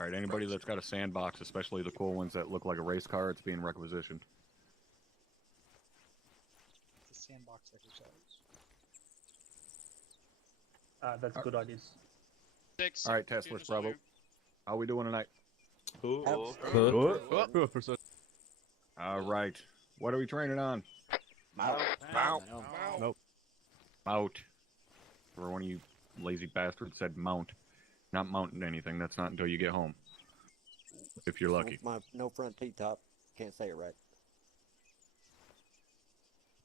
All right, anybody that's got a sandbox, especially the cool ones that look like a race car, it's being requisitioned. It's a sandbox exercise. That's good ideas. 6. All right, Task Force Bravo. How we doing tonight? Good. All right. What are we training on? Mount. Nope. Mount. For one of you lazy bastards said mount. Not mounting anything. That's not until you get home. If you're lucky. No front T-top. Can't say it right.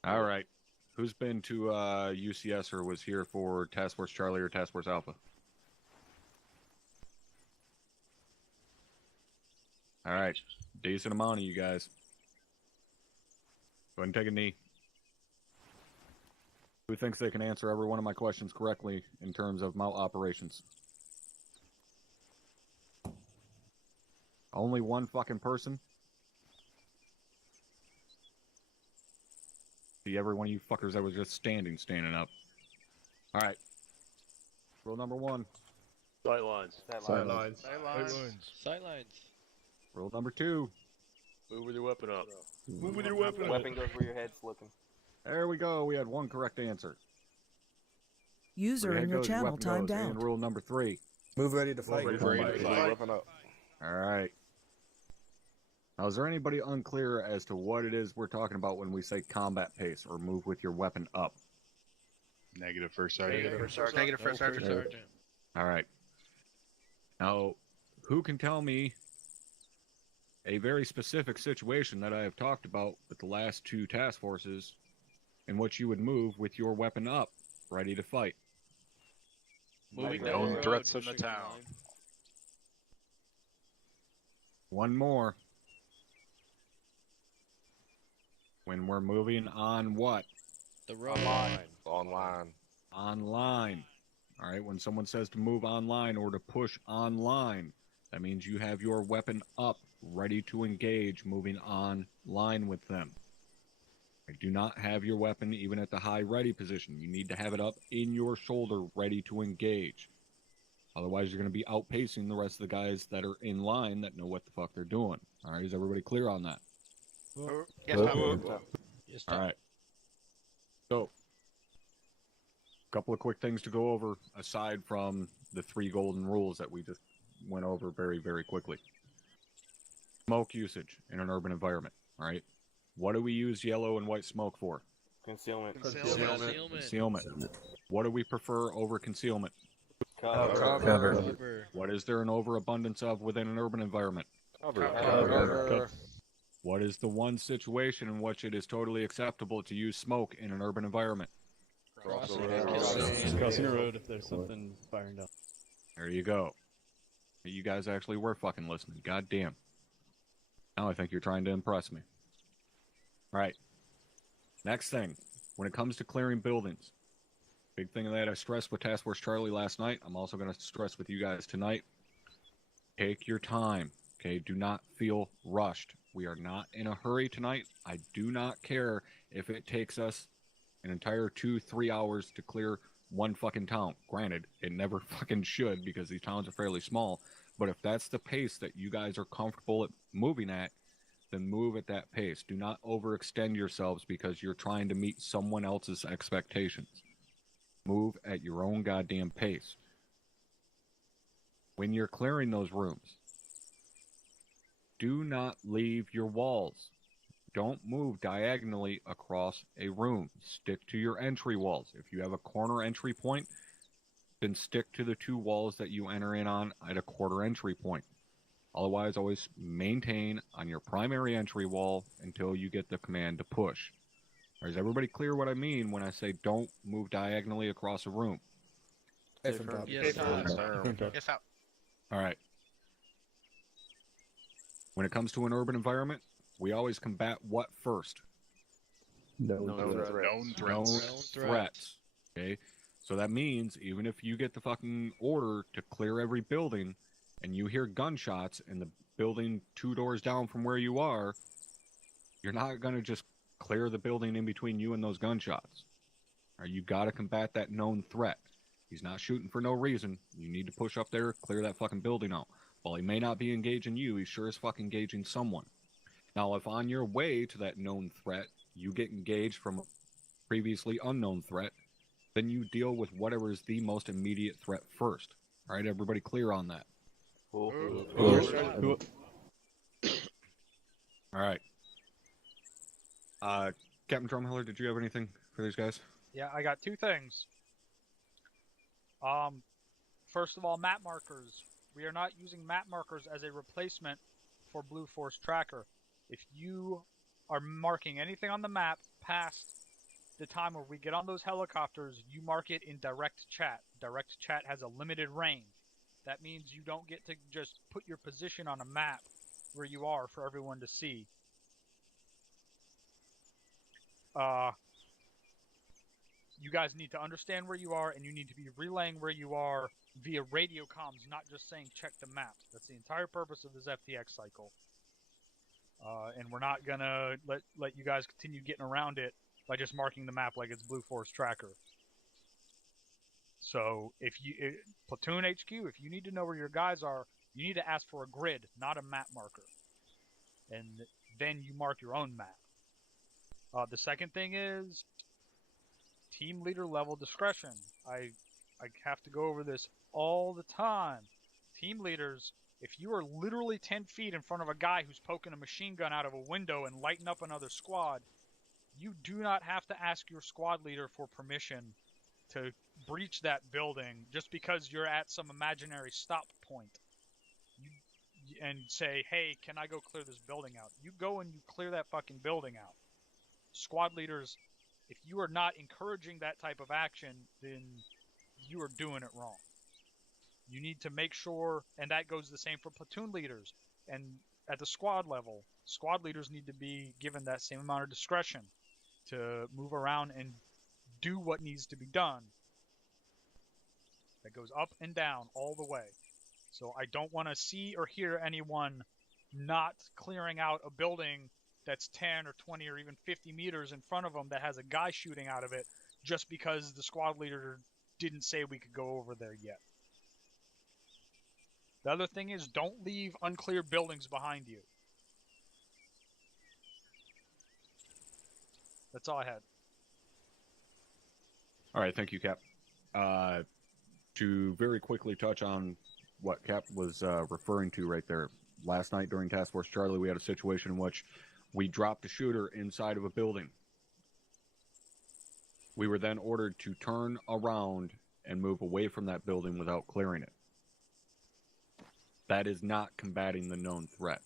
All right. Who's been to UCS or was here for Task Force Charlie or Task Force Alpha? All right. Decent amount of you guys. Go ahead and take a knee. Who thinks they can answer every one of my questions correctly in terms of mount operations? Only one fucking person? See, every one of you fuckers that was just standing up. All right. Rule number 1. Sightlines. Rule number 2. Move with your weapon up. Move with your weapon up. Weapon goes where your head's looking. There we go. We had one correct answer. User in your channel timed out. And rule number 3. Move ready to fight. Weapon up. All right. Now, is there anybody unclear as to what it is we're talking about when we say combat pace or move with your weapon up? Negative first sergeant. Negative first sergeant. All right. Now, who can tell me a very specific situation that I have talked about with the last 2 task forces in which you would move with your weapon up, ready to fight? Moving Known down threats in the town. One more. When we're moving on what? the road. Online. Online. All right, when someone says to move online or to push online, that means you have your weapon up, ready to engage, moving online with them. Do not have your weapon even at the high ready position. You need to have it up in your shoulder, ready to engage. Otherwise, you're going to be outpacing the rest of the guys that are in line that know what the fuck they're doing. All right, is everybody clear on that? Yes, Yes, all right. So, a couple of quick things to go over aside from the 3 golden rules that we just went over very, very quickly. Smoke usage in an urban environment. All right. What do we use yellow and white smoke for? Concealment. Concealment. What do we prefer over concealment? Cover. What is there an overabundance of within an urban environment? Cover. What is the one situation in which it is totally acceptable to use smoke in an urban environment? Crossing the road if there's something firing up. There you go. You guys actually were fucking listening. God damn. Now I think you're trying to impress me. All right. Next thing. When it comes to clearing buildings, big thing that I stressed with Task Force Charlie last night, I'm also going to stress with you guys tonight. Take your time. Okay? Do not feel rushed. We are not in a hurry tonight. I do not care if it takes us an entire 2-3 hours to clear one fucking town. Granted, it never fucking should because these towns are fairly small. But if that's the pace that you guys are comfortable at moving at, then move at that pace. Do not overextend yourselves because you're trying to meet someone else's expectations. Move at your own goddamn pace. When you're clearing those rooms, do not leave your walls. Don't move diagonally across a room. Stick to your entry walls. If you have a corner entry point, then stick to the 2 walls that you enter in on at a quarter entry point. Otherwise, always maintain on your primary entry wall until you get the command to push. Is everybody clear what I mean when I say don't move diagonally across a room? Yes, sir. All right. When it comes to an urban environment, we always combat what first? Known threats. Okay? So that means even if you get the fucking order to clear every building and you hear gunshots in the building 2 doors down from where you are, you're not going to just clear the building in between you and those gunshots. Right, you got to combat that known threat. He's not shooting for no reason. You need to push up there, clear that fucking building out. While he may not be engaging you, he's sure as fuck engaging someone. Now, if on your way to that known threat, you get engaged from a previously unknown threat, then you deal with whatever is the most immediate threat first. All right, everybody clear on that? Cool. All right. Captain Drumheller, did you have anything for these guys? Yeah, I got 2 things. First of all, map markers. We are not using map markers as a replacement for Blue Force Tracker. If you are marking anything on the map past the time where we get on those helicopters, you mark it in direct chat. Direct chat has a limited range. That means you don't get to just put your position on a map where you are for everyone to see. You guys need to understand where you are, and you need to be relaying where you are via radio comms, not just saying check the maps. That's the entire purpose of this FTX cycle. And we're not gonna let you guys continue getting around it by just marking the map like it's Blue Force Tracker. So Platoon HQ, if you need to know where your guys are, you need to ask for a grid, not a map marker. And then you mark your own map. The second thing is team leader level discretion. I have to go over this all the time. Team leaders, if you are literally 10 feet in front of a guy who's poking a machine gun out of a window and lighting up another squad, you do not have to ask your squad leader for permission to breach that building just because you're at some imaginary stop point. And say, hey, can I go clear this building out? You go and you clear that fucking building out. Squad leaders, if you are not encouraging that type of action, then you are doing it wrong. You need to make sure, and that goes the same for platoon leaders. And at the squad level, squad leaders need to be given that same amount of discretion to move around and do what needs to be done. That goes up and down all the way. So I don't want to see or hear anyone not clearing out a building that's 10 or 20 or even 50 meters in front of them that has a guy shooting out of it just because the squad leader didn't say we could go over there yet. The other thing is, don't leave unclear buildings behind you. That's all I had. All right, thank you, Cap. To very quickly touch on what Cap was referring to right there. Last night during Task Force Charlie, we had a situation in which we dropped a shooter inside of a building. We were then ordered to turn around and move away from that building without clearing it. That is not combating the known threat.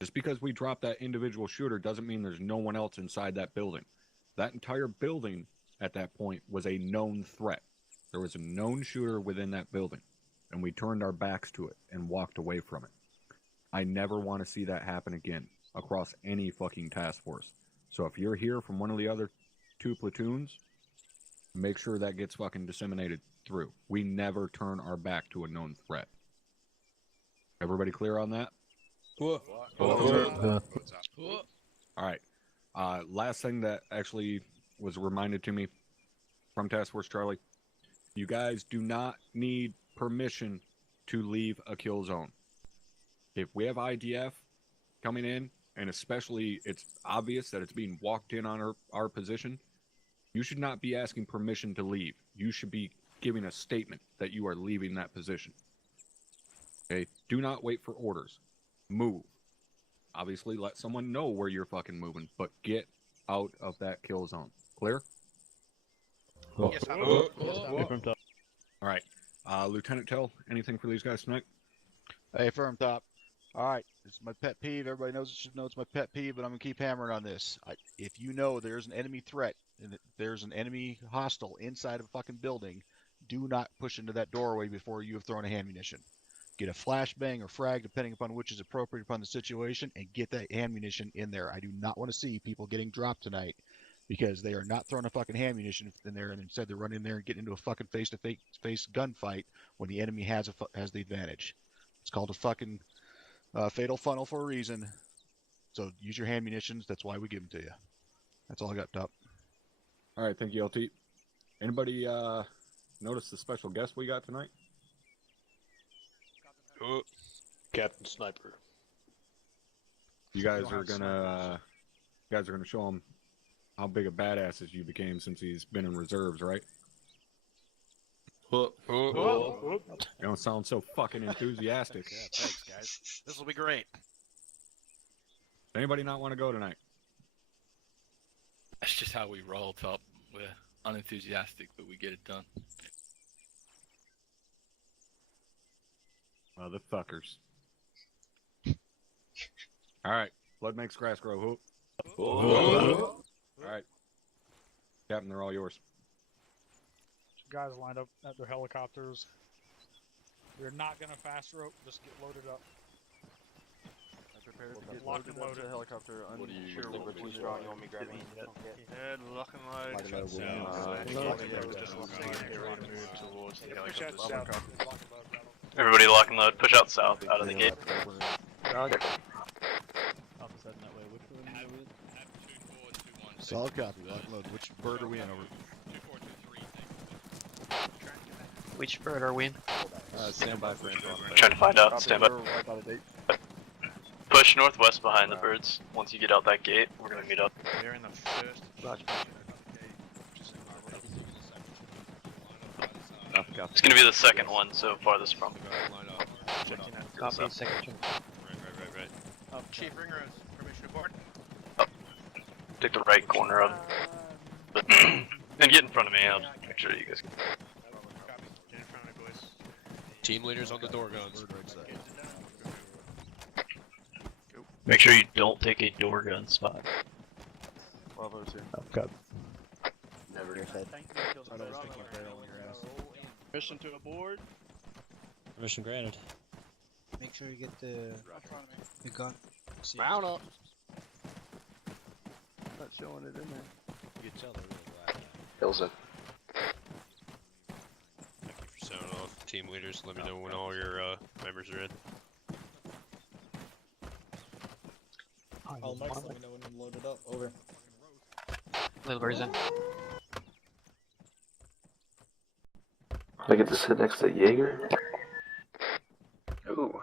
Just because we dropped that individual shooter doesn't mean there's no one else inside that building. That entire building at that point was a known threat. There was a known shooter within that building, and we turned our backs to it and walked away from it. I never want to see that happen again across any fucking task force. So if you're here from one of the other 2 platoons, make sure that gets fucking disseminated through. We never turn our back to a known threat. Everybody clear on that? Cool. All right. Last thing that actually was reminded to me from Task Force Charlie, you guys do not need permission to leave a kill zone. If we have IDF coming in, and especially it's obvious that it's being walked in on our position, you should not be asking permission to leave. You should be giving a statement that you are leaving that position. Okay? Do not wait for orders. Move. Obviously, let someone know where you're fucking moving, but get out of that kill zone. Clear? Yes, I'm All right. Lieutenant Tell, anything for these guys tonight? Hey, firm top. All right, this is my pet peeve. Everybody should know it's my pet peeve, but I'm gonna keep hammering on this. If you know there's an enemy threat and there's an enemy hostile inside of a fucking building, do not push into that doorway before you have thrown a hand munition. Get a flashbang or frag, depending upon which is appropriate upon the situation, and get that hand munition in there. I do not want to see people getting dropped tonight because they are not throwing a fucking hand munition in there, and instead they're running in there and getting into a fucking face-to-face gunfight when the enemy has the advantage. It's called a fucking fatal funnel for a reason. So use your hand munitions. That's why we give them to you. That's all I got, Top. All right, thank you, LT. Anybody notice the special guest we got tonight? Captain Sniper. You guys are gonna show him how big a badasses you became since he's been in reserves, right? Whoop. You don't sound so fucking enthusiastic. Yeah, thanks, guys. This will be great. Anybody not want to go tonight? That's just how we roll, Top. We're unenthusiastic, but we get it done. Motherfuckers. Alright, blood makes grass grow. Whoop. Alright. Captain, they're all yours. Guys lined up at their helicopters. We're not gonna fast rope, just get loaded up. Locked and loaded. Helicopter. What do you? Sure, we're too strong. You want me to grab me? Head, lock and load. Everybody lock and load. Push out south, out of the gate. Solid copy. Lock and load. Which bird are we in over? Which bird are we in? Stand by for info. Trying to find out. Stand by. Push northwest behind the birds. Once you get out that gate, we're gonna meet up. They're in the first. It's gonna be the second one, so farthest from. Copy, second. Right. Chief Ringrose, permission to board. Take the right corner of and get in front of me. I'll make sure you guys can. Get in front of me, boys. Team leaders on the door guns. Make sure you don't take a door gun spot. Never your head. Permission to aboard. Permission granted. Make sure you get the gun. Mount up. Not showing it in there. You can tell they're really black. Hills in. Thank you for sounding off. Team leaders, let me know when all your members are in. All marks, let me know when I'm loaded up. Over. Little bird's in. I get to sit next to Jaeger. Ooh.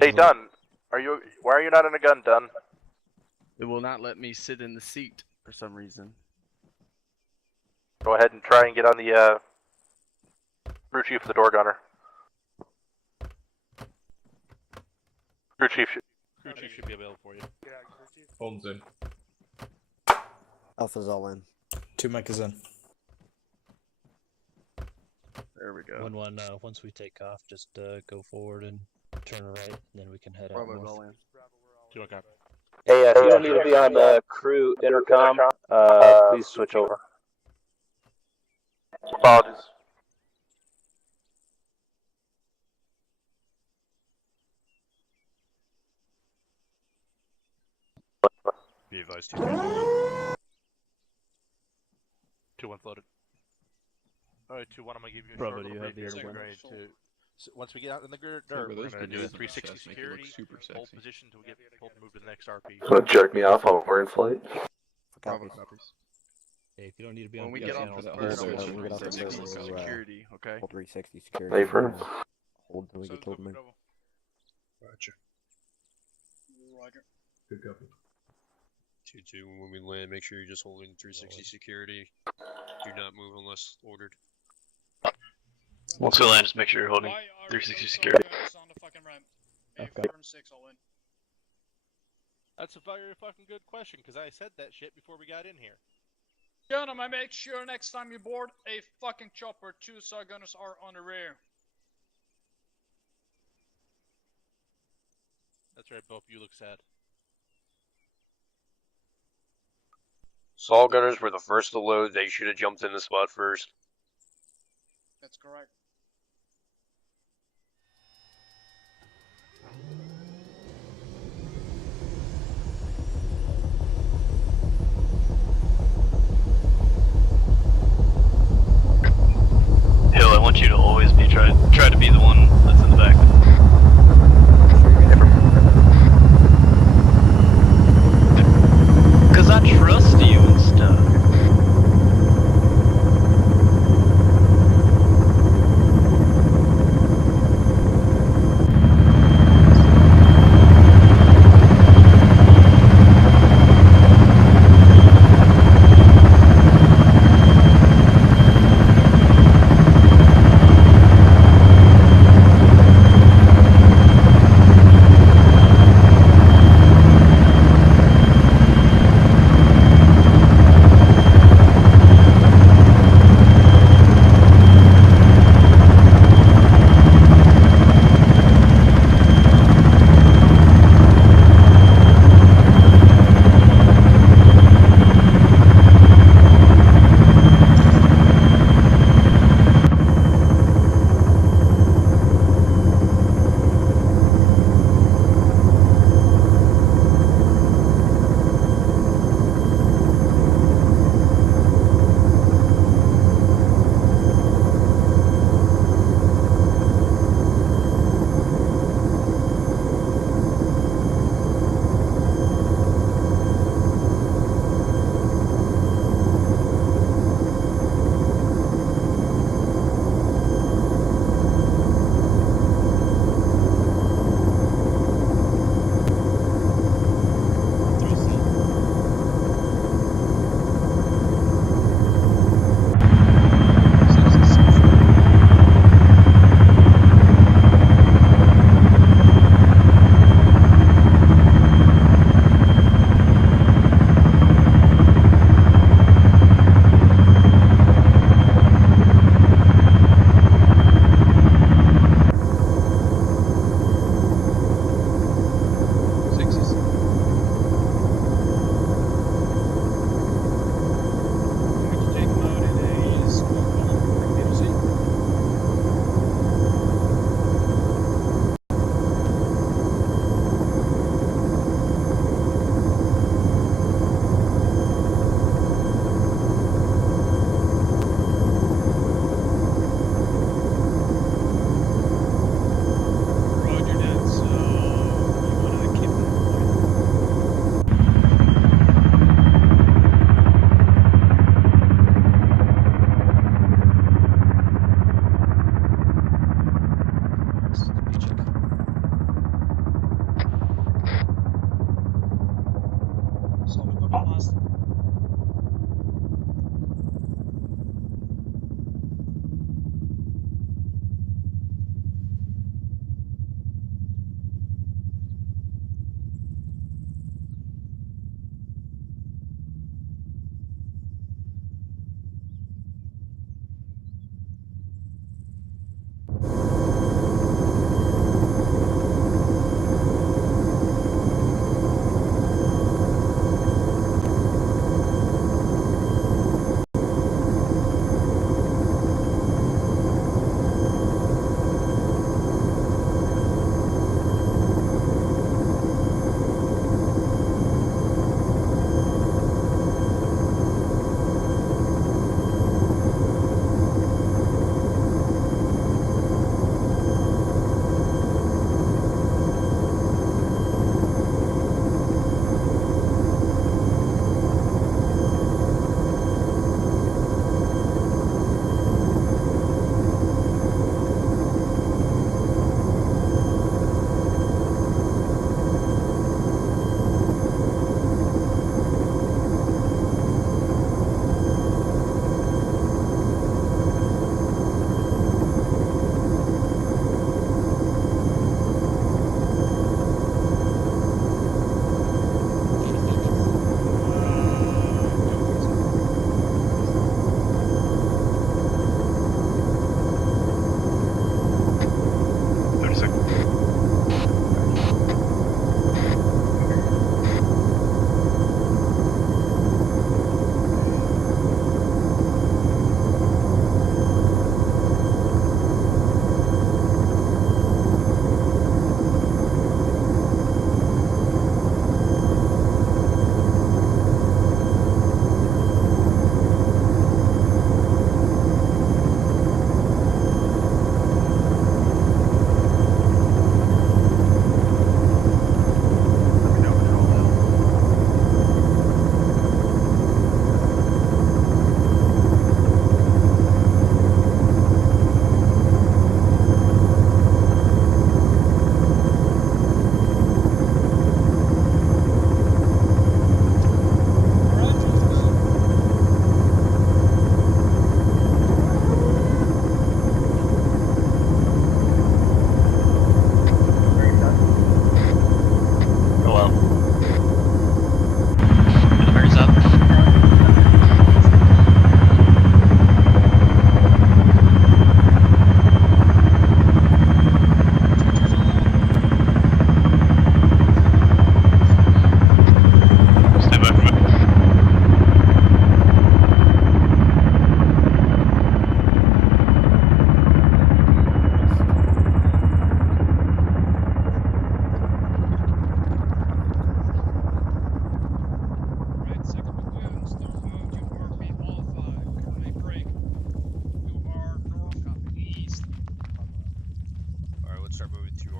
Hey, Dunn. Why are you not in a gun, Dunn? It will not let me sit in the seat for some reason. Go ahead and try and get on the crew chief of the door gunner. Crew chief should be available for you. Home's in. Alpha's all in. 2 mic is in. There we go. Once we take off, just go forward and turn right, and then we can head out Bravo's north. all in. Hey, if you don't need to be on the crew intercom, please switch over. Apologies. Be advised. 2-1 floated. Alright, 2-1, I'm gonna give you a Bravo, short do you little have the briefing. airborne? Grade 2. So once we get out in the dirt, we're gonna do a 360 security, hold position until we get told to move to the next RP. Gonna jerk me off while we're in flight. Copies. Hey, if you don't need to be on When we the get channel, off the hold bird, over. We'll get off the bird, we'll, security, okay? Hold 360 security. Hey, firm. Hold till we get told to move. Roger. Good copy. 2-2, when we land, make sure you're just holding 360 security. Do not move unless ordered. Once we land, just make sure you're holding 360 security. That's a very fucking good question, because I said that shit before we got in here. Gentlemen, make sure next time you board a fucking chopper, 2 gunners are on the rear. That's right, Bob, you look sad. Saw gunners were the first to load, they should have jumped in the spot first. That's correct. Hill, I want you to always be try to be the one that's in the back. Cause I trust you and stuff.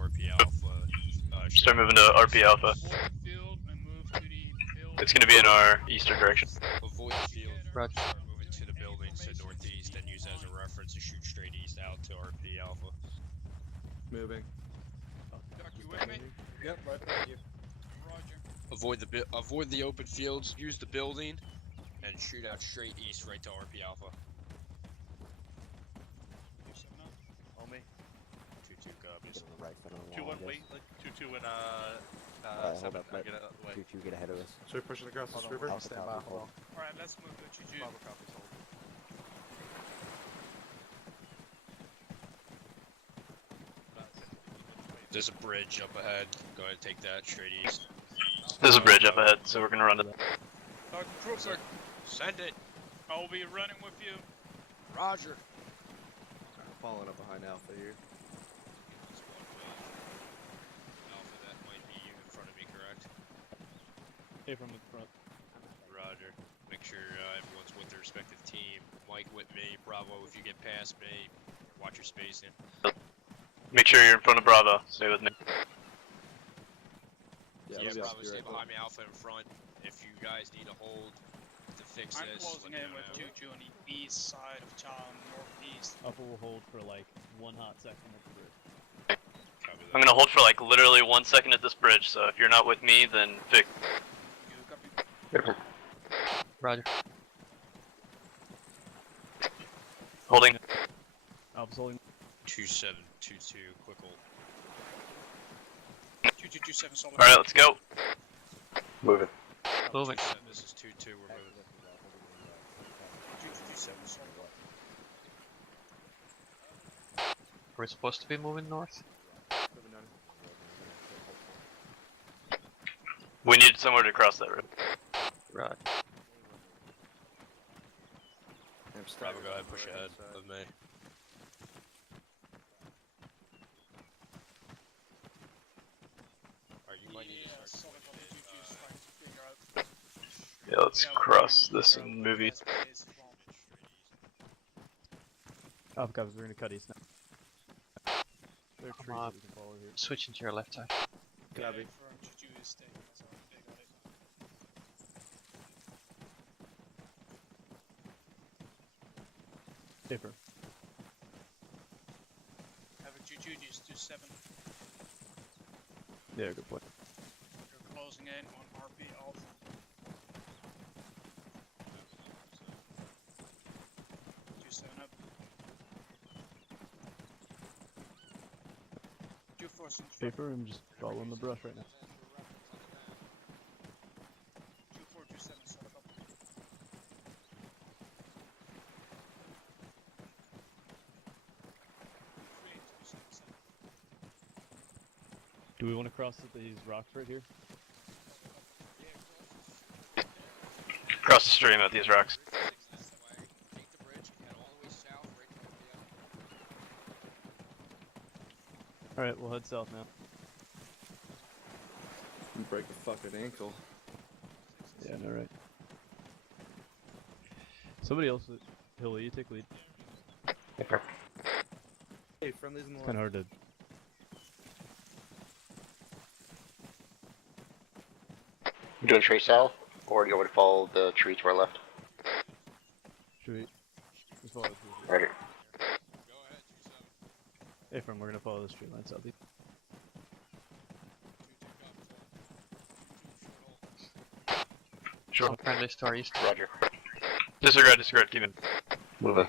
RP Alpha. Start moving to RP Alpha. It's gonna be in our eastern direction. Avoid the field. Roger. Start moving to the buildings to northeast and use it as a reference to shoot straight east out to RP Alpha. Moving. Doc, you with me? Yep, right behind you. Roger. Avoid the open fields. Use the building, and shoot out straight east right to RP Alpha. On me. 2-2 copies. Right foot on the 2-1, wall, I wait, guess. like 2-2 and Hold 7. up, let Get out of the way. 2-2 get ahead of us. So we're pushing across this Hold on, river? I'll stand by. Hold on. Alright, let's move to 2-2. Bravo copies, hold. There's a bridge up ahead. Go ahead and take that straight east. There's a bridge up ahead, so we're gonna run to that. Dr. Trooper, Send it. I'll be running with you. Roger. Falling up behind Alpha here. It's one way. Alpha, that might be you in front of me, correct? Hey, from the front. Roger. Make sure everyone's with their respective team. Mike with me. Bravo, if you get past me, watch your spacing. Make sure you're in front of Bravo. Stay with me. Yeah, Bravo, stay behind me. Alpha in front. If you guys need a hold to fix I'm this, closing let in me with know. 2-2 on the east side of town, northeast. Alpha will hold for like 1 hot second at the bridge. Copy that. I'm gonna hold for like literally 1 second at this bridge, so if you're not with me, then Vic. You copy? Roger. Holding. Alpha's holding. 2-7, 2-2, quick hold. 2-2-2-7, solid. Alright, let's go. Moving. Moving. 2-7, this is 2-2, we're moving. 2-2-2-7, solid. Are we supposed to be moving north? We need somewhere to cross that road. Right. Bravo, go ahead, push ahead of me. Alright, you might need to start going in, Yeah, let's cross this and move east. Alpha copies, we're gonna cut east now. There are trees that we can follow here. Switching to your left side. Copy. Paper. Have a 2-2, just do 7. Yeah, good point. You're closing in on RP Alpha. 2-7 up. 2-4 since Paper, I'm just following the brush right now. 2-4-2-7, solid up. Do we want to cross these rocks right here? Cross the stream at these rocks. Take the bridge, head all the way south, right to RP Alpha. Alright, we'll head south now. Break a fucking ankle. Yeah, no, right. Somebody else, Hilly, you take lead. Hey, friendlies in the It's kind of hard to. You doing straight south, or do you want to follow the tree to our left? Should we follow the tree? Right here. Hey, friend, we're gonna follow this tree line southeast. Sure. Friendly star east. Roger. Disregard, keep it. Moving.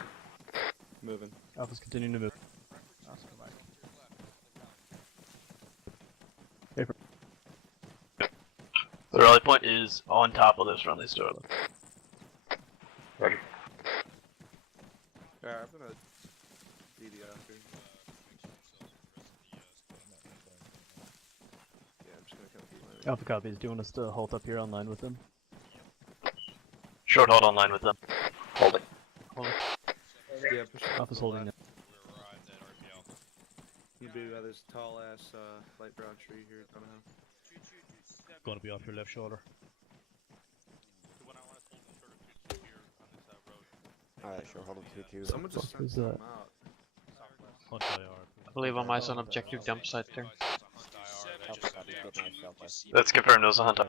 Moving. Alpha's continuing to move. Hey, friend. The rally point is on top of this friendly store. Roger. Alright, I'm gonna DD after. Yeah, I'm just gonna kind of keep my Alpha copies. Do you want us to halt up here online with them? Short hold online with them. Holding. Yeah, push it Alpha's holding now. We're arrived at RP Alpha. You be by this tall ass light brown tree here, Donahoe. Gonna be off your left shoulder. Alright, sure, hold him 2-2. Someone just Fuck is sent that? them out. I believe I'm eyes on objective dump site there. That's confirmed. It was a hunt.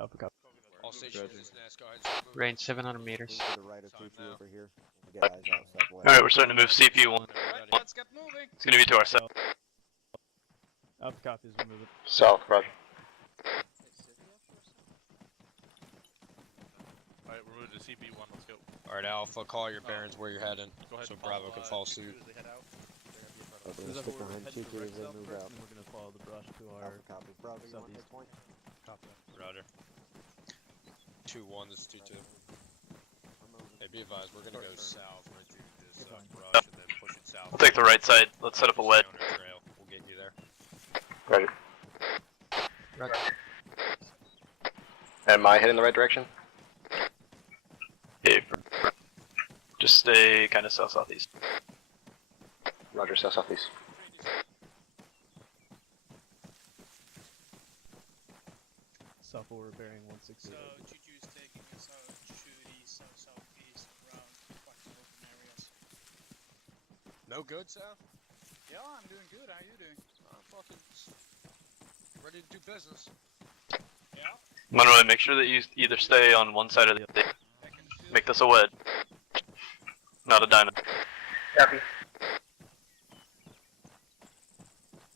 Alpha copy. All stations is NAS. Go ahead. Move. Range 700 meters. Alright, we're starting to move CPU1. Let's get moving. It's gonna be to our south. Alpha copies, we're moving. South, roger. Alright, we're moving to CP1. Let's go. Alright, Alpha, call your bearings where you're heading, Go ahead so and Bravo can follow suit. We're gonna stick behind CP as they move out. And we're gonna follow the brush to our southeast. Copy. Roger. 2-1, this is 2-2. Hey, be advised, we're gonna go south right through this brush and then push it south. We'll take the right side. Let's set up a wedge. Stay on our trail. We'll get you there. Roger. Roger. Am I heading the right direction? Yeah, just stay kind of south-southeast. Roger, south-southeast. South forward bearing 160. So Juju's taking us out to the south-southeast around fucking open areas. No good, Sal? Yeah, I'm doing good. How you doing? I'm fucking ready to do business. Yeah. Monroe, make sure that you either stay on one side or the other. Make this a wedge, not a diamond. Copy.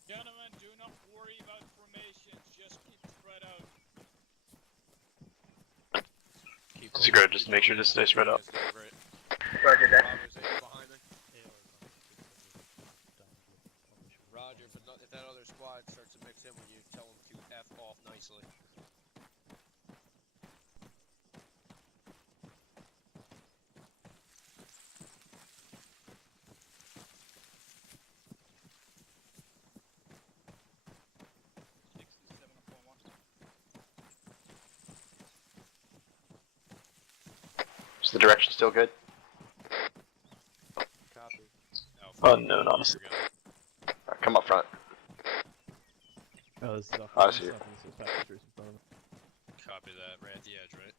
Gentlemen, do not worry about formations. Just keep spread out. Secure, just make sure to stay spread out. Roger that. Roger, but not, if that other squad starts to mix in with you, tell them to F off nicely. Is the direction still good? Copy. Unknown, honestly. Alright, come up front. Oh, this is off. I see you. Copy that. Right at the edge, right?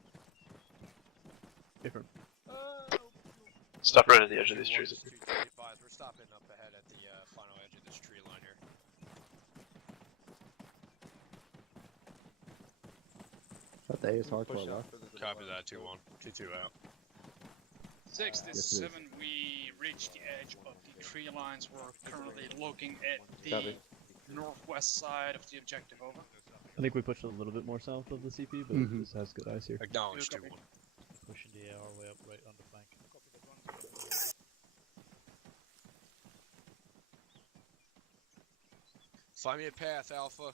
Different. Stop right at the edge of these trees. We're stopping up ahead at the final edge of this tree line here. That day is hard to left. Copy that. 2-1. 2-2 out. 6, this is 7. We reached the edge of the tree lines. We're currently looking at the northwest side of the objective. Over. I think we pushed a little bit more south of the CP, but this has good eyes here. Acknowledge 2-1. Pushing the AR way up right on the flank. Find me a path, Alpha.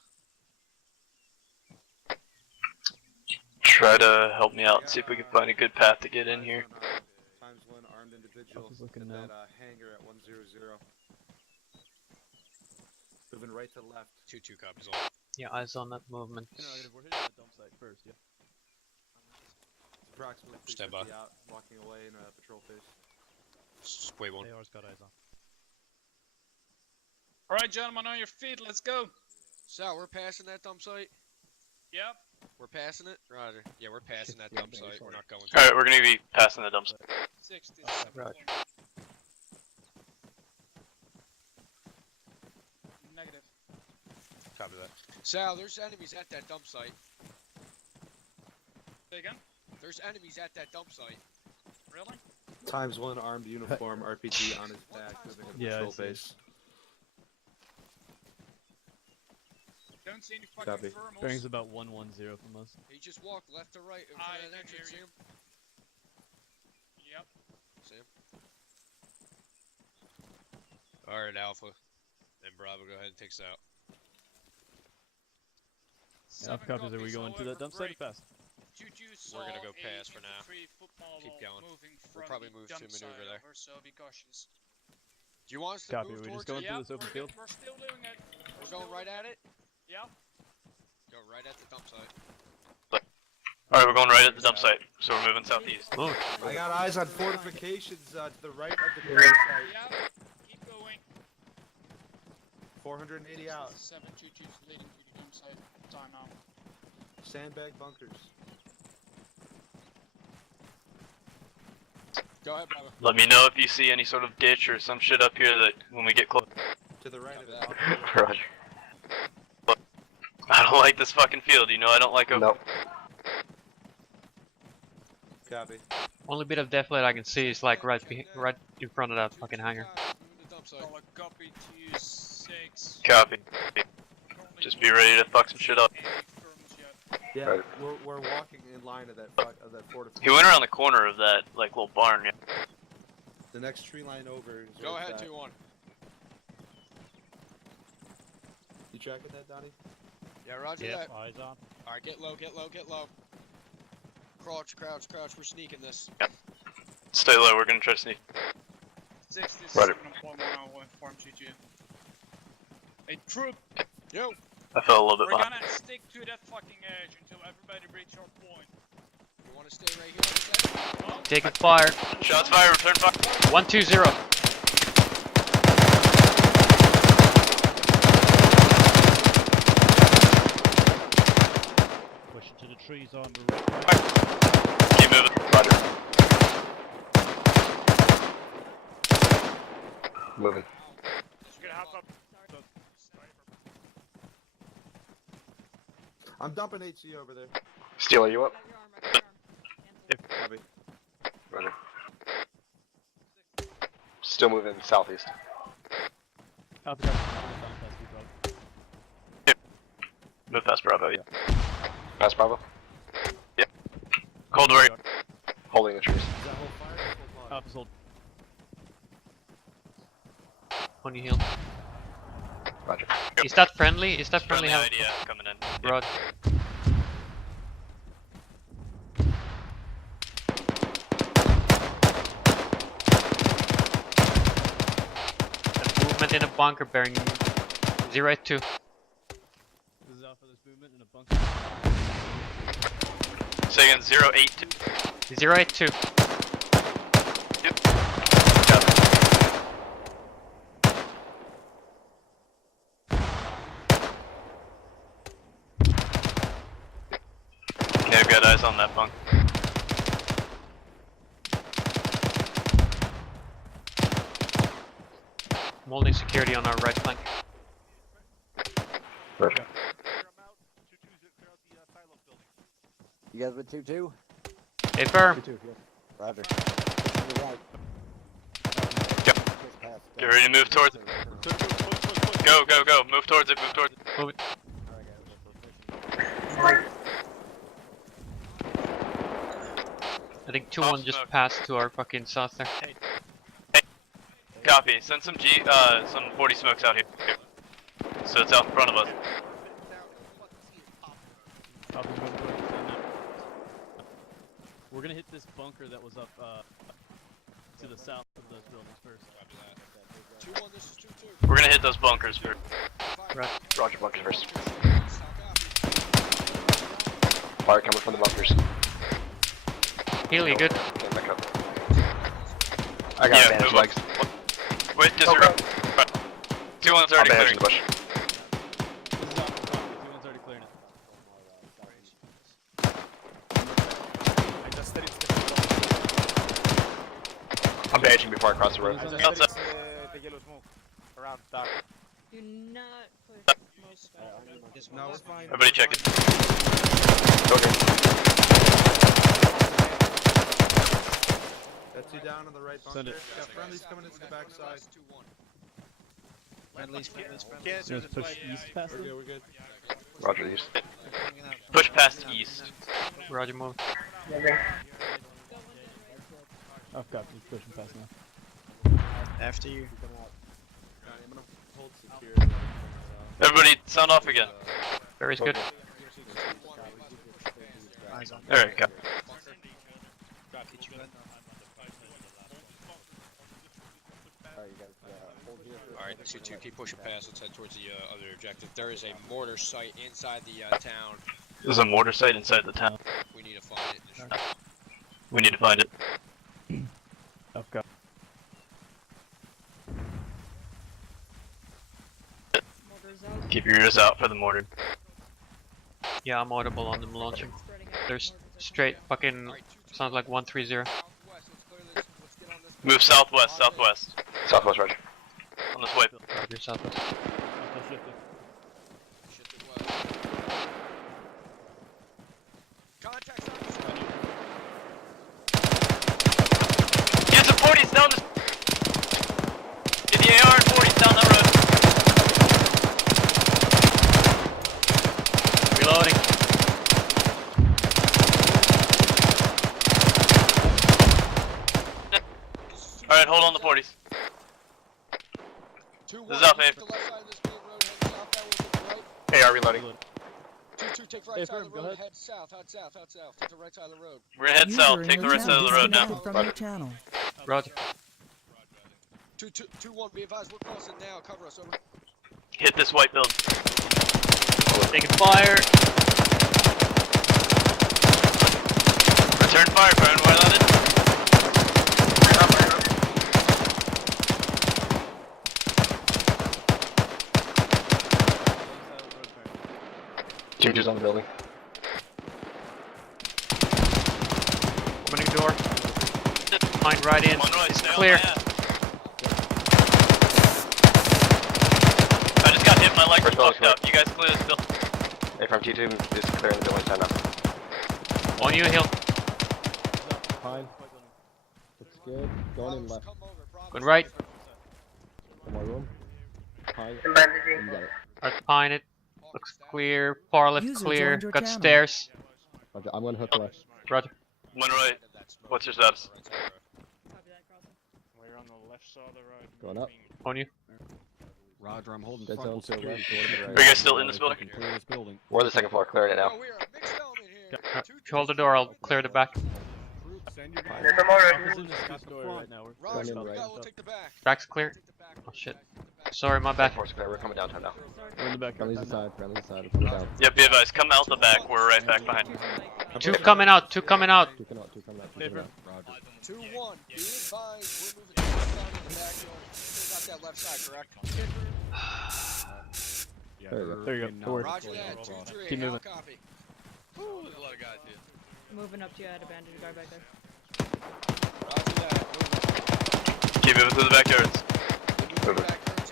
Try to help me out and see if we can find a good path to get in here. Times 1 armed individual looking at now. that hangar at 100. Moving right to left. 2-2 copies all. Yeah, eyes on that movement. No, we're hitting the dump site first, yeah. Approximately Stand by. 350 out, walking away in a patrol phase. Wait one. AR's got eyes on. Alright, gentlemen, on your feet. Let's go. Sal, we're passing that dump site? Yep. We're passing it? Roger. Yeah, we're passing that dump site. We're not going to. Alright, we're gonna be passing the dump site. 6, this is 7. Roger. Negative. Copy that. Sal, there's enemies at that dump site. Say again? There's enemies at that dump site. Really? Times 1 armed uniform, RPG on his back, moving a Yeah, patrol I see. base. Don't see any fucking Copy. thermals. Bearing's about 110 from us. He just walked left to right in front I of that can entrance. See hear him? Yep. See him? Alright, Alpha. And Bravo, go ahead and take us out. Alpha copies, are we going to that dump site fast? We're gonna go past for now. Keep going. We'll probably move to maneuver there. So be cautious. Do you want us to Copy, move we're just towards going it? through this open field. We're still doing it. We're going right at it? Yep. Go right at the dump site. Alright, we're going right at the dump site, so we're moving southeast. I got eyes on fortifications to the right of the grave site. Yep. Keep going. 480 out. 722 leading to the dump site. Time out. Sandbag bunkers. Go ahead, Bravo. Let me know if you see any sort of ditch or some shit up here that when we get close. To the right of it. Roger. don't like this fucking field, you know I don't like open. Nope. Copy. Only bit of deathlight I can see is like right in front of that fucking hangar. Copy to you, 6. Copy. Just be ready to fuck some shit up. Yeah, Right. we're walking in line of that fortification. He went around the corner of that like little barn. Yeah. The next tree line over is Go right ahead, back. 2-1. You tracking that, Donnie? Yeah, roger Yep, that. eyes on. Alright, get low, get low, get low. Crouch, crouch, crouch. We're sneaking this. Stay low, we're gonna try to sneak. 6, this Right. is 7.1, I will inform GG. Hey, troop! Yo! I fell a little bit We're behind. gonna stick to that fucking edge until everybody reach our point. You wanna stay right here on the side? Taking fire. Shots fired, return fire. 120. Push into the trees on the right. Keep moving. Roger. Moving. Just gonna hop up. I'm dumping HC over there. Steel, are you up? Copy. Roger. Still moving southeast. Move past Bravo, yeah. Past Bravo? Yeah. Cold War. Holding the trees. On your heel. Roger. Is that friendly? Is that friendly? Friendly idea coming in. Rod. Movement in a bunker bearing 082. This is Alpha, this movement in a bunker. Say again, 082. 082. Yep. Okay, I've got eyes on that bunk. I'm holding security on our right flank. Roger. You guys with 2-2? Affirm. 2-2, yes. Roger. To the right. Get ready to move towards it. Go, go, go. Move towards it, move towards it. Move it. I think 2-1 just passed to our fucking south there. Hey. Copy. Send some some 40 smokes out here. So it's out in front of us. We're gonna hit this bunker that was up to the south of those buildings first. 2-1, this is 2-2. We're gonna hit those bunkers first. Right. Roger, bunkers first. Fire coming from the bunkers. Heal, you good? Okay, back up. I got bandage move legs. Wait, disregard. 2-1's already I'll bandage clearing. in the bush. This is Alpha, copy. 2-1's already clearing it. I'm bandaging before I cross the road. Outside. Around dock. Do not push most back. No, we're fine. Everybody check it. Okay. That's you down on the right bunker. Send it. Yeah, friendly's coming into the backside. Friendlies. Just push east past We're them? good, we're good. Roger these. Push past east. Roger, move. I've got you pushing past now. After you. I'm gonna hold security. Everybody, sound off again. Very good. Eyes on. Alright, go. Alright, 2-2, keep pushing past. Let's head towards the other objective. There is a mortar site inside the town. There's a mortar site inside the town. We need to find it. We need to find it. I've got. Keep your ears out for the mortar. Yeah, I'm audible on them launching. There's straight fucking sounds like 130. Move southwest, southwest. Southwest, Roger. On this way. Roger, southwest. Alpha shifting. Alright, hold on the 40s. This is off, Abe. AR reloading. 2-2, take right side of the road, head south, take the right side of the road. We're gonna head south, take the right side of the road now. From your channel. Roger. 2-1, be advised, we're crossing now, cover us, over. Hit this white building. Taking fire. Return fire, Byron, while on it. Changes on the building. Opening door. Mine right in. It's clear. I just got hit, my legs are fucked up. You guys clear this building. A from T2 is clearing the building, stand up. On you, Hill. Fine. Looks good. Going in left. Going right. Come on, room. Pine. I'm bandaging. You got it. Arch behind it. Looks clear. Far left User clear. joined your Got channel. stairs. Roger, I'm gonna hook left. Roger. One right. What's your status? We're on the left side of the road. Going up. On you. Roger, I'm holding Dead frontal zone, so security. right, door to the Are right. you guys still in this building? Clear this building. We're on the second floor, clearing it now. Hold the door. I'll clear the back. Send your guys. Going in right. Back's clear. Oh shit. Sorry, my bad. Force clear, we're coming downtown now. We're in the back. Friendly's aside, We're down. Yep, be advised. Come out the back. We're right back behind you. Two coming out. Two coming out. Two coming out. Roger. 2-1, be advised, we're moving down in the back door. Still got that left side, correct? Yeah, There you go. they're in, Roger that, 2-3, Keep how moving. copy? Ooh, there's a lot of guys here. Moving up to you, I had a bandage guard back there. Roger that, moving. Keep moving through the backyards. Moving back there to clear buildings.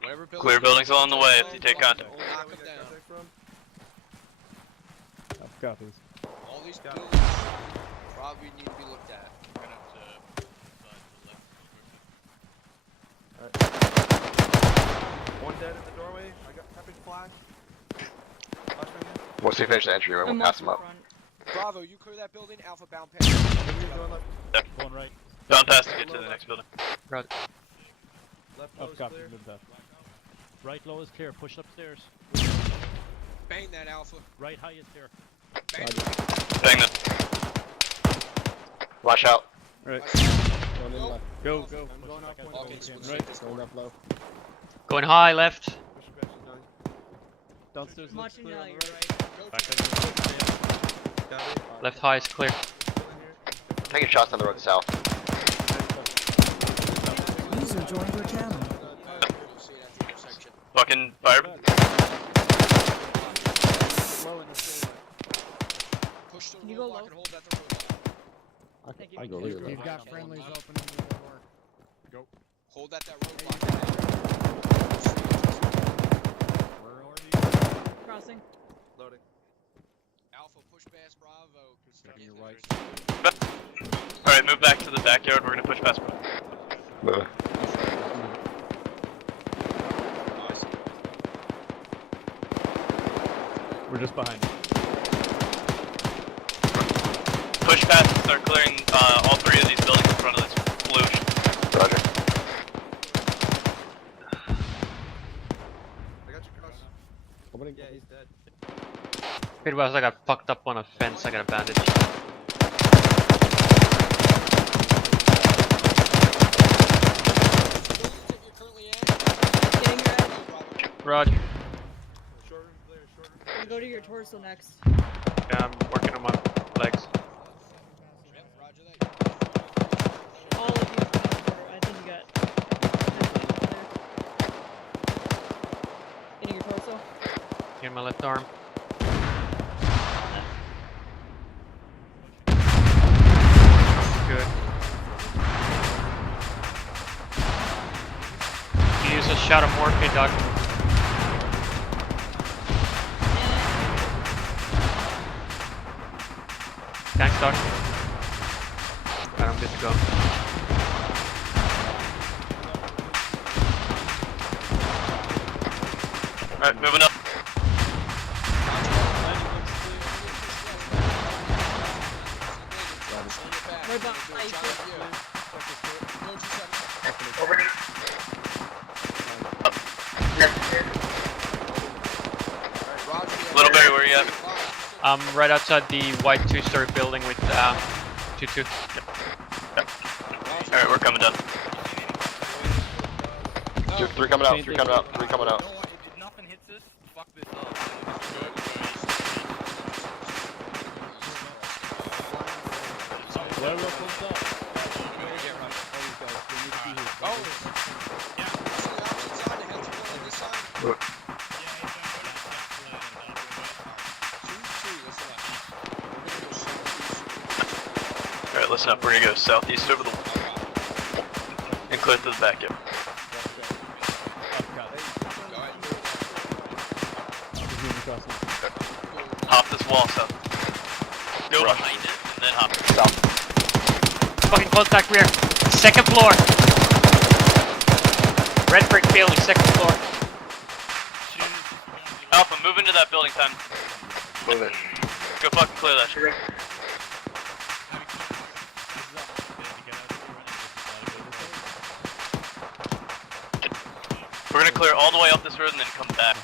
Whatever building. Clear buildings along the way if you take contact. Knock them down. Copies. All these buildings probably need to be looked at. One dead in the doorway. I got tapping flash. Once we finish the entry, we'll pass them up. Bravo, you clear that building, Alpha bound pass. Yep. Going right. Bound pass to get to the next building. Roger. Left low is clear. Right low is clear. Push upstairs. Bang that Alpha. Right high is clear. Bang. Bang them. Flash out. Right. Going in left. Go. I'm going up one. Okay, switch Going up low. Going high left. Downstairs. Watching now, you're right. Left high is clear. Taking shots down the road south. User joined your channel. Fucking fire. Can you go low? I go really low. You've got friendlies opening the door. Go. Hold that roadblock. Where are you? Crossing. Loading. Alpha, push past Bravo. Checking your right. Alright, move back to the backyard. We're gonna push past. Move. We're just behind. Push past and start clearing all three of these buildings in front of this blue. Roger. I got your cross. Opening. Yeah, he's dead. It was like I got fucked up on a fence. I got a bandage. Getting your head. Roger. Short room clear, short room. I'm gonna go to your torso next. Yeah, I'm working on my legs. All of you. I think you got. Getting your torso. Getting my left arm. Good. Use a shot of morphine, Doc. Thanks, Doc. Alright, I'm good to go. Alright, moving up. Right behind Little Barry, where are you at? I'm right outside the white 2-story building with 2-2. Alright, we're coming down. 3 coming out, 3 coming out, 3 coming out. If nothing hits us, fuck this up. Alright, listen up. We're gonna go southeast over the wall and clear through the back, yep. Hop this wall south. Go behind it and then hop south. Fucking contact rear. 2nd floor. Red brick building, 2nd floor. Alpha, move into that building, time. Move it. Go fucking clear that shit. We're gonna clear all the way up this road and then come back.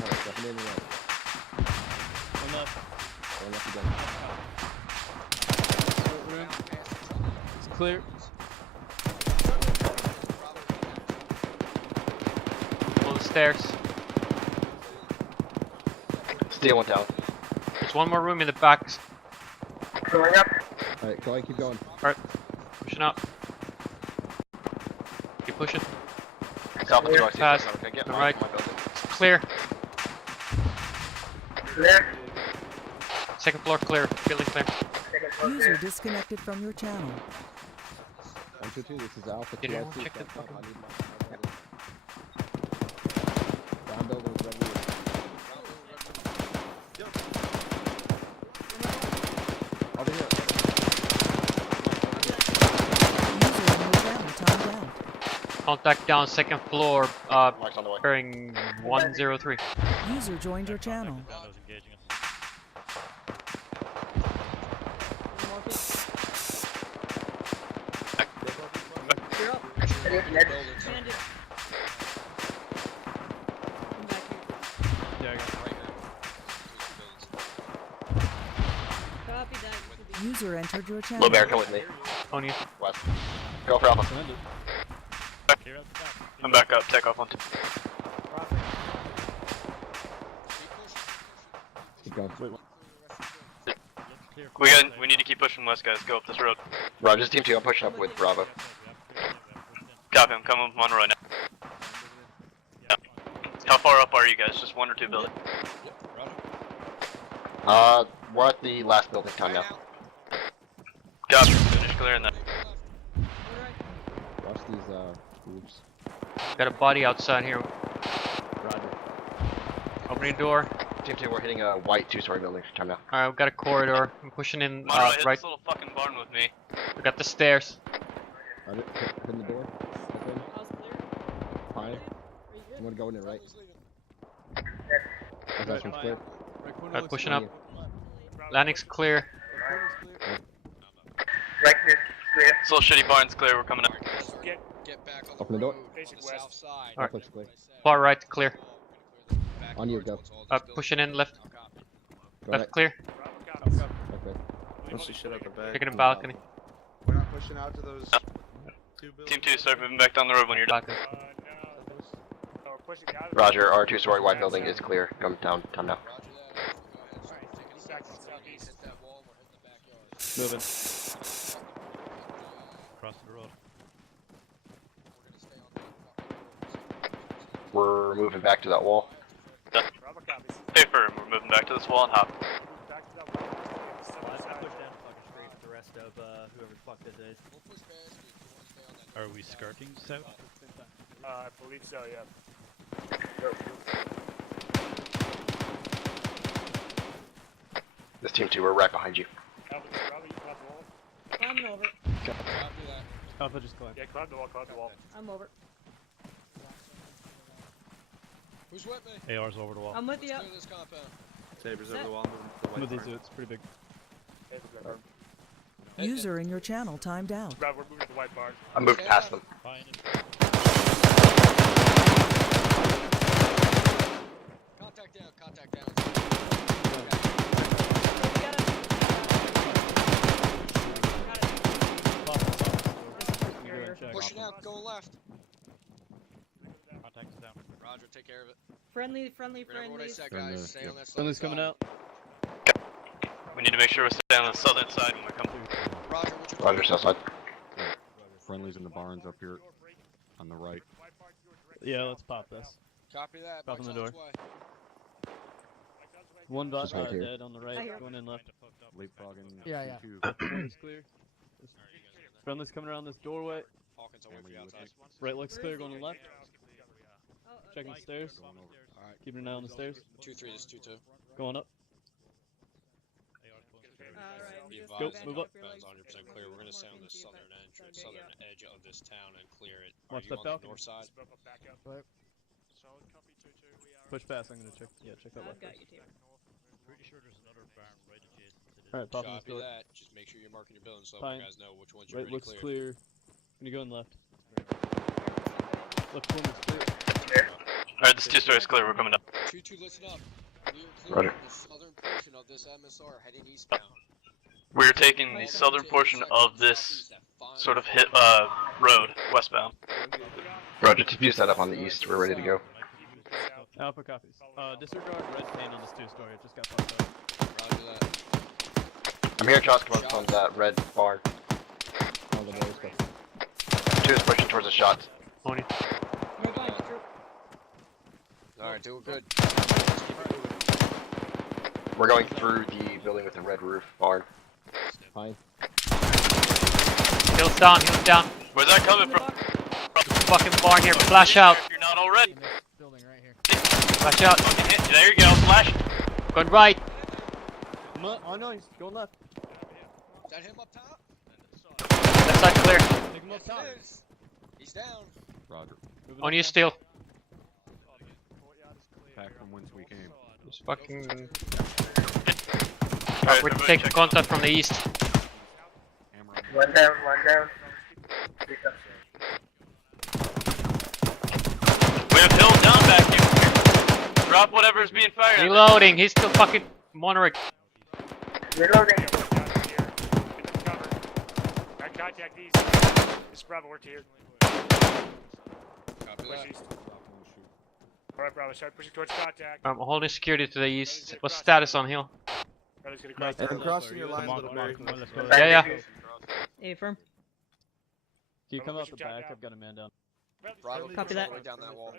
It's clear. Pull the stairs. Steel went down. There's one more room in the back. Going up. Alright, go ahead, keep going. Alright, pushing up. Keep pushing. South of 2, I see Pass. something. Okay, get Right. my building. Clear. Clear. 2nd floor clear. Building clear. User disconnected from your channel. 122, this is Alpha. Did anyone 2 check the fucking... Down building is ready. Over here. User in your channel timed out. Contact down 2nd floor, Mike's on the way. bearing 103. User joined your channel. You're up. Bandit. Come back here. Yeah, I got it. Copy that. User entered your channel. Little Bear, come with me. On you. West. Go for Alpha. I'm back up, take off on 2. Keep going. We need to keep pushing west, guys. Go up this road. Roger, this team 2, I'm pushing up with Bravo. Copy, I'm coming with Monroe now. Yeah. How far up are you guys? Just 1 or 2 buildings? We're at the last building time now. Copy, finish clearing that. Watch these groups. Got a body outside here. Roger. Opening door. Team 2, we're hitting a white 2-story building time now. Alright, we've got a corridor. I'm pushing in Monroe, hit right. this little fucking barn with me. We got the stairs. Roger. Open the door. Open. Fine. You want to go in it, right? That's clear. Alright, pushing up. Landing's clear. Right here, clear. This little shitty barn's clear, we're coming up. Get back on Open the door. the south side. Alright. Left clear. Far right clear. On you, go. Pushing in left. Go Left right. clear. Okay. Mostly shit out the back. Taking a balcony. We're not pushing out to those two buildings. Team 2, start moving back down the road when you're done. Balcony. Roger, our 2-story white building is clear. Come down time now. Moving. Cross the road. We're moving back to that wall. Stay firm, we're moving back to this wall and hop. Push down fucking straight for the rest of whoever the fuck this is. Are we skirting south? I believe so, yeah. This team 2, we're right behind you. Climbing over. Alpha, just climb. Yeah, climb the wall, climb the wall. I'm over. Who's with me? AR's over the wall. I'm with you. Clear this compound. Sabers over the wall. It's pretty big. User in your channel timed out. Rob, we're moving to the white bar. I moved past them. Contact down, contact down. Pushing out, going left. Contact is down. Roger, take care of it. Friendly. Remember what I said, guys. Stay on that southern Friendly's side. coming out. We need to make sure we stay on the southern side when we come through. Roger, what's your Roger, south side. Friendlies in the barns up here on the right. Yeah, let's pop this. Copy that. Pop in the Mike's on door. its way. One Just right here. dead on the right, going in left. Leapfrogging. Yeah. One's clear. Friendly's coming around this doorway. Hawkins, I'll wait for you outside. Right looks clear, going to left. Checking the stairs. Alright. Keeping an eye on the stairs. 2-3, this is 2-2. Going up. Be Go, advised, move up. Ben's 100% clear. We're gonna sound the southern edge of this town and clear it. Watch Are you that on balcony. the north side? Push past. I'm gonna check. Yeah, check that I've left. got you too. Pretty sure there's another barn right adjacent to this. Alright, pop in this Copy door. that. Just make sure you're marking your building so Fine. you guys know which ones you're Right ready looks clear. clear. Gonna go in left. Left corner's clear. Alright, this two-story's clear. We're coming up. 2-2, listen up. We are clear Roger. on the southern portion of this MSR heading eastbound. We're taking the southern portion of this sort of road, westbound. Roger, TP's set up on the east. We're ready to go. Alpha copies. Disregard red paint on this two-story. It just got fucked up. Roger that. I'm hearing shots coming from that red barn. Two is pushing towards the shots. Only. No behind you, troop. Alright, doing good. We're going through the building with the red roof barn. Fine. Hill's down, hill's down. Where's that coming from? Fucking barn here, flash out. If you're not already. Building right here. Flash out. There you go, flash. Going right. Oh no, he's going left. Is that him up top? Left side clear. Take him up top. It is. He's down. Roger. On you still. Back from whence we came. Just fucking. Alright, We're everybody taking check. contact from the east. One down, one down. We have Hill down back here. Drop whatever's being fired. Reloading. He's still fucking monitoring. Reloading. Contact these. This is Bravo, we're here. Copy Push that. east. Alright, Bravo, start pushing towards contact. I'm holding security to the east. What's status on hill? Bravo's gonna cross And crossing your line, little Mary. Yeah. A firm. Can you come out the back? I've got a man down. Bravo, Copy push all that. the way down that wall.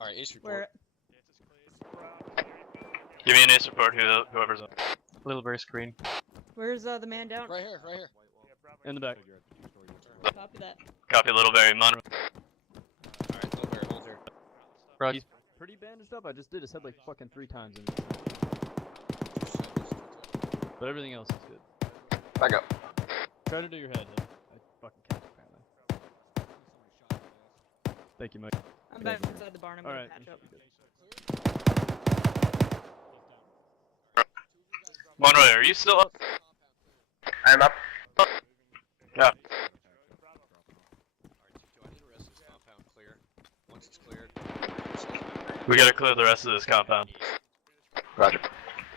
Alright, ace Where? report. Give me an ace report, whoever's up. Little very screen. Where's the man down? Right here, right here. In the back. Copy that. Copy, Littleberry, Monroe. Alright, Littleberry, hold here. Bro, He's pretty bandaged up. I just did his head like fucking 3 times. But everything else is good. Back up. Try to do your head. I fucking can't apparently. Thank you, Mike. I'm back inside the barn. I'm gonna Alright. patch up. Monroe, are you still up? I'm up. Yeah. Once it's cleared. We gotta clear the rest of this compound. Roger.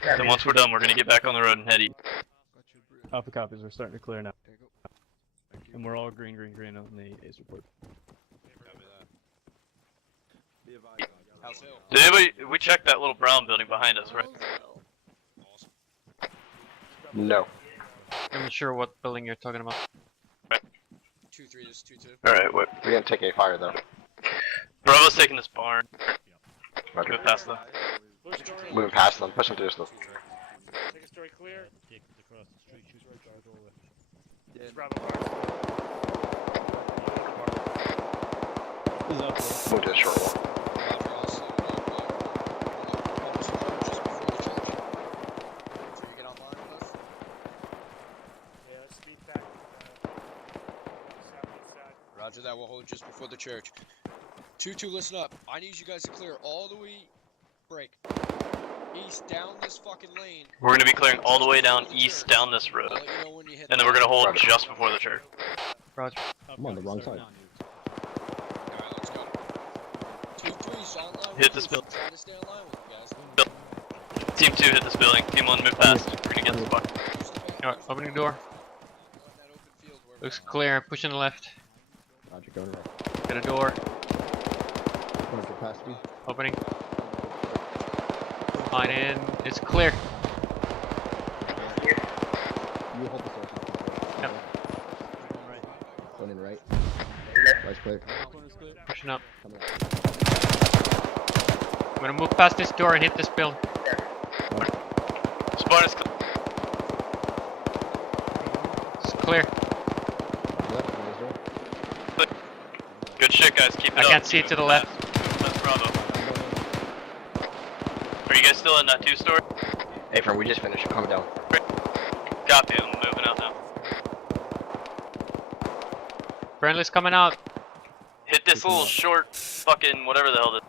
Then once we're done, we're gonna get back on the road and head east. Alpha copies. We're starting to clear now. And we're all green on the ace report. House Hill. Did anybody, we checked that little brown building behind us, right? No. I'm not sure what building you're talking about. 2-3, this is 2-2. Alright, wait. We didn't take any fire though. Bravo's taking this barn. Roger. Move past them. Moving past them. Push them through this though. Second story clear. Across the street, shoot right by the doorway. This is Bravo bar. He's up there. Move to the short wall. Roger, I'll slow it up. Almost just before the church. Before you get online with us. Yeah, let's speed back. Southeast side. Roger that, we'll hold just before the church. 2-2, listen up. I need you guys to clear all the way break east down this fucking lane. We're gonna be clearing all the way down east down this road, and then we're gonna hold just before the church. Roger. I'm on the wrong side. Alright, let's go. 2-3's online. Hit this building. Try to stay online with you guys. Team 2 hit this building. Team 1 move past. We're gonna get this fuck. Alright, opening door. Looks clear. Pushing the left. Roger, going right. Got a door. Going capacity. Opening. Line in. It's clear. You hold the source. Yep. Going in right. Right's clear. Pushing up. Coming I'm gonna move past this door and hit this building. Spawn is clear. It's clear. Good shit, guys. Keep it I up. can't see it to the left. That's Bravo. Are you guys still in that 2-story? Hey, friend, we just finished. Calm down. Copy. I'm moving out now. Friendly's coming out. Hit this little short fucking whatever the hell this.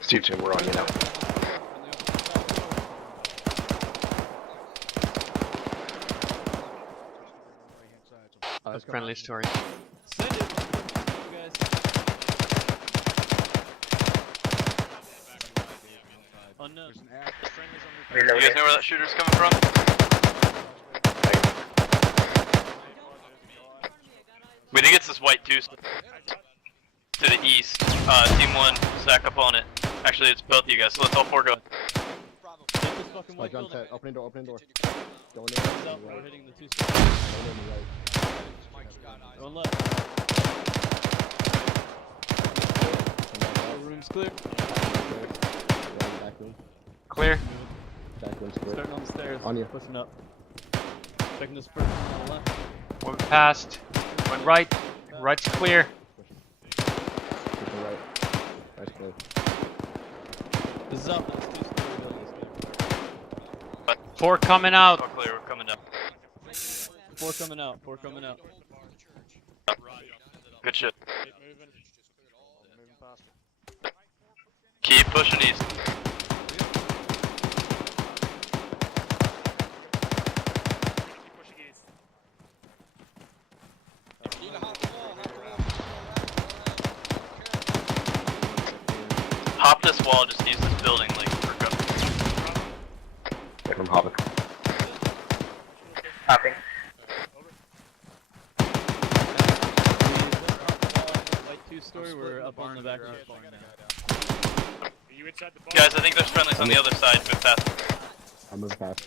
Steve 2, we're on you now. That's friendly story. Send it. You guys. Unknown. You guys know where that shooter's coming from? We think it's this white 2 to the east. Team 1, stack up on it. Actually, it's both of you guys, so let's all 4 go. Like gun set. Opening door. Opening door. Going in. We're hitting the 2-story. Going in the right. Going left. The room's clear. Back room. Clear. Back room's clear. Starting on the stairs. On you. Pushing up. Taking this first on the left. Went past. Went right. Right's clear. Pushing right. Right's clear. This is up. That's 2-story building. 4 coming out. All clear, we're coming down. 4 coming out. 4 coming out. Good shit. Keep pushing east. Hop this wall, just use this building like for cover. Get from Havoc. Hopping. White 2-story, we're up on the back of the barn now. Guys, I think there's friendlies on the other side. Move past. I'll move past.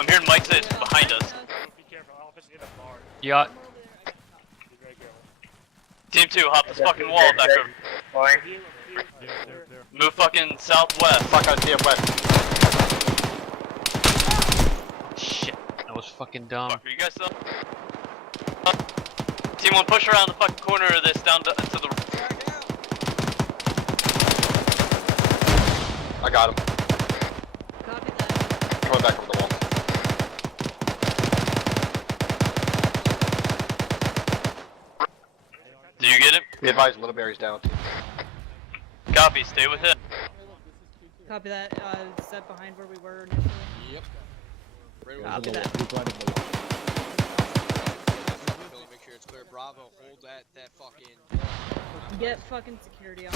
I'm hearing Mike say it's behind us. Yeah. Team 2, hop this fucking wall back over. Move fucking southwest. Fuck on TFB. Shit. That was fucking dumb. Fuck, are you guys still? Team 1, push around the fucking corner of this down to the. I got him. Copy that. Coming back over the wall. Do you get him? Be advised, Little Mary's down. Copy, stay with him. Copy that. Set behind where we were initially. Yep. Copy that. Make sure it's clear. Bravo, hold that fucking. Get fucking security on.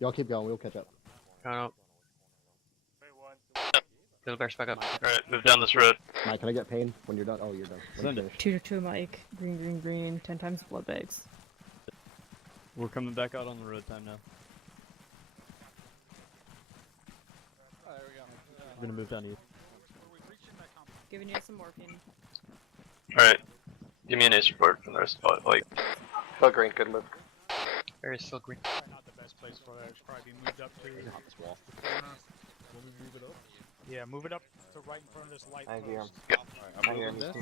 Y'all keep going, we'll catch up. Got up. Little bear's back up. Alright, move down this road. Mike, can I get pain when you're done? Oh, you're done. Send it. 2-2 Mike. Green. 10 times blood bags. We're coming back out on the road time now. We're gonna move down east. Giving you some morphine. Alright. Give me an ace report from the rest of the fight. Still green, good move. Very still green. Not the best place for that. It should probably be moved up to the corner. Will we move it up? Yeah, move it up to right in front of this light post.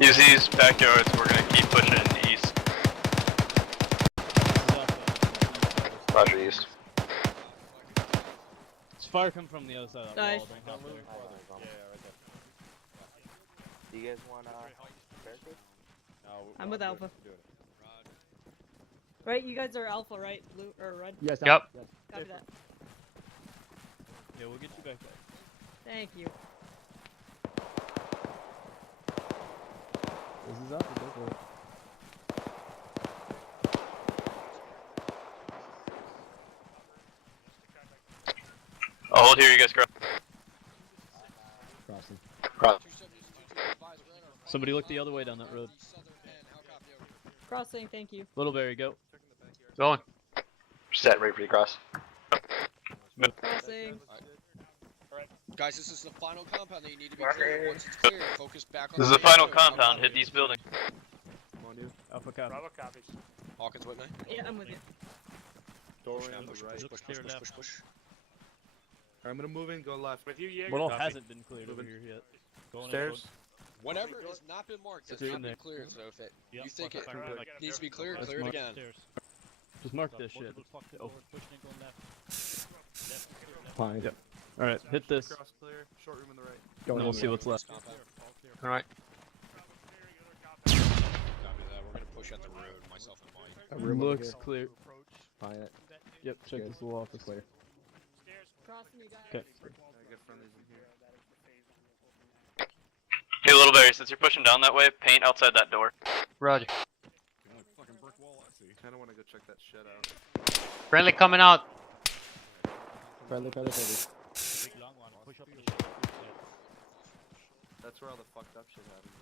Use these backyards, we're gonna keep pushing east. Roger, east. It's fire coming from the other side of that Nice. wall. Don't hop there. Do you guys want barricade? I'm with Alpha. Right, you guys are Alpha, right? Blue or red? Yes. Yep. Copy that. Yeah, we'll get you back there. Thank you. This is up. Go for it. I'll hold here, you guys grab. Crossing. Cross. Somebody look the other way down that road. Crossing, thank you. Littleberry, go. Going. Set, ready for you cross. Crossing. Guys, this is the final compound that you need to be clear. Once it's clear, focus back on This is the final compound, hit these buildings. Come on, you. Alpha copy. Bravo copies. Hawkins with me. Yeah, I'm with you. Push now, push. I'm gonna move in, go left. With you, yeah. What all hasn't been cleared over here yet? Stairs. Whatever has not been marked has not been cleared, so if you think it needs to be cleared, clear it again. Just mark this shit. Oh. Fine. Yep. Alright, hit this. Cross clear. Short room on the right. Go and we'll see what's left. Alright. Copy that. We're gonna push out the road, myself and Mike. Looks clear. Fine it. Yep, check this little office. Clear. Crossing you guys. Okay. Get friendlies in here. Hey, Littleberry, since you're pushing down that way, paint outside that door. Roger. Kinda wanna go check that shed out. Friendly coming out. Friendly. That's where all the fucked up shit happens.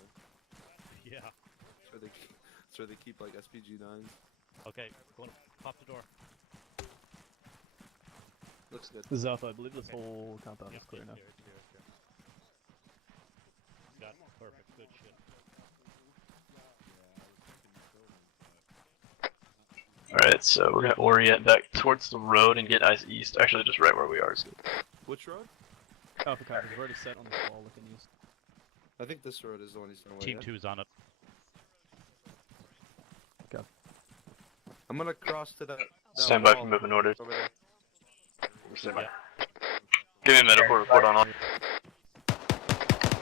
Yeah. That's where they keep like SPG 9s. Okay, go on, pop the door. Looks good. This is Alpha. I believe this whole compound is clear now. Got it. Perfect. Good shit. Alright, so we're gonna orient back towards the road and get eyes east. Actually, just right where we are. So. Which road? Alpha copy. We've already set on the wall looking east. I think this road is the one he's going away. Team 2's on it. Okay. I'm gonna cross to that. Stand by for moving orders. Over there. Stand by. Give me a minute for report on.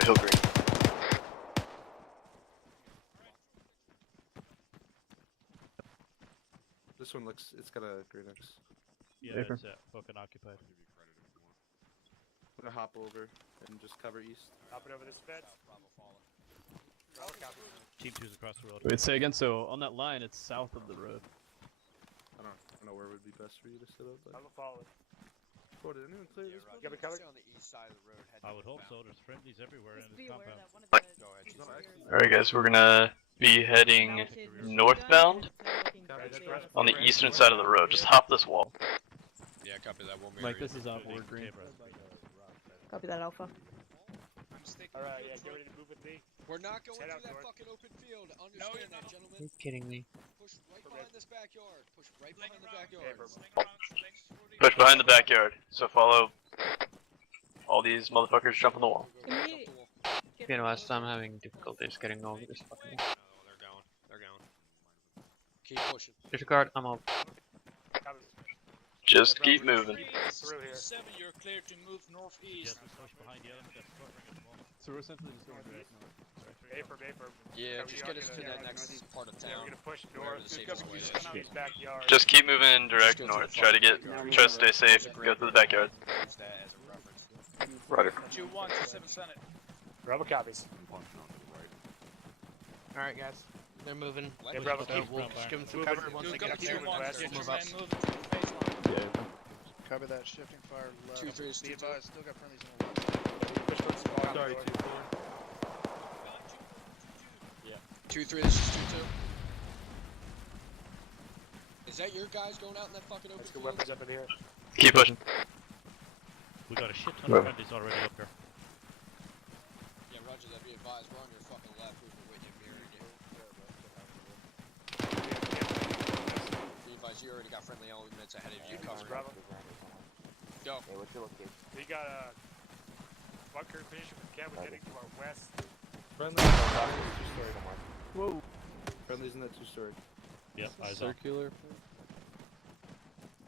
Hill green. This one looks, it's got a green X. Yeah, Paper. it's fucking occupied. I'm gonna hop over and just cover east. Hop it over this bed. Team 2's across the road. Wait, say again. So on that line, it's south of the road. I don't know where would be best for you to sit up. But... I'm gonna follow it. Oh, did anyone clear this? You got me covered? on the east side of the road. I would hope so. There's friendlies everywhere in this compound. Alright, guys, we're gonna be heading northbound on the eastern side of the road. Just hop this wall. Yeah, copy that. We'll Mike, this is Alpha. We're green. Copy that, Alpha. Alright, yeah, get ready to move with me. We're not going Head through out that north. fucking open field. Understand that, gentlemen. Are you kidding me? Push right behind this backyard. Push right behind the backyard. Push behind the backyard. So follow all these motherfuckers jump on the wall. You know, I'm having difficulties getting over this fucking. No, they're going. They're going. Keep pushing. Disregard, I'm out. Just keep moving. 7, you're clear to move northeast. So we're simply just going direct north. Vapor. Yeah, just get us to that next part of Yeah, we're town. gonna push Wherever north. the safest way is. Backyard. Just keep moving direct north. Try to stay safe. Go through the backyard. Use that as a reference. Roger. 2-1, 27 Senate. Bravo copies. Alright, guys. They're moving. Yeah, Bravo, keep We'll just give them some moving. cover once they Go get up there. 2-1, We'll get your move man up. moving to the baseline. Yeah. Cover that shifting fire left. 2-3 is Be 2-2. advised, still got friendlies on the left. Push towards the ball. Sorry, 2-4. 2-3, this is 2-2. Is that your guys going out in that fucking open Let's get field? weapons up in here. Keep pushing. We got a shit ton of friendlies already up here. advised, we're on your fucking left, moving with you, mirroring you. Be advised, you already got friendly elements ahead of you covering. Go. Hey, what's your location? We got a bunker position with Kevin getting to our west. Friendly in that two-story. Whoa. Friendly's in that two-story. Yep, eyes circular.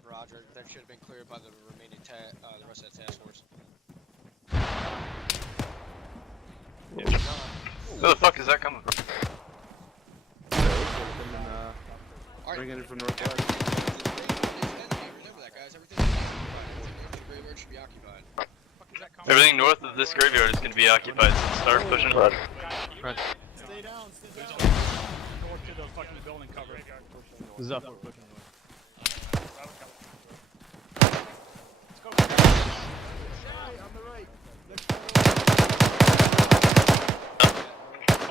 Roger, that should have been cleared by the remaining the rest of the task force. Where the fuck is that coming from? Bringing it from northwest. Remember that, guys. Everything the graveyard should be occupied. Everything north of this graveyard is going to be occupied, so start pushing it. Right. Stay down, north to the fucking building cover. This is up, we're pushing north.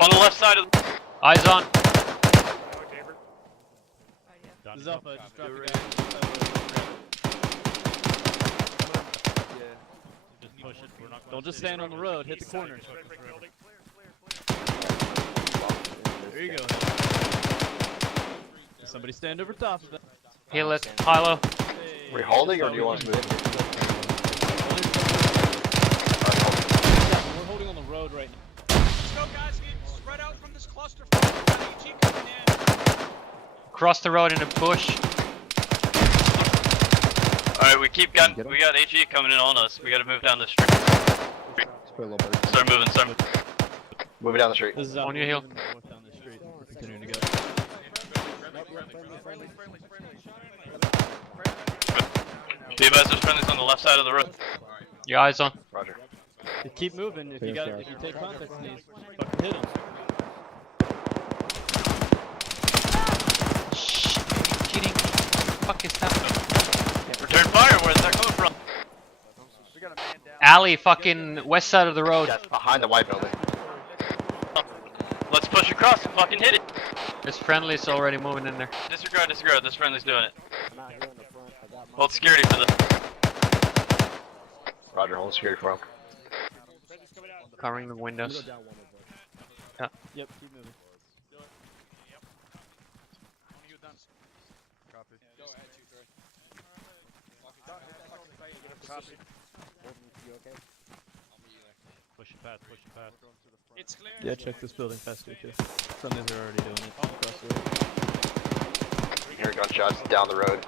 On the left side of the... Eyes on. This is up, just drop it Just push it. We're not Don't just stand on the road, hit the corners. There you go. Somebody stand over top of it. Heal it. Hilo. Are we holding or do you want us to move in? We're holding on the road right now. Let's go, guys. Get spread out from this cluster. AG coming in. Cross the road in a bush. Alright, we got HE coming in on us. We gotta move down the street. Start moving, Moving down the street. This is on your heel. Down the street. Continuing to go. Be advised, there's friendlies on the left side of the road. Your eyes on. Roger. Keep moving. If you take contact sneeze, fucking hit him. Shit, are you kidding me? What the fuck is that? Return fire, where's that coming from? Alley, fucking west side of the road. That's behind the white building. Let's push across and fucking hit it. There's friendlies already moving in there. Disregard, this friendly's doing it. Hold security for the... Roger, hold security for him. Covering the windows. Yeah. Yep, keep moving. Go ahead, 2-3. Copy. You okay? Push it past, It's clear. Yeah, check this building faster too. Friendlies are already doing it. Across the way. Hear gunshots down the road.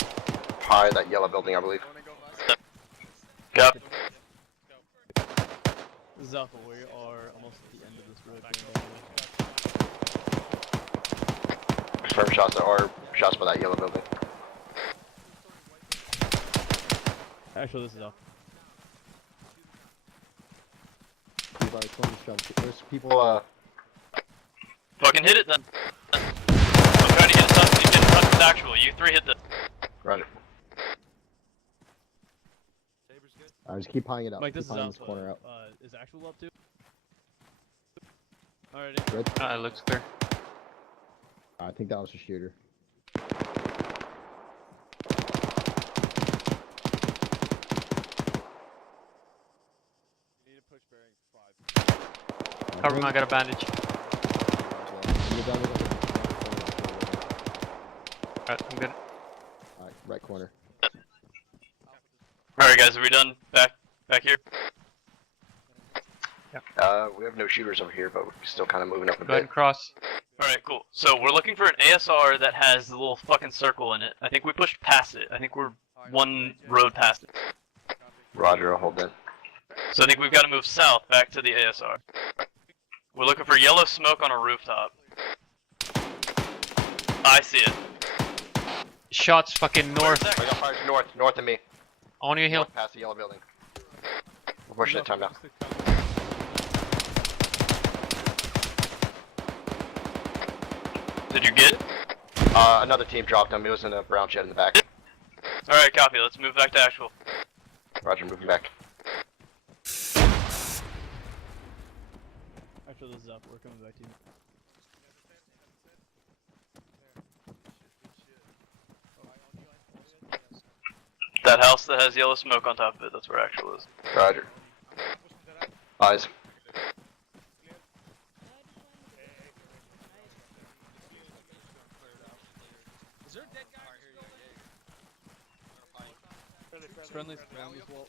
High, that yellow building, I believe. Yep. This is Alpha, we are almost at the end of this road. Confirm shots are shots by that yellow building. Actually, this is Alpha. There's people, Fucking hit it then. I'm trying to get us up and get in touch with actual. You three hit the... Roger. just keep eyeing it up. Mike, this keep is eyeing Alpha. this corner out. Is actual up too? Alright. Good. It looks clear. I think that was a shooter. Cover him, I got a bandage. Alright, I'm good. Alright, right corner. Alright guys, are we done back here? We have no shooters over here, but we're still kind of moving up a Go ahead bit. and cross. Alright, cool. So we're looking for an ASR that has the little fucking circle in it. I think we pushed past it. I think we're one road past it. Roger, I'll hold then. So I think we've got to move south back to the ASR. We're looking for yellow smoke on a rooftop. I see it. Shots fucking north. I got fires north of me. On your heel. North past the yellow building. We're pushing it, time now. Did you get it? Another team dropped him. It was in a brown shed in the back. Alright, copy. Let's move back to actual. Roger, moving back. Actually, this is up. We're coming back to you. That house that has yellow smoke on top of it, that's where actual is. Roger. Eyes. there a dead guy? Friendly's around this wall.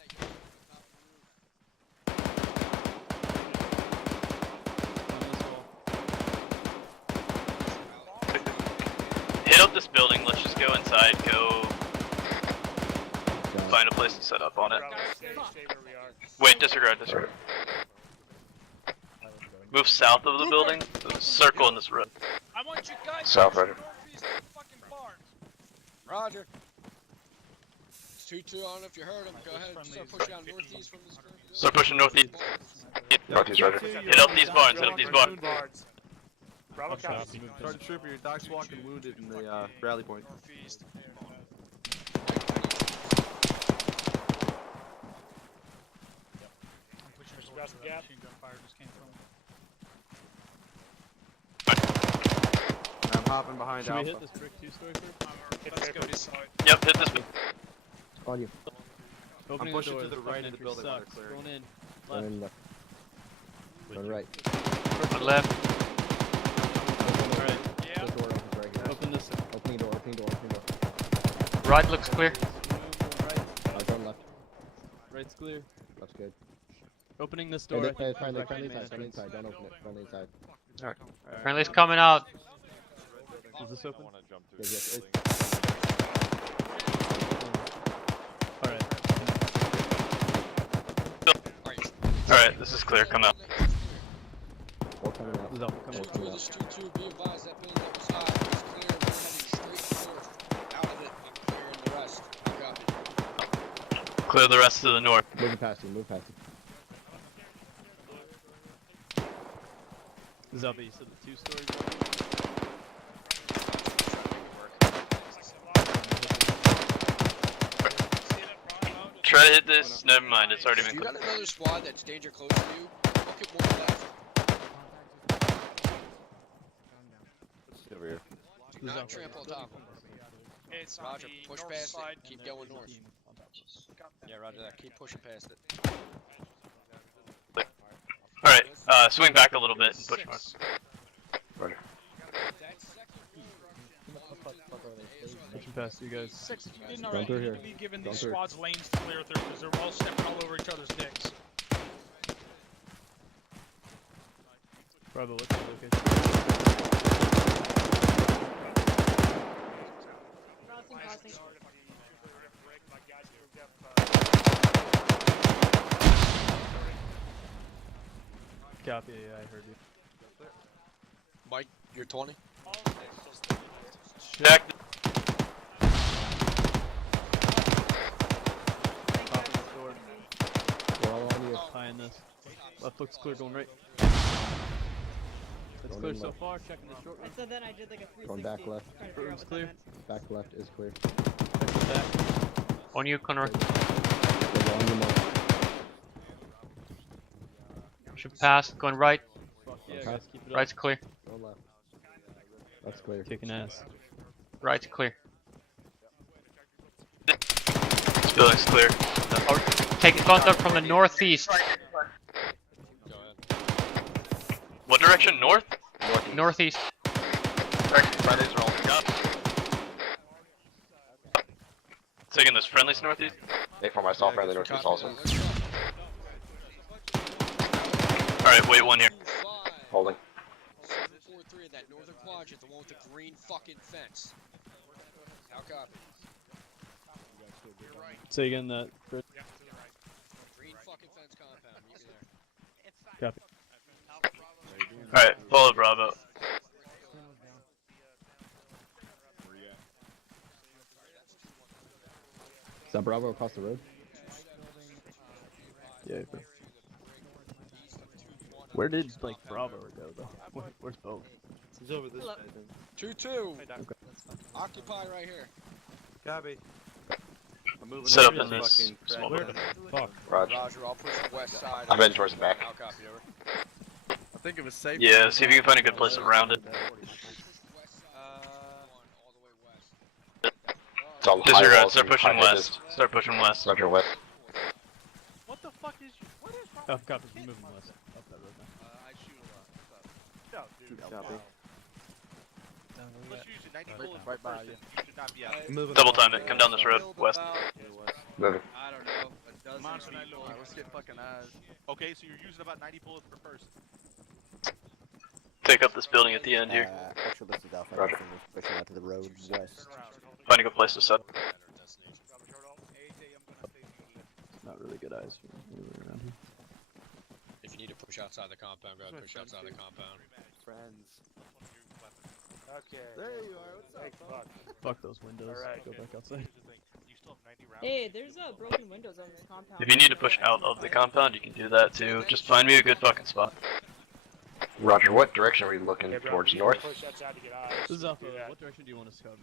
Hit up this building, let's just go inside, go find a place to set up on it. Wait, disregard. Move south of the building, circle in this road. I want you guys South, to right. northeast of the fucking barn. Roger. It's 2-2, I don't know if you heard him. Go ahead and start pushing out northeast from this. Start pushing northeast. Northeast, right. Hit up these barns, hit up these barns. Bravo copy. Sergeant Trooper, your dog's walking wounded in the rally point. Northeast. I'm pushing towards where that machine gun fire just came from. I'm hopping behind Should Alpha. we hit this brick 2-story first? Let's go this side. Yep, hit this. On you. Opening I'm pushing the door, to the right of the building where sucks. they're clearing. Going in. Going Left. left. Going right. On left. Alright. Yeah. The door opens right here. Open this. Opening door, opening door, opening door. Right looks clear. Right. Going left. Right's clear. Left's good. Opening this Hey, door. friendly Back main inside, friendly entrance. inside. Don't open it. Friendly inside. Alright. Friendly's coming out. Is this open? Yes, yes. Alright. Alright, this is clear, come out. All coming out. This is Alpha coming All coming out. This 2-2, be advised that building that was high was clear. We're heading straight north. Out of it and clearing the rest. Copy. Clear the rest to the north. Moving past you, move past you. This is Alpha, you said the 2-story building? Try to hit this, never mind, it's already If been you cleared. got another squad that's danger close to you, look at more left. Over here. Do not trample on top of them. It's on Roger, the push north past side. it. Keep going north. Yeah, roger that. Keep pushing past it. Alright, swing back a little bit and push north. Roger. Pushing past you guys. Six, if you didn't Don't already, do you here. need to be giving Don't these do it. squads lanes to clear through because they're all stepping all over each other's dicks. Bravo, what's the location? Copy, yeah, I heard you. Mike, you're 20. Jack. Open this door. We're all on you. High in this. Left looks clear, going right. It's Going clear in so left. far, checking the short room. So then I did like a 360. Going back left. trying to figure out Room's what that clear. meant. Back left is clear. Checking back. On you, Conroy. Go on your mark. Should pass. Going right. Fuck yeah, guys, keep it up. Right's clear. Go left. That's clear. Kicking ass. Right's clear. This building's clear. Taking contact from the northeast. What direction? North? Northeast. Friendlies are all up. Taking this friendlies northeast? Hey, for myself, friendly northeast also. Alright, wait one here. Holding. 743 in that northern quadrant, the one with the green fucking fence. How copy? Say again that. Green fucking fence compound. Meet me there. Copy. Alright, follow Bravo. Is that Bravo across the road? Yeah, bro. Where did, like, Bravo go, though? Where's Bo? He's over this way, I think. 2-2. Occupy right here. Copy. I'm moving Set up over in this this fucking small crack. building. Fuck. Roger. Roger, I'll push the west side. I'm heading towards the back. How copy, over. I think it was safe. Yeah, see if you can find a good place around it. It's all high Disregard, walls start and pushing high west. hedges. Start pushing west. Roger, west. What the fuck is you? What is wrong? Oh, copy. We're moving west. Up that road now. I shoot a lot. Copy. Let's use 90 bullets right by you. You should not be out. Double time it. Come down this road, west. Moving. I don't know, a dozen Monster, people. alright, let's get fucking eyes. Okay, so you're using about 90 bullets per person. Take up this building at the end here. Actually, this is Alpha. Roger. Pushing out to the road west. Finding a place to set. Not really good eyes for anywhere around here. If you need to push outside the compound, go ahead and push outside the compound. Friends. Okay. There you are. What's up, Fuck those windows. Alright, Go good. back outside. Hey, there's broken windows on this compound. If you need to push out of the compound, you can do that too. Just find me a good fucking spot. Roger, what direction are we looking Yeah, bro, towards? you North? push outside to get eyes. This is Alpha. Do that. What direction do you want us to cover?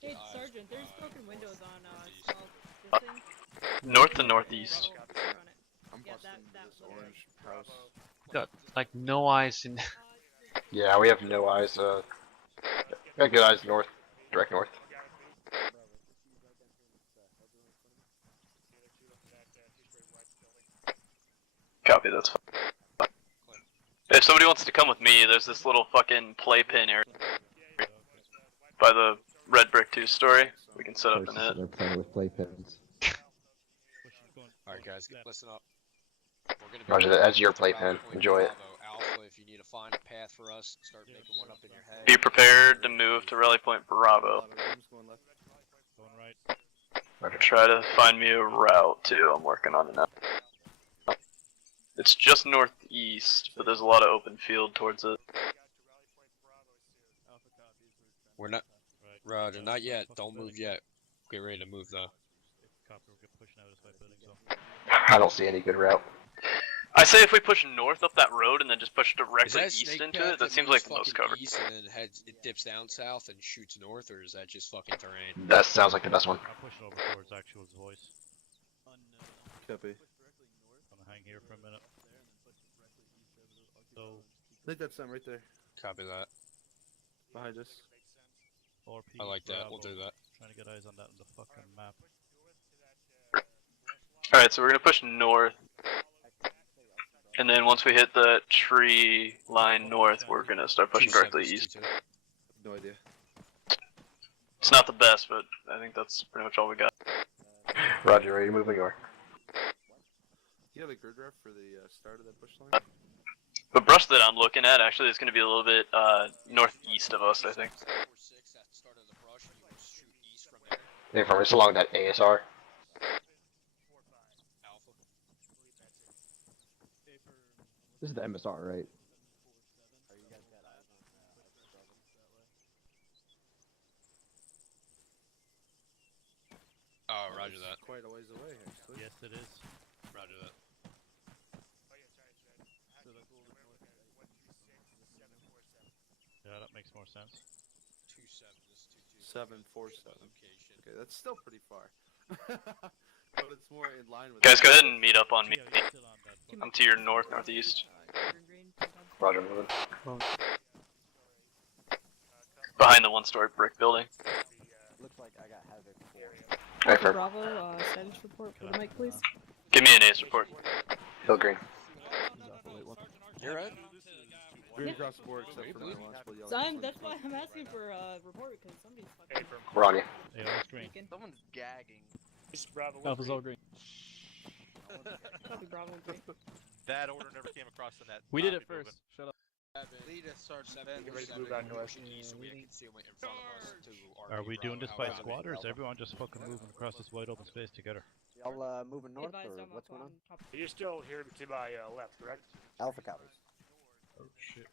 Hey, Sergeant, there's broken windows on south. This thing. North to northeast. Yeah, that orange house. Got like no eyes in. Yeah, we have no eyes. Got good eyes north. Direct north. Copy, that's fine. If somebody wants to come with me, there's this little fucking playpen area by the red brick 2 story. We can set up in it. They're playing with playpens. Alright guys, listen up. We're gonna Roger that. That's your playpen. Enjoy it. Alpha, if you need to find a path for us, start making one up in your head. Be prepared to move to Rally Point Bravo. Try to find me a route too. I'm working on it now. It's just northeast, but there's a lot of open field towards it. We're not. Roger, not yet. Don't move yet. Get ready to move though. I don't see any good route. I say if we push north up that road and then just push Is directly that a east snake into path it, that seems moves like the most fucking covered. east and then it dips down south and shoots north, or is that just fucking terrain? That sounds like the best one. I'll push it over towards Actual's voice. Copy. I'm gonna hang here for a minute. So, I think that's them right there. Copy that. Behind us. I like that. We'll do that. Trying to get eyes on that on the fucking map. Alright, so we're gonna push north. And then once we hit the tree line north, we're gonna start pushing directly east. No idea. It's not the best, but I think that's pretty much all we got. Roger, are you moving or? You have a grid ref for the start of that push line? The brush that I'm looking at actually is gonna be a little bit northeast of us, I think. It's along that ASR. This is the MSR, right? Oh, roger that. Quite a ways away, actually. Yes, it is. Roger that. Yeah, that makes more sense. 27. This is 747. Okay, that's still pretty far. But it's more in line with. Guys, go ahead and meet up on me. I'm to your north, northeast. Roger, moving. Behind the one-story brick building. Looks like I got Havoc. Right, fair. Bravo, status report for the mic, please. Give me an ace report. Hill green. You're right. Green across the board except for my launchable yellow. So that's why I'm asking for a report, because somebody's fucking... We're on you. Yeah, that's green. Someone's gagging. Bravo. Alpha's all green. Copy, Bravo, green. That order never came across in that. We did it zombie first. Shut up. Lead us, Sergeant Get ready to move out north. Are we doing this by squad, or is everyone just fucking moving across this wide open space together? Y'all moving north, Advise or I'm what's up going on? top. You're still here to my left, correct? Alpha copies. Oh shit.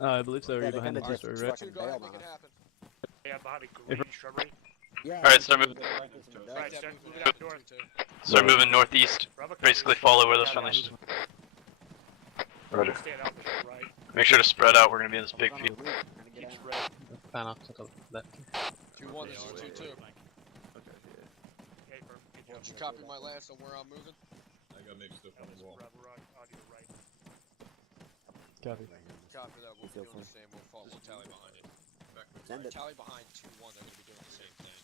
I believe so. You're behind the kinda two-story, just right? fucking bailed on us. Yeah, I'm behind a green shrubbery. Yeah. Alright, start moving. Alright, start moving out north. Start moving northeast. Basically follow where those friendlies. Roger. Stand out to the right. Make sure to spread out, we're gonna be in this big field. Keep spread. Fan off to the left. 2-1, this is 2-2. Okay, perfect. Good Did you job. copy my last on where I'm moving? I got mixed up on the wall. Bravo, on your right. Copy. Copy that. We'll be doing the same. We'll tally behind it. Send it. Tally behind 2-1. They're gonna be doing the same thing.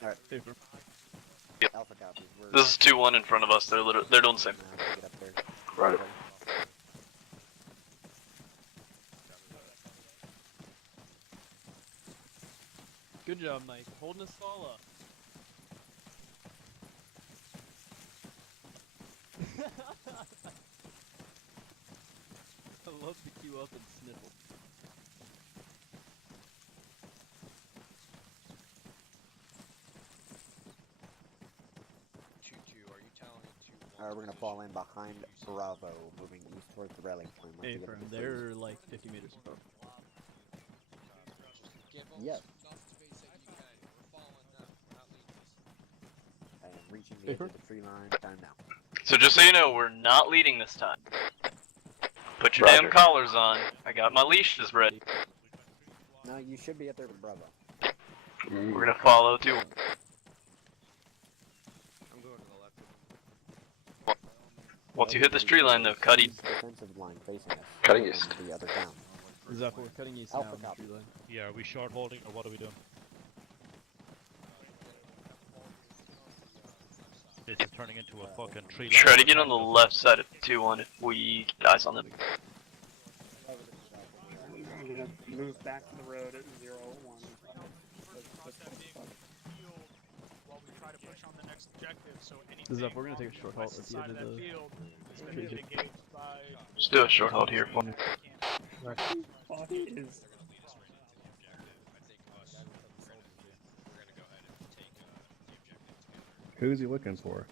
Alright. Paper. Alpha copies. This is 2-1 in front of us, they're doing the same. Get up there. Right. Good job, Mike. Holding us all up. I love to queue up and sniffle. Are you telling me to? Alright, we're gonna fall in behind Bravo, moving east towards the rallying point. Hey, firm, they're like 50 meters above. Give them Yes. enough space that you can. We're following them. We're not leading this. I am reaching the edge of the tree line. Time now. So just so you know, we're not leading this time. Put your Roger. damn collars on. I got my leashes ready. No, you should be at there with Bravo. We're gonna follow too. I'm going to the left. Once you hit this tree line though, cut east. Defensive line facing us. Cutting east. from the other town. Zephyr, we're cutting east Alpha now on the copy. tree line. Yeah, are we short holding or what are we doing? This is turning into a fucking tree line. Try to get on the left side of 2-1 if we get eyes on them. I'm gonna move back to the road at 0-1. While we try to push on the next objective, so Zephyr, we're gonna take a short halt at the end of the field is gonna tree. get engaged by. Just do a short hold here for me. Fuck is. Who's he looking for?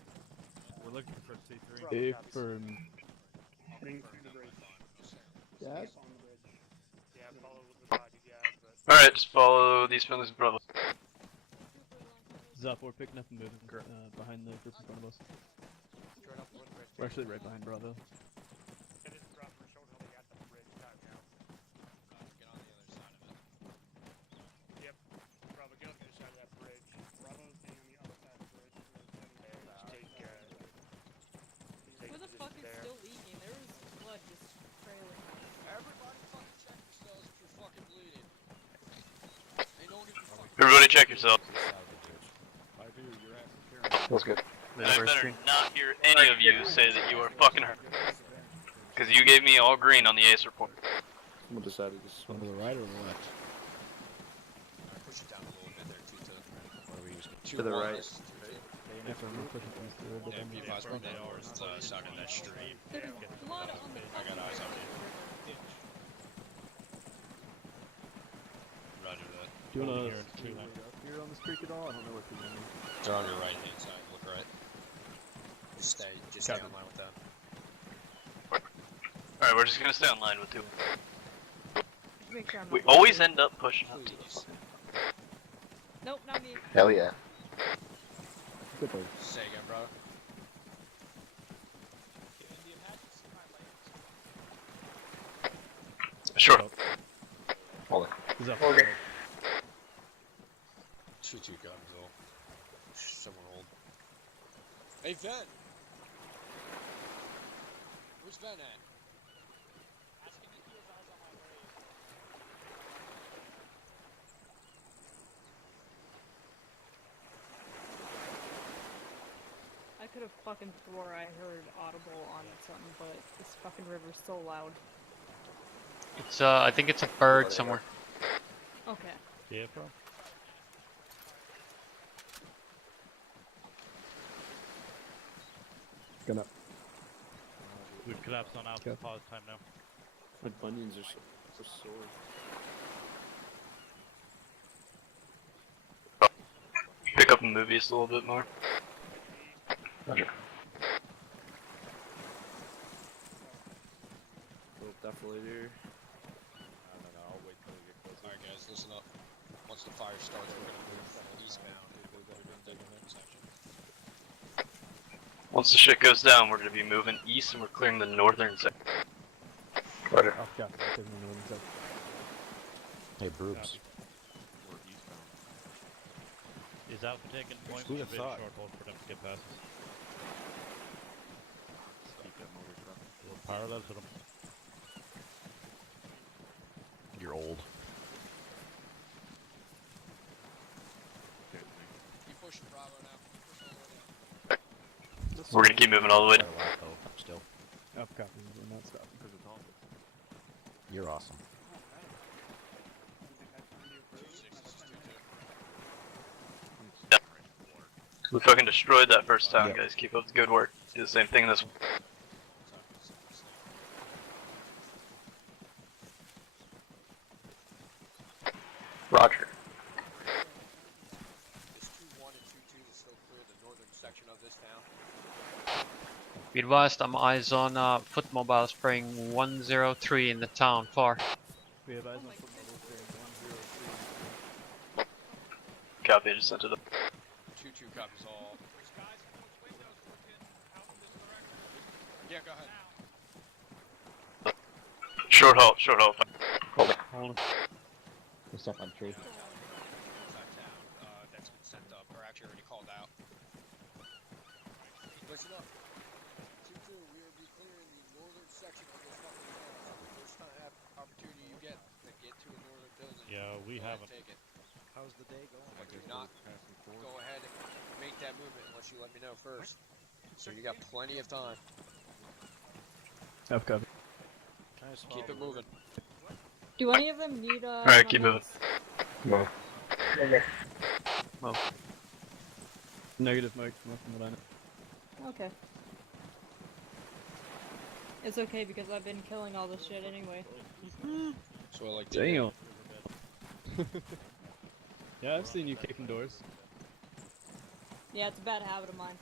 We're looking for C3. Hey, firm. Heading to the bridge. Yes? On the bridge. Yeah, follow with the body, yeah, but... Alright, just follow these friendlies, brother. Zephyr, we're picking up and moving behind the group in front of us. We're actually right behind Bravo. It is proper shoulder holding at the bridge, time now. Get on the other side of it. Yep, Bravo, get on the other side of that bridge. Bravo's being on the other side of the bridge. Who the fuck is still leaking? There was blood just trailing. Everybody fucking check yourselves if you're fucking bleeding. They don't even fucking... Everybody check yourself. I do, your ass is carrying. That's good. And I better not hear any of you say that you are fucking hurt. Because you gave me all green on the ace report. Someone decided to swim to the right or the left? Push it down a little bit there, Tutu. What are we using? To the right. Hey, firm, we're pushing things through. Yeah, be advised where they are south of that stream. There's blood on the I got eyes on you. Roger that. Do you wanna Here in tree line. up here on this creek at all? I don't know where we're going. They're on your right hand side. Look right. Just stay on line with them. Alright, we're just gonna stay on line with 2. Make sure I'm We not always bleeding. end up pushing up. Nope, not me. Hell yeah. Good boy. Say again, bro. Sure. Hold on. Zephyr. Okay. Two guns, though. Someone old. Hey, Ven! Where's Ven at? I could have fucking swore I heard audible on something, but this fucking river's so loud. It's I think it's a bird somewhere. Okay. Yeah, bro. Gonna. We've collapsed on Alpha. Pause time now. My bunions are so sore. Pick up and move east a little bit more. Roger. Definitely do. I don't know, I'll wait till we get closer. Alright guys, listen up. Once the fire starts, we're gonna move eastbound. Once the shit goes down, we're gonna be moving east and we're clearing the northern side. Roger. Alpha copy. Taking the northern side. Hey, Brooks. Is Alpha taking point? Who'd We have should be a thought? short hold for them to get past us. Keep that motor truck. We're parallel to them. You're old. Keep pushing Bravo now. Push all the way down. We're gonna keep moving all the way. Still. Alpha copy. We're not stopping. You're awesome. We fucking destroyed that first town, guys. Keep up the good work. Do the same thing this one. Roger. Is 2-1 and 2-2 to still clear the northern section of this town? Be advised, I'm eyes on foot mobile spraying 103 in the town, far. We have eyes on foot mobile spraying 103. Copy, I just sent it up. 2-2 copies all. Yeah, go ahead. Short halt, short halt. Hold it. What's up on tree? That's been sent up, or actually already called out. Listen up. 2-2, we will be clearing the northern section of this fucking town. So the first time opportunity you get to get to a northern building. Yeah, we haven't. Take it. How's the day going? I do not go ahead and make that movement unless you let me know first. So you got plenty of time. Up, copy. Keep it moving. Do any of them need Alright, keep moving. Move. Move. Negative, Mike. Nothing that I know. Okay. It's okay because I've been killing all this shit anyway. So I like Damn. Yeah, I've seen you kicking doors. Yeah, it's a bad habit of mine.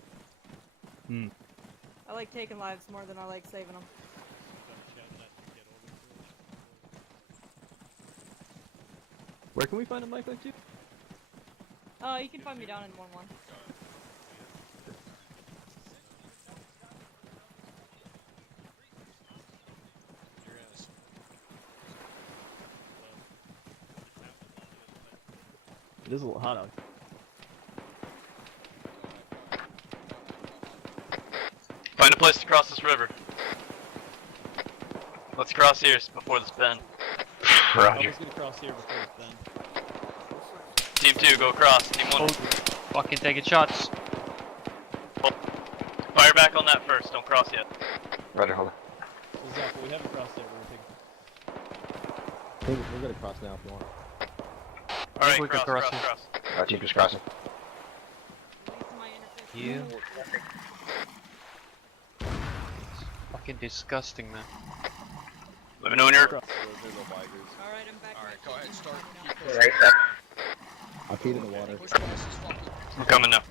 Hmm. I like taking lives more than I like saving them. Where can we find a mic like you? You can find me down in 1-1. It is a little hot out. Find a place to cross this river. Let's cross here before this bend. Roger. I was gonna cross here before this bend. Team 2, go across. Team 1. Fucking taking shots. Fire back on that first. Don't cross yet. Roger, hold on. So Zach, we haven't crossed yet. We're gonna cross now if you want. Alright, we cross, can cross cross, it. cross. Our team just crossing. You. Fucking disgusting, man. Let me know when you're... Alright, I'm back. Alright, go ahead, start. I'll feed in the water. Push past this fucking... I'm coming now.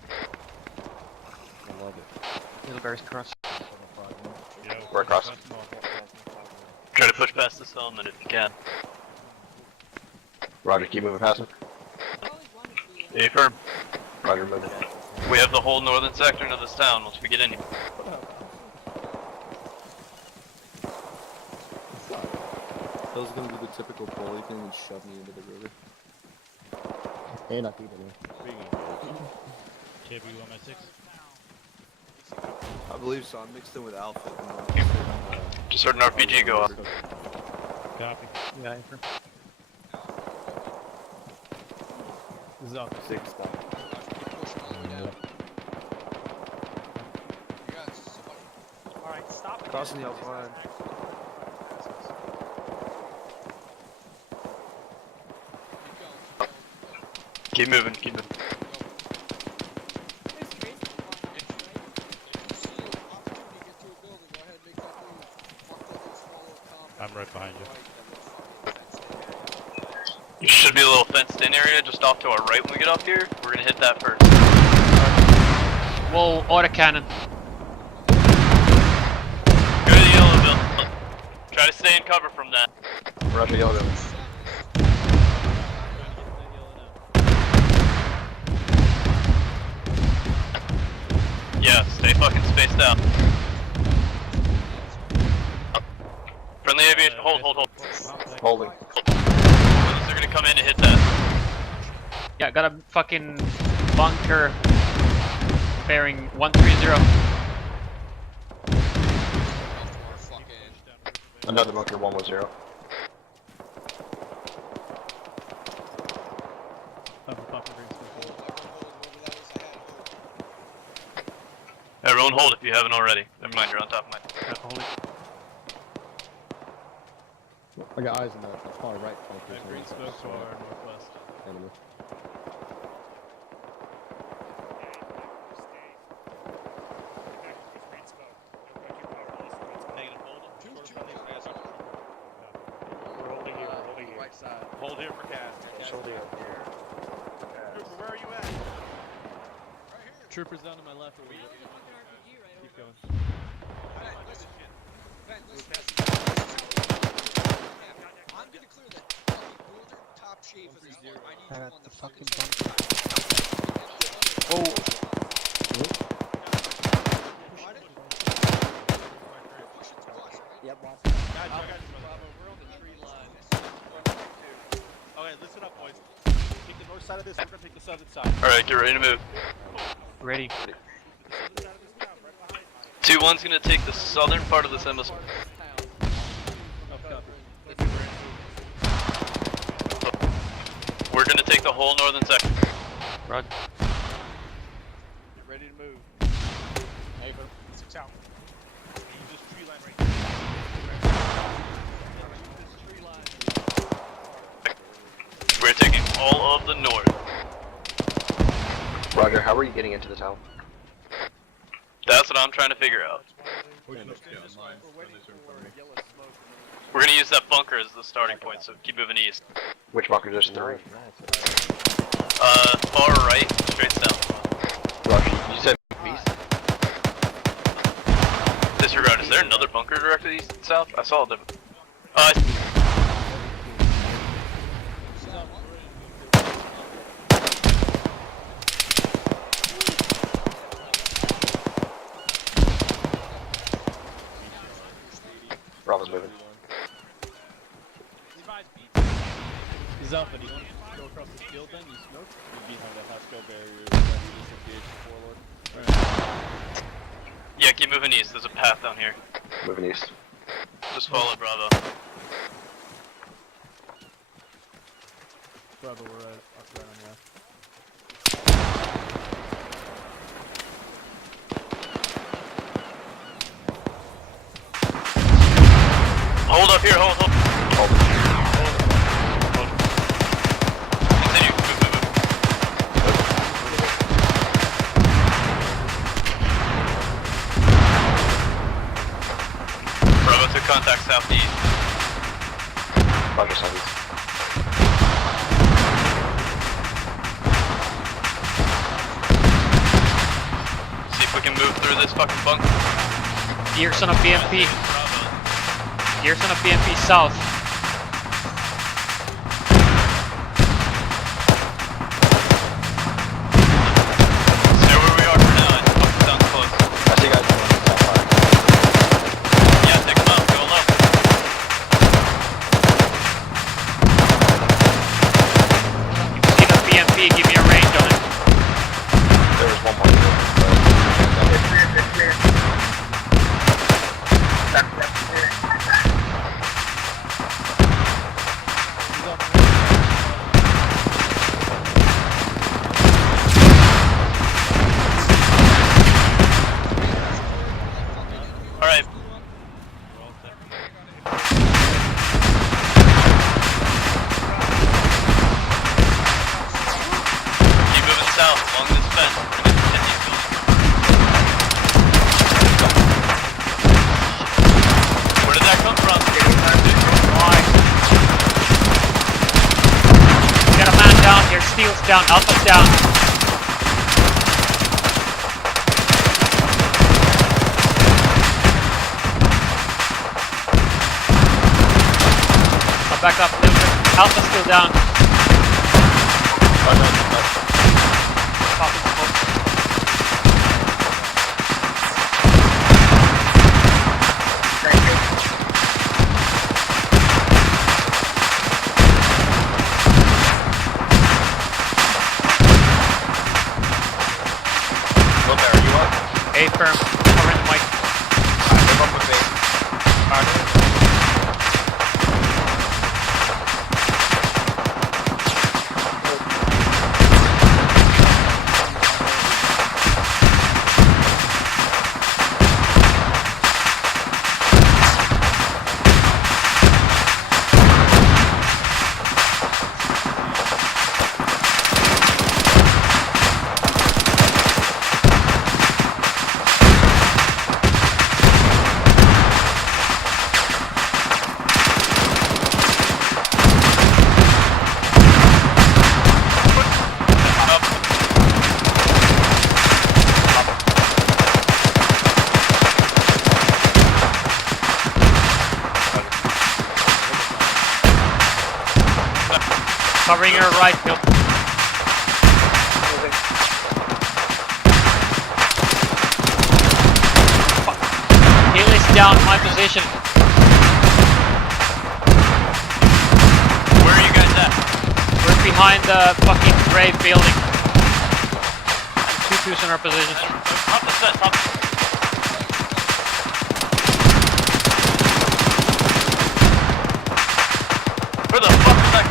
I love it. Wheelbarrow's cross. We're across. Try to push past this element if you can. Roger, keep moving past him. Stay firm. Roger, moving. We have the whole northern section of this town once we get in here. That was gonna be the typical bully thing and shove me into the river. And I feed in here. TFB 1 I believe so. I'm mixed in with Alpha. Just heard an RPG go off. Copy. Yeah, affirm. This is off 6 spot. Alright, stop. Crossing the outline. Keep moving, keep moving. I'm right behind you. There should be a little fenced in area just off to our right when we get off here. We're gonna hit that first. Whoa, autocannon. Go to the yellow building. Try to stay in cover from that. Roger, yellow building. Yeah, stay fucking spaced out. Friendly aviation, hold. Holding. They're gonna come in and hit that. Yeah, got a fucking bunker bearing 130. Another bunker 110. Everyone hold if you haven't already. Never mind, you're on top of mine. I got eyes on that far right bunker. Green smoke to our northwest. Enemy. Hold here for Cass. Just hold here. Trooper, where are you at? Troopers down to my left. Keep going. Ben, listen. I'm gonna clear the northern top shave of this one. I need you on the fucking bunker. Yep, boss. Guys, Bravo, we're on the tree line. Okay, listen up, boys. Take the north side of this, we're gonna take the southern side. Alright, get ready to move. Ready. 2-1's gonna take the southern part of this embassy. We're gonna take the whole northern section. Roger. Get ready to move. Hey, 6 out. Use this tree line right here. Use this tree line. We're taking all of the north. Roger, how are you getting into the town? That's what I'm trying to figure out. We're gonna use that bunker as the starting point, so keep moving east. Which bunker? There's 3. Far right, straight south. Roger, you said east? Disregard, is there another bunker directly east and south? I saw a different. Bravo's moving. He's up, and you want to go across the field then? You smoke? You behind that Hasco barrier, ready to disengage the warlord. Alright. Yeah, keep moving east, there's a path down here. Moving east. Just follow Bravo. Bravo, we're right on you. Hold up here, hold. Continue, move. Bravo to contact southeast. Roger, southeast. See if we can move through this fucking bunker. Gears on a BMP. Gears on a BMP south. Stay where we are for now, it fucking sounds close. I see guys going south fire. Yeah, take them out, go low. See the BMP, give me a range on it. There was one more. Alright. Keep moving south along this fence. We're gonna continue going. Where did that come from? We got a man down here, Steel's down, Alpha's down. I'll back up a little bit. Alpha's still down. Copy, smoke. What bear are you on? A firm. Cover in the mic. Move up with me. Covering your right, Phil. Hill is down, my position. Where are you guys at? We're behind the fucking gray building. 2-2's in our position. Top the set, top. Where the fuck is that?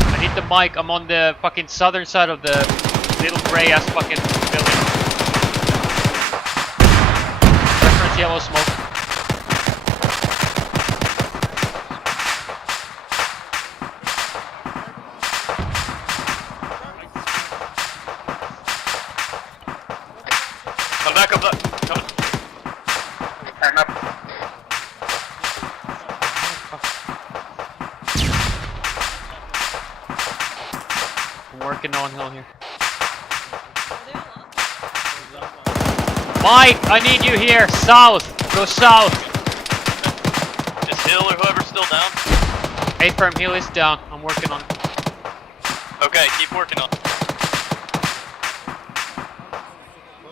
I need the mic. I'm on the fucking southern side of the little gray ass fucking building. Reference yellow smoke. Come back up. Come. I'm up. I'm working on hill here. Mike, I need you here. South. Go south. Is Hill or whoever's still down? A-firm hill is down. I'm working on it. Okay, keep working on it.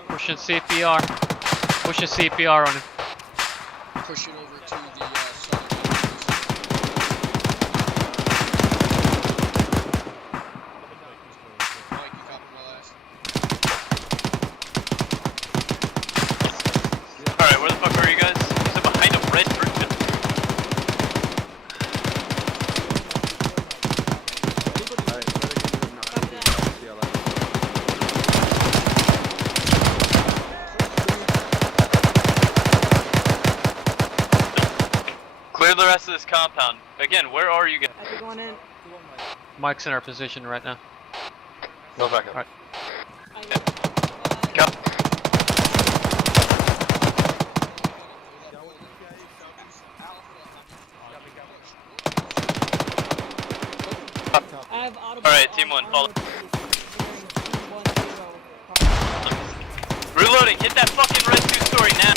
Pushing CPR. Pushing CPR on it. Pushing over to the southern. Mike, you copy my last? Alright, where the fuck are you guys? You said behind a red brick building. Clear the rest of this compound. Again, where are you guys? I think going in. Mike's in our position right now. Go back up. Alright. Go. I have audible. Alright, team 1, follow. Reloading, hit that fucking red 2-story now.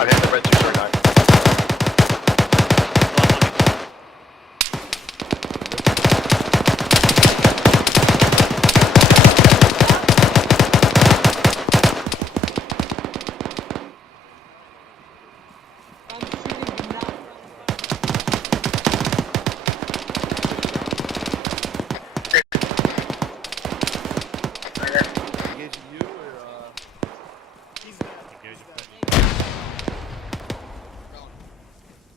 I hit the red 2-story now.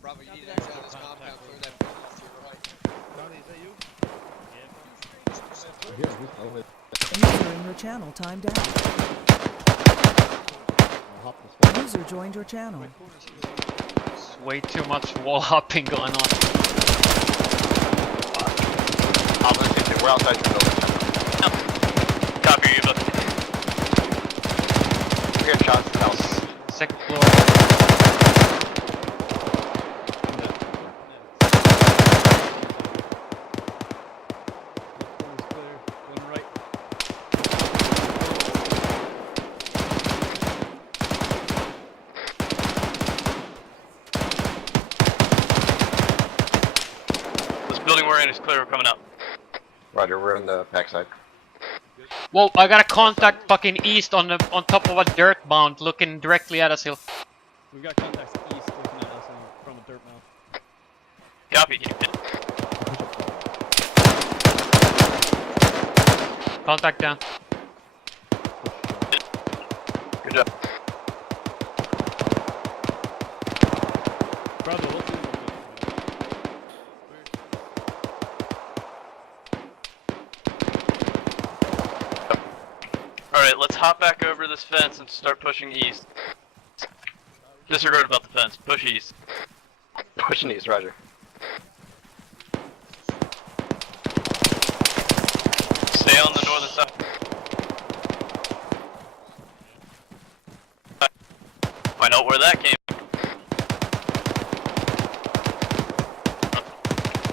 Bravo, you need to exit out of this compound, clear that building off to your right. Donnie, is that you? User in your channel timed out. User joined your channel. There's way too much wall hopping going on. We're outside the building. Copy you, look. We're getting shots in the house. Second floor. This building we're in is clear, we're coming up. Roger, we're in the backside. Whoa, I got a contact fucking east on top of a dirt mound looking directly at us, Hill. We've got contacts east looking at us from a dirt mound. Copy, keep it. Contact down. Good job. Bravo, Alright, let's hop back over this fence and start pushing east. Disregard about the fence, push east. Pushing east, roger. Stay on the northern side. Find out where that came.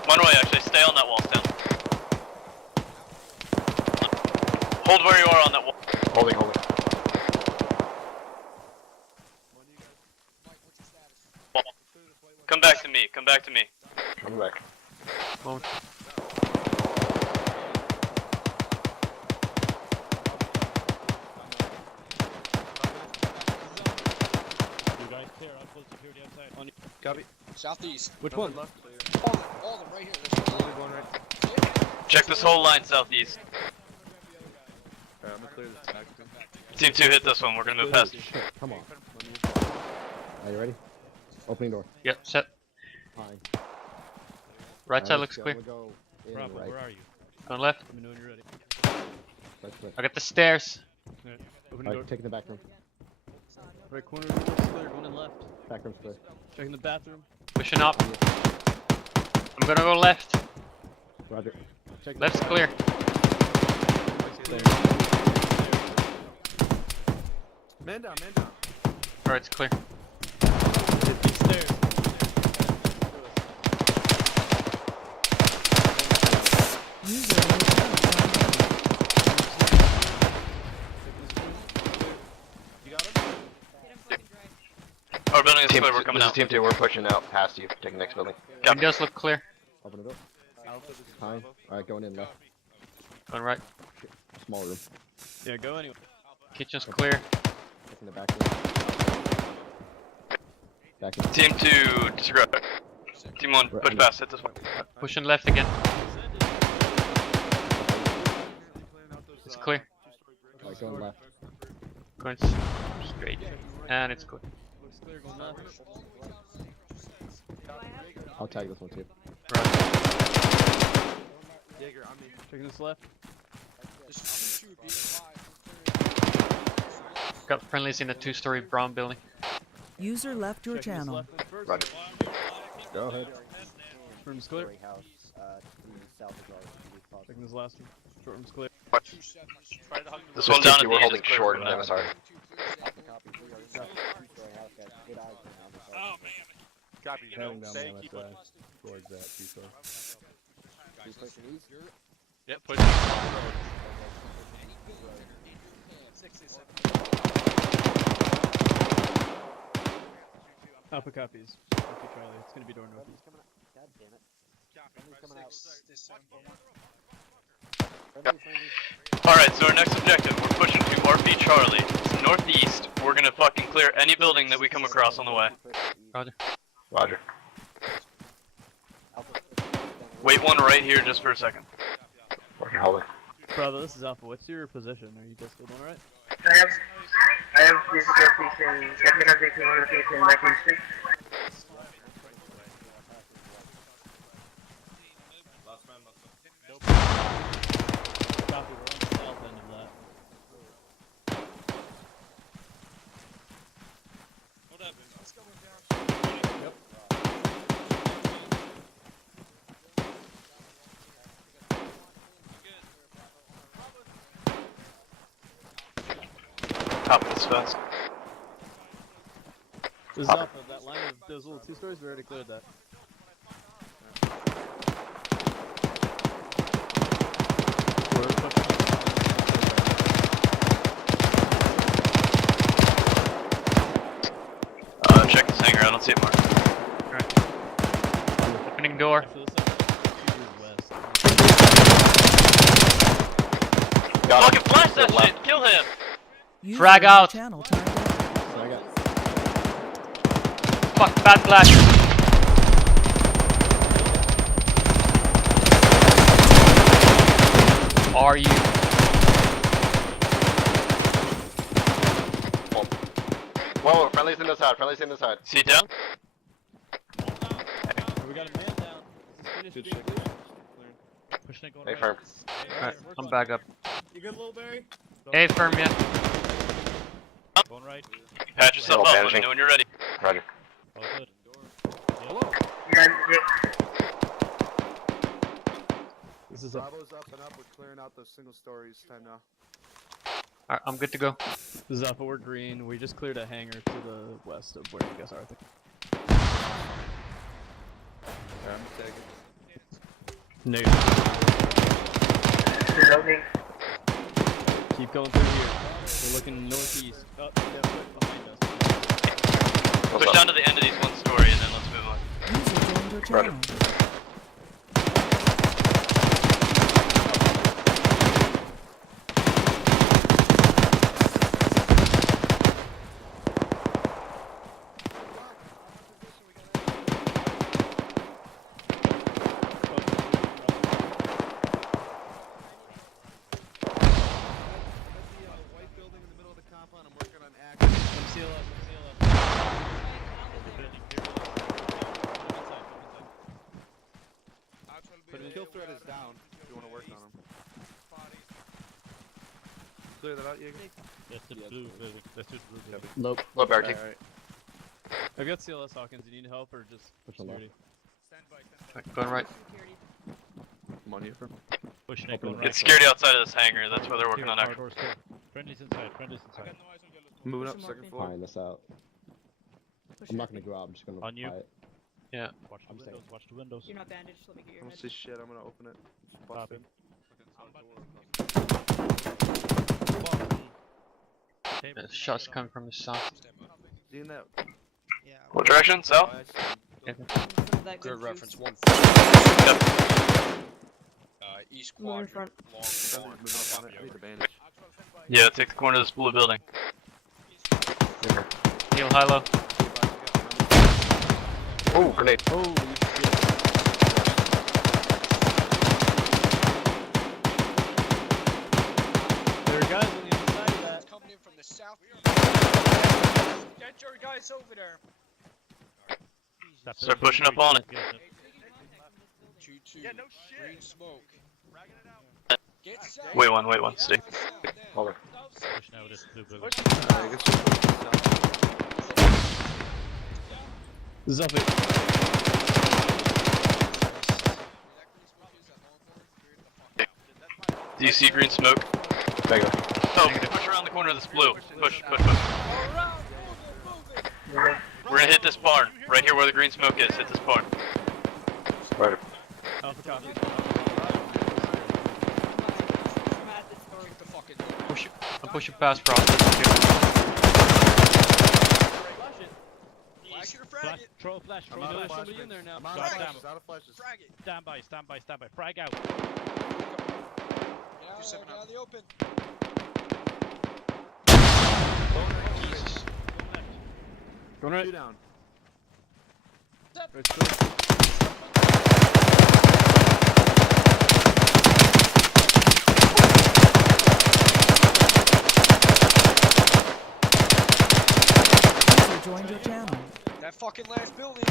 One way, actually, stay on that wall, Stan. Hold where you are on that wall. Holding. Come back to me. Come back to me. I'm back. Moment. You guys clear. I'll close security outside. On you. Copy. Southeast. Which one? All of them right here. There's one Going right. Check this whole line southeast. Alright, I'm gonna clear this back. Team 2 hit this one. We're gonna move past. Come on. Are you ready? Opening door. Yep, set. Fine. Right side looks clear. Go in Bravo, right. where are you? Going left. Let me know when you're ready. Right clear. I got the stairs. Alright, opening Alright, door. taking the back room. Right corner of the room's clear, going in left. Back room's clear. Checking the bathroom. Pushing up. I'm gonna go left. Roger. Check Left's clear. Man down, man down. Right's clear. Hit these stairs. User in your channel You got him? Our building is Team, clear. We're coming this out. is Team 2. We're pushing out past you. Taking the next building. Windows look clear. Open the door. Fine. Alright, going in left. Going right. Small room. Yeah, go anyway. Kitchen's clear. Taking the back room. Back in. Team 2 disregard. Team 1 push past. Hit this one. Pushing left again. It's clear. Alright, going left. Going straight. And it's clear. Looks clear, going left. I'll tag this one too. Jaeger, on me. Checking this left. Got friendlies in a 2-story brown building. User left your Checking this channel. left one first. Roger. Go ahead. Room's clear. House, Checking this last one. Short room's clear. This one down at Team 2, the we're end holding is clear. short in MSR. Oh, man. Copy. Heading down Stay, the keep side towards that two-story. Yep, push. Alpha copies. Okay, Charlie. It's gonna be door northeast. God damn it. Alright, so our next objective, we're pushing to RP Charlie. It's northeast. We're gonna fucking clear any building that we come across on the way. Roger. Roger. Wait one right here just for a second. Roger, holding. Bravo, this is Alpha. What's your position? Are you just still doing alright? I have physical location, technical location, Viking Street. Copy, we're on the south end of that. Hold up. Let's go down. Yep. Copy this fast. This is Alpha. That line of those little 2 stories, we already cleared that. Check this hangar. I don't see it marked. Alright. Opening door. Fucking flash that shit! Kill him! User Frag in your out. channel timed out. Fuck, bad flash. Are you? Whoa, friendly's in the side. Friendly's in the side. See down? We got a man down. This is finished being Pushing it going Hey, right. firm. Alright, I'm back up. You good, little Barry? Hey, firm, yeah. Going right. Patch yourself up. Let me know when you're ready. Roger. All good. Hello. This is Bravo's up and up. We're clearing out those single stories. Time now. Alright, I'm good to go. This is Alpha, we're green. We just cleared a hangar to the west of where you guys are, I think. I'm taking. Negative. Reloading. Keep going through here. We're looking northeast. Oh, yeah, right behind us. Push down to the end of these 1 story and then let's move on. your channel. Kill threat is down if you want to work on him. Clear that out, Jaeger. That's the blue building. That's the blue building. Low barricade. Alright. I've got CLS Hawkins. You need help or just security? Going right. I'm on you for. Push Nick, going right. Get security outside of this hangar. That's where they're working on Corridors clear. Friendly's inside. Friendly's inside. Moving up second floor. Find this out. I'm not gonna go out. I'm just gonna On you. buy it. Yeah. Watch the windows. Watch the windows. You're not bandaged, let me get I your don't head. see shit. I'm gonna open it. It's busted. Shots coming from the south. See in that? What direction? South? Good reference. 1 east More in quadrant. front. Long Move up on it. I need the bandage. Yeah, take the corner of this blue building. Heal high low. Oh, grenade. Holy shit. There are guys on the other side of that. Coming in from the south. Get your guys over there. Start pushing up on it. 2-2. Green smoke. Get south. Wait one, Steve. Over. Push now with this blue building. Zuffy. Do you see green smoke? Negative. Oh, push around the corner of this blue. Push. We're gonna hit this barn. Right here where the green smoke is. Hit this barn. Right. Alpha copy. I'm pushing past Frost. Flash it or frag it. Throw a flash. I'm out of flash. Somebody in there now. I'm out of flashes. Out of flashes. Frag it. Stand by. Frag out. Get out there, get out in the open. Jesus. Going right. Two down. User joined your channel. That fucking last building.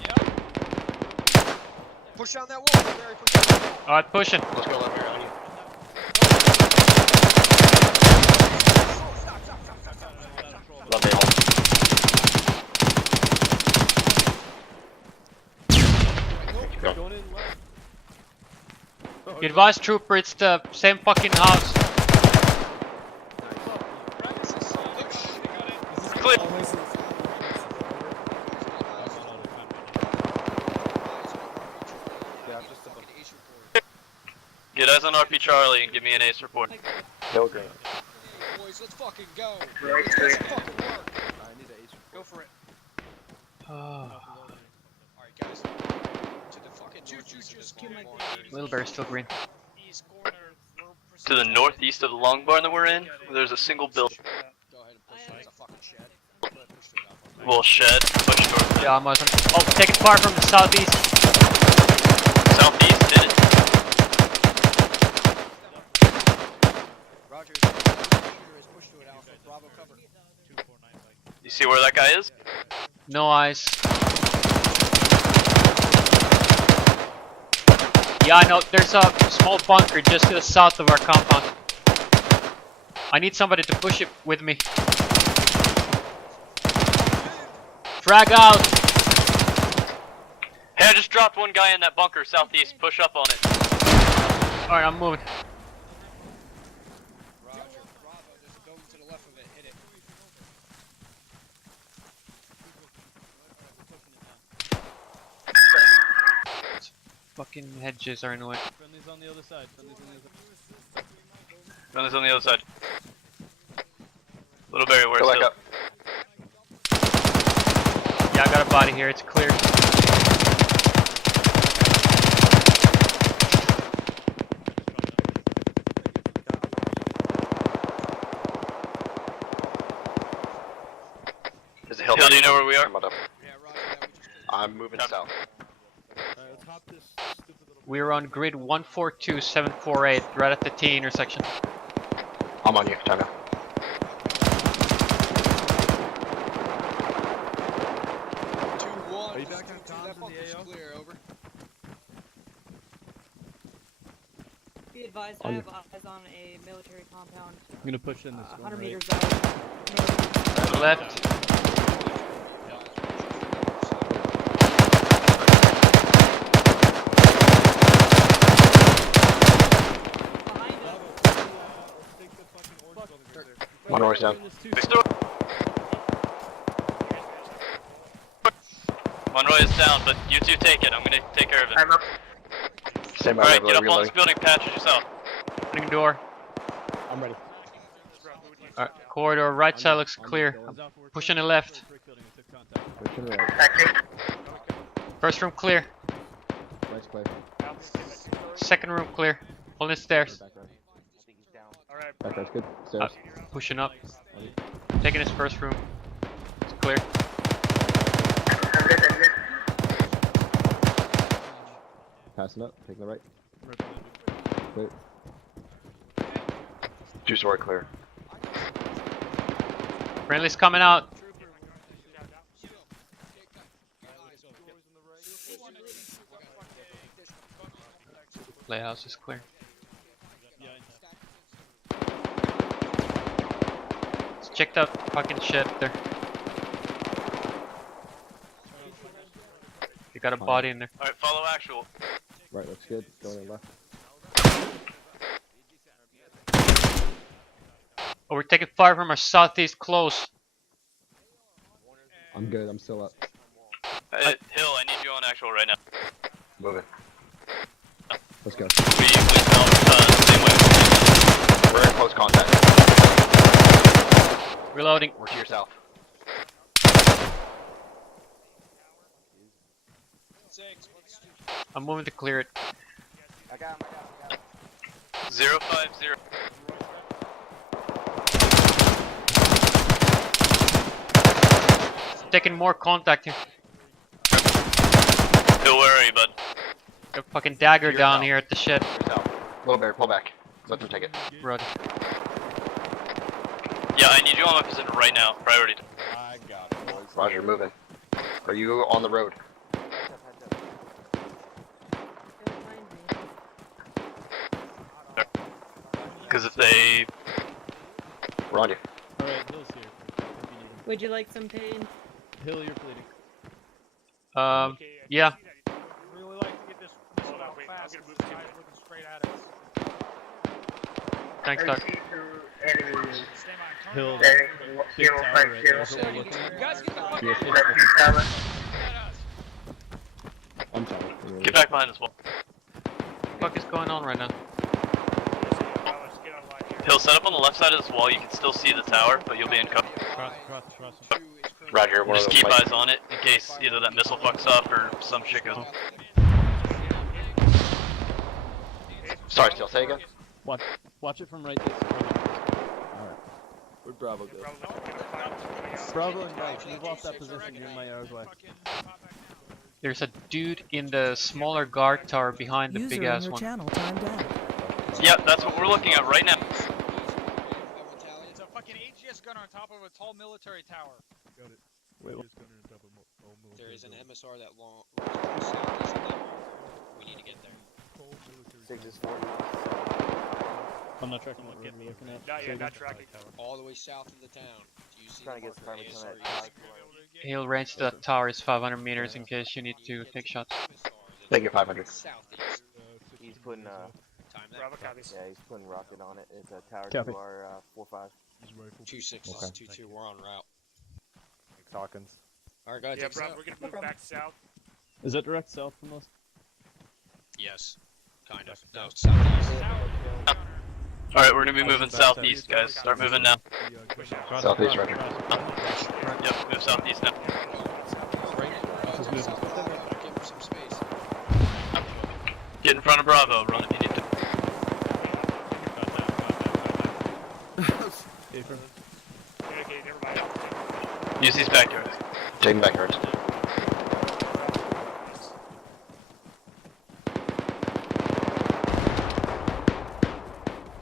Yep. Push down that wall. Barry, push down that wall. Alright, pushing. Let's go left here on you. Love it. Go. Going in left. Be advised, trooper, it's the same fucking house. Clip. Get eyes on RP Charlie and give me an ace report. No green. Boys, let's fucking go. Right, Let's get right. some fucking work. I need an ace. Go for it. Oh. Alright, guys. To the fucking northeast of this long barn. Little bear still green. East corner. To the northeast of the long barn that we're in, there's a single building. Go ahead and push it. It's a fucking shed. Go ahead, push straight up. Well, shed. Push towards it. Yeah, I'm on. Oh, taking fire from the southeast. Southeast, did it? Roger. Shooter is pushed to it, Alpha. Bravo cover. You see where that guy is? No eyes. Yeah, I know. There's a small bunker just to the south of our compound. I need somebody to push it with me. Frag out! Hey, I just dropped one guy in that bunker southeast. Push up on it. Alright, I'm moving. Roger. Bravo. There's a building to the left of it. Hit it. Fucking hedges are in the way. Friendly's on the other side. Gun is on the other side. Little Barry, where's Go back Hill? up. Yeah, I got a body here. It's clear. Is it Hill? Hill, do you know where we are? I'm moving south. We're on grid 142748, right at the T intersection. I'm on you, time now. Are you back on comms in the AO? Clear, over. Be advised, I have eyes on a military compound. I'm gonna push in this 100 one, meters right? out. Left. Monroy's down. Monroy is down, but you two take it. I'm gonna take care of it. I'm up. Stand by, Alright, get up reloading. on this building, patch yourself. Opening door. I'm ready. Alright, corridor right side looks clear. I'm pushing it left. Pushing right. First room clear. Right's clear. Second room clear. Holding stairs. Back right. Alright, Back right's good. Stairs. Pushing up. Taking his first room. It's clear. I'm good. Passing up. Taking the right. Clear. Two-story clear. Friendly's coming out. Lighthouse is clear. Let's check that fucking shit there. You got a body in there. Alright, follow actual. Right looks good. Going in left. Oh, we're taking fire from our southeast close. I'm good. I'm still up. Hill, I need you on actual right now. Moving. Let's go. We same way. We're in close contact. Reloading. We're to your south. I'm moving to clear it. I got him. 050. Taking more contact here. Don't worry, bud. Got a fucking dagger Here down now. here at the shed. Little bear, pull back. Let them take it. Roger. Yeah, I need you on my position right now. Priority. I got it. Roger, moving. Are you on the road? Because if they... We're on you. Alright, Hill's here. If you need him. Would you like some pain? Hill, you're bleeding. Yeah. Really like to get this missile out fast. This guy's looking straight at us. Thanks, I Doc. see two enemies. Hill, Bearing big tower right 050. there. Is what we're looking at. Guys, get the fuck Yes, out yes, of yes. Tower. I'm sorry. Get back behind this wall. What the fuck is going on right now? Hill, set up on the left side of this wall. You can still see the tower, but you'll be in cover. Cross. Roger, one Just of keep those eyes on it in case either that missile fucks up or some shit goes. Sorry, Steel, say again? Watch it from right this way. Alright. Where'd Bravo go? Bravo and right. Move off that position. You're in my arrows way. There's a dude in the smaller guard tower behind the User big in ass your one. channel timed out. Yep, that's what we're looking at right now. It's a fucking AGS gunner on top of a tall military tower. Got it. Wait, There is an MSR that long. We need to get there. 6 is 40. I'm not tracking what road we're looking at. Not yet, not tracking. All the way south of the town. Do you see Trying to the get marker some ASR? He'll range to that tower is 500 meters in case you need to take shots. Thank you, 500. Southeast. He's putting Time that. Bravo copies. yeah, he's putting rocket on it. It's a tower Copy. to our 4-5. 2-6, Okay. 2-2. We're en route. Hawkins. Alright, guys. Yeah, take us Bravo, out. we're gonna move back south. Is that direct south from us? Yes. Kind of. No, southeast. Alright, we're gonna be moving southeast, guys. Start moving now. Southeast, Roger. Yep, move southeast now. South Bravo. Give him some space. Get in front of Bravo. Run if you need to. Okay, never mind. Use these backyards. Taking backyards.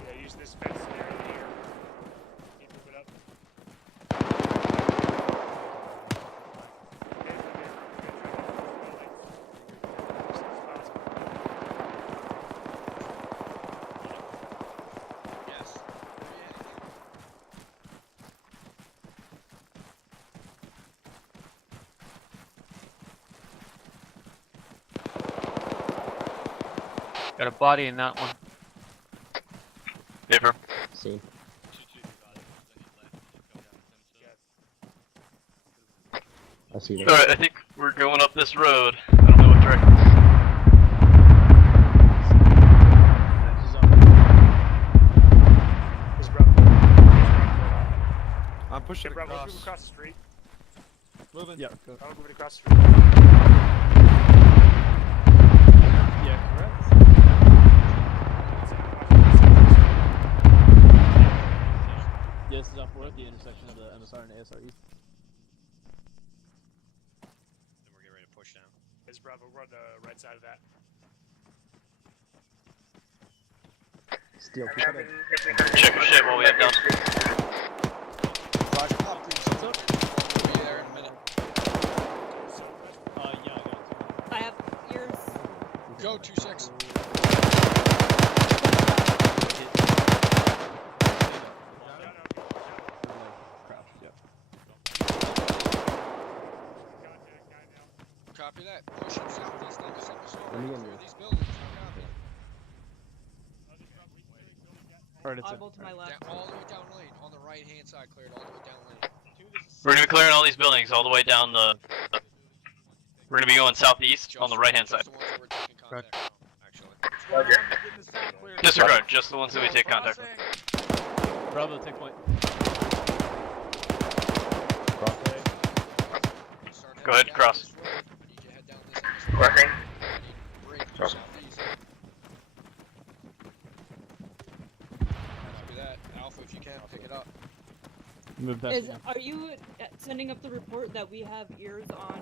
Yeah, use this fence area here. Keep moving up. Yes. Got a body in that one. Paper. Seen. I see that. Alright, I think we're going up this road. I don't know what direction. I'm pushing across. Move across the street. Moving. Yeah. Go. I'm moving across the street. Yeah, correct. Yeah, this is off. We're at the intersection of the MSR and ASR East. Then we're getting ready to push down. It's Bravo. We're on the right side of that. Steel. Check your shit while we head down. Roger, pop, please. What's up? We'll be there in a minute. Yeah, I got it. I have ears. Go, 2-6. Copy that. Push him southeast on this episode. Let me in Clear here. these buildings. Copy. Alright, it's Eyeball to my left. Down, all the way down lane. On the right hand side, cleared all the way down lane. We're gonna be clearing all these buildings all the way down the. We're gonna be going southeast on the right hand side. Just the ones that we're taking contact from, actually. Disregard, just the ones that we take contact with. Bravo, take point. Go ahead, cross. Crossing. Cross. Copy that. Alpha, if you can, pick it up. Move past Is, me now. are you sending up the report that we have ears on?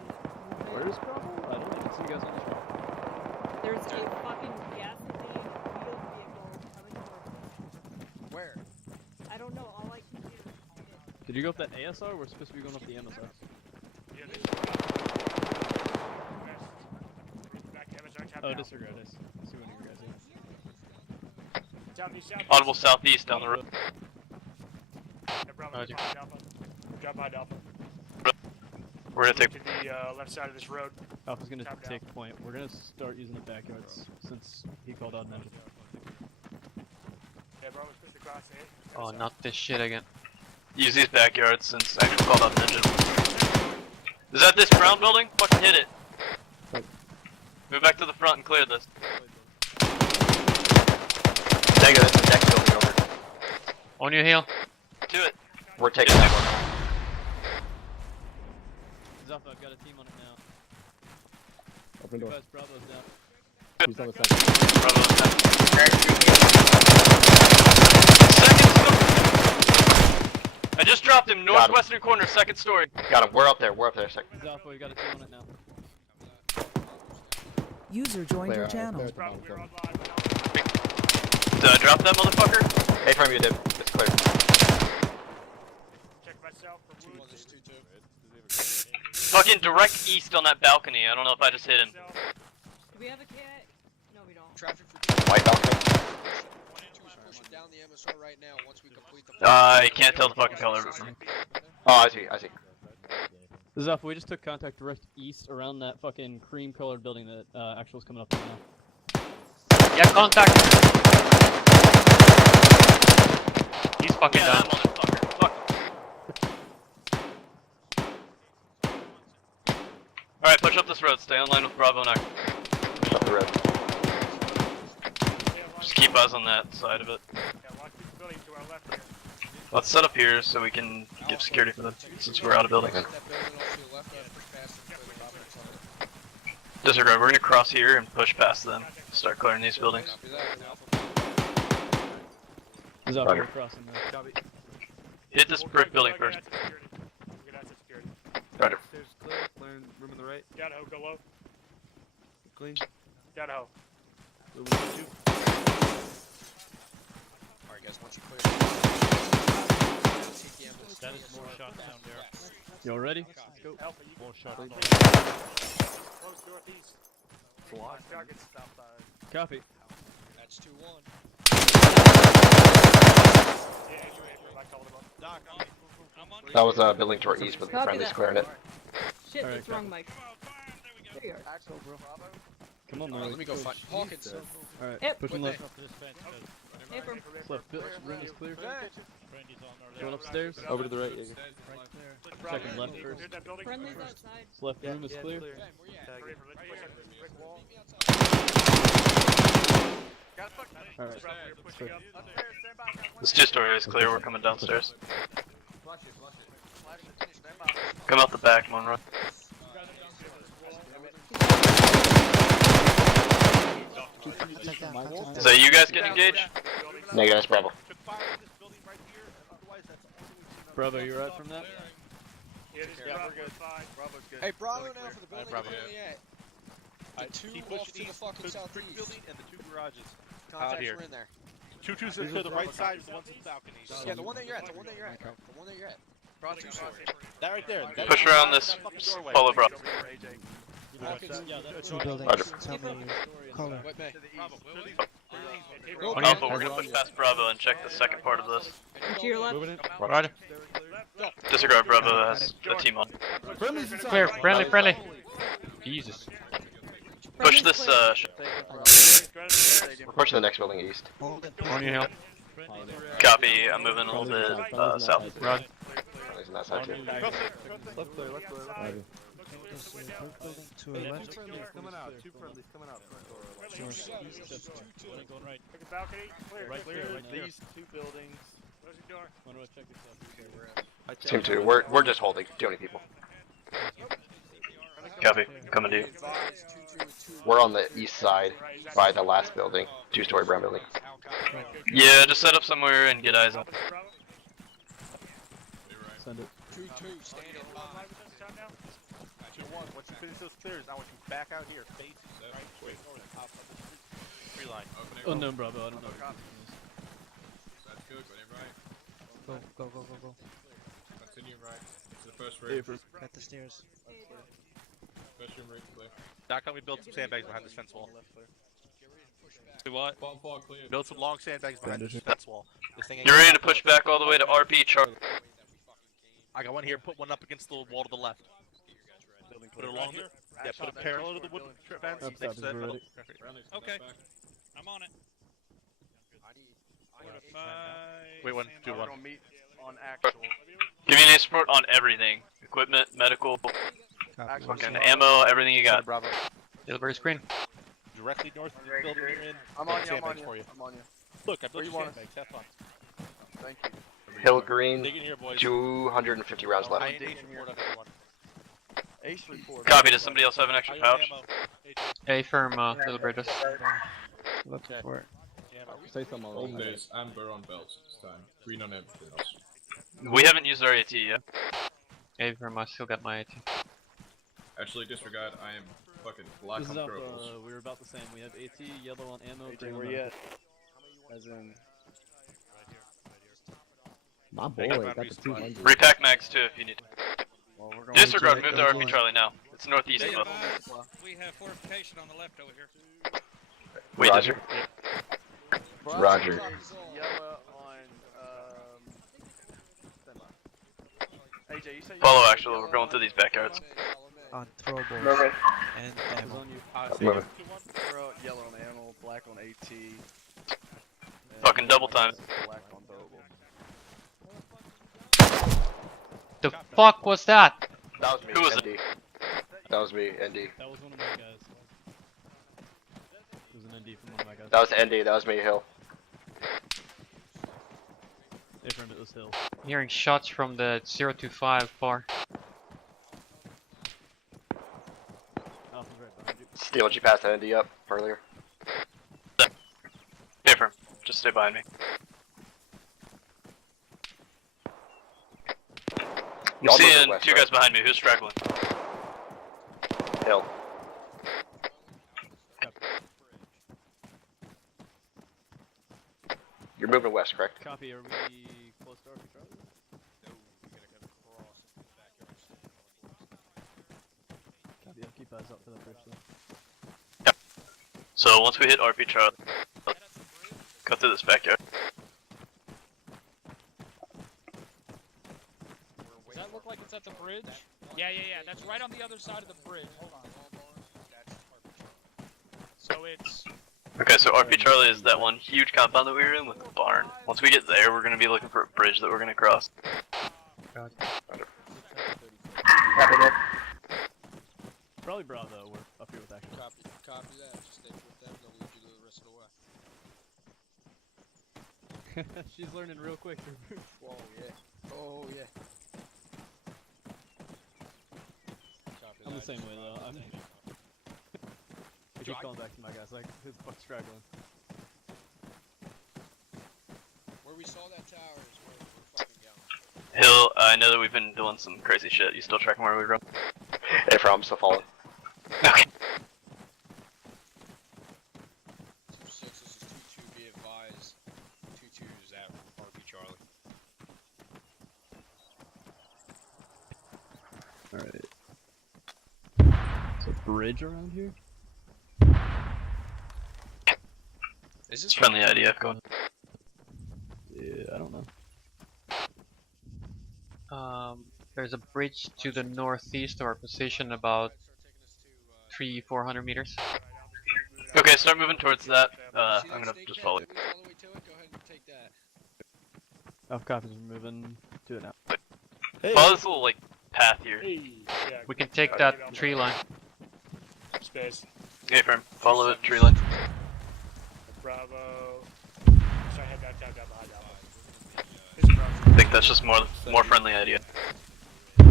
Where's Bravo? I don't even see you guys on the spot. There's a fucking gasoline wheeled vehicle coming towards us. Where? I don't know. All I can hear. Did you go up that ASR? We're supposed to be going up the MSR. Oh, disregard. I see one of you guys in. Southeast. Audible southeast down the road. Yeah, Bravo, Roger. behind Alpha. Drop behind Alpha. We're gonna take. To the left side of this road. Alpha's gonna Top take down. point. We're gonna start using the backyards since he called out ninja. Yeah, Bravo's pushed across it. Oh, not this shit again. Use these backyards since I just called out ninja. Is that this brown building? Fucking hit it. Move back to the front and clear this. Negative, that's the next building over. On your heel. Do it. We're taking that one. Zalpha, I've got a team on it now. Open door. Guys, Bravo's down. He's on the side. Bravo's down. I just dropped him, northwestern corner, second story. Got him. We're up there. Second. Zalpha, we got a team on it now. User joined your Clear, channel. clear. Bravo, we're online. Did I drop that motherfucker? Hey, from you, did. It's clear. Check myself for Well, wounds. there's 2-2. Fucking direct east on that balcony. I don't know if I just hit him. Do we have a kit? No, we don't. Traffic for White balcony. 2's pushing down the MSR right now once we complete the... I can't tell the fucking color of it from me. Oh, I see. Zalpha, we just took contact direct east around that fucking cream colored building that Actual's coming up on now. Yeah, contact. He's fucking Yeah, done. that motherfucker. Fuck. Alright, push up this road. Stay on line with Bravo now. Push up the road. Just keep eyes on that side of it. Yeah, walk through the building to our left here. Let's set up here so we can give security for them, since we're out of building. That building off to your left, push past and clear the Roberts on it. Disregard, we're gonna cross here and push past them. Start clearing these buildings. He's up Roger. here crossing there. Copy. Hit this brick building first. Get access security. Roger. Stairs clear. Clearing room on the right. Got ho, go low. Clean. Got ho. Room on the 2. Alright guys, once you clear That is more shots down there. Y'all ready? Let's go. Alpha, you More shots. close northeast. Block. Targets stopped by. Copy. That's 2-1. Yeah, you ain't I called him up. Doc, That was a building to our east, but the Copy friendly's that. clearing it. Shit, Alright, that's wrong, Mike. There you are. Axel, bro. Come on, Alright, Mike. let me go find Hawkins. Alright, Yep. pushing Wait, left. Up to this fence, guys. Hey, from Left room is clear. Friendly's on our Going left. upstairs. Over to the right, Jaeger. Checking left first. Cleared that building. friendly's outside. Left room is clear. Hurry, hurry, push that brick wall. Got it, fuck. Alright. Bravo, you're pushing up. Upstairs, stand by, got one. This two-story is clear, we're coming downstairs. Come out the back, Monroe. Is that you guys getting engaged? Negative, that's Bravo. Bravo, you're out from that? Yeah, this is Yeah, Bravo, we're good. fine. Bravo's good. Hey, Bravo now for the building Bravo. where they at. The two Keep off pushing to the east. fucking Brick southeast. building and the 2 garages. Contacts here. were in there. 2-2's to the right side is the ones with balconies. Yeah, the one that you're at, the one that you're at. The one that you're at. Bravo 2-story. That right there. That Push around this, follow Bravo. Hawkins, Two buildings. Roger. Tell me your color. wait, man. Alpha, we're gonna push past Bravo and check the second part of this. To your left. Roger. Disregard, Bravo has a team on. Clear. Friendly, friendly. Jesus. Push this, We're pushing the next building east. Hold it. On your hill. Copy, I'm moving a little bit, south. Roger. Friendly's on that side too. Left clear, left clear. To your left. Coming out. 2 friendlies coming out. Yours. Going right. Pick a balcony, clear. Right clear. there, right there. These 2 buildings. Close your door. Monroe, check yourself. Team 2, we're just holding. Do any people? Copy, coming to you. We're on the east side by the last building. 2-story brown building. Yeah, just set up somewhere and get eyes on. Send it. 2-2, standing by. 2-1. Once you finish those clears, I want you back out here. Face right quick. Free line. Unknown Bravo, I don't know. That's good, go right. Go, go, go, go, go. Continue right. To the first room. At the stairs. First room right clear. Doc, help me build some sandbags behind this fence wall. Do what? Bottom floor clear. Build some long sandbags behind this fence wall. This thing ain't You're ready to push back all the way to RP char. I got one here. Put one up against the wall to the left. Put it along here. Yeah, put it parallel to the wooden fence. Up Next to that middle. Okay. I'm on it. Wait, one, do one. Give me any support on everything. Equipment, medical, Copy. fucking ammo, everything you got. Bravo. Delivery screen. Directly north of the building you're in. I'm on you, I'm Sandbags on for you. you. I'm on you. Look, I built Where you you want us? sandbags. Have fun. Thank you. Hill Green, Dig in here, boys. 250 rounds I left. ain't Ace report on everyone. Ace report. Copy, does somebody else have an extra pouch? A firm, deliberatus. Looking for it. Say something on there's amber on belts this time. Green on everything else. We haven't used our AT yet. A firm, I still got my AT. Actually, disregard, I am fucking black This on is up, purples. we were about the same. We have AT, yellow on ammo, green Where on you medical. at? As in... My boy got the 200. Repack mags too if you need. Well, we're going Disregard, move to RP Charlie now. It's northeast of us. We have fortification on the left over here. Wait, Roger. Roger. Yellow on, AJ, you say Follow actually, we're going through these backyards. On throwables. Moving. And ammo. Moving. Yellow on ammo, black on AT. and Fucking double time. Black on throwable. The fuck was that? That was me, Who was ND. That was me, ND. That was one of my guys. It was an ND from one of my guys. That was ND, that was me, Hill. A firm, it was Hill. Hearing shots from the 025 far. Alpha's right behind you. Yeah, let you pass that ND up earlier. Stay firm. Just stay behind me. I'm Y'all move seeing west, two right? guys behind me. Who's straggling? Hill. You're moving west, correct? Copy, are we close to RP Charlie? No, we gotta come across into the backyard. Copy, I'll keep eyes out for that bridge though. So once we hit RP Charlie, cut through this backyard. Does that look like it's at the bridge? Yeah. That's right on the other side of the bridge. Hold on. So it's... Okay, so RP Charlie is that one huge compound that we were in with the barn. Once we get there, we're gonna be looking for a bridge that we're gonna cross. Probably Bravo, we're up here with action. Copy that. Just stay with them. They'll lead you to the rest of the way. She's learning real quick. Whoa, yeah. Oh, yeah. Copy I'm the that. same way though. I keep calling back to my guys like, who's the fuck struggling? Where we saw that tower is where we're fucking going. Hill, I know that we've been doing some crazy shit. You still tracking where we run? Hey, I'm still following. Okay. 2-6, this is 2-2, be advised. 2-2 is at RP Charlie. Alright. Is a bridge around here? Is It's friendly IDF going. Yeah, I don't know. There's a bridge to the northeast of our position, about 300-400 meters. Okay, start moving towards that. I'm gonna just follow you. All the way to it, go ahead and take that. Alpha copies, we're moving to it now. Follow this little like path here. We can take that tree line. Space. Okay, firm. Follow it, tree line. Bravo. Sorry, head down behind Alpha. I think that's just more friendly idea. Don't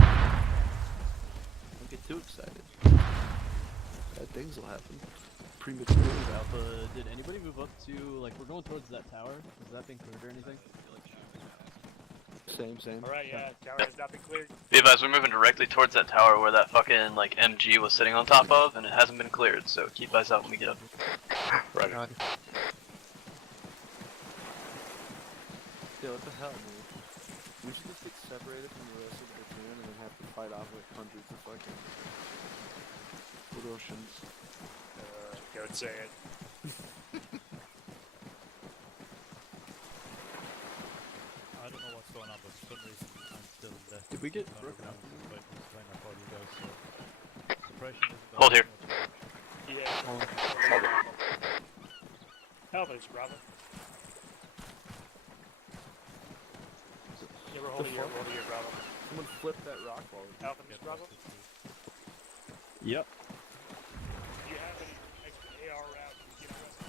get too excited. Bad things will happen. Premature. Alpha, did anybody move up to, like, we're going towards that tower? Is that being cleared or anything? Same. Alright, yeah, tower has not been cleared. Be advised, we're moving directly towards that tower where that fucking like MG was sitting on top of, and it hasn't been cleared. So keep eyes out when we get up. Right. Yeah, what the hell, man? We should just get separated from the rest of the platoon and then have to fight off like hundreds of fucking Russians. Don't say it. I don't know what's going on, but for some reason I'm still in there. Did we get broken up? Suppression is Hold here. Yeah. Alpha is Bravo. Yeah, we're holding here, Bravo. Someone flipped that rock wall. Alpha is Bravo. Yep. Do you have any extra AR rounds? Can you get the rest of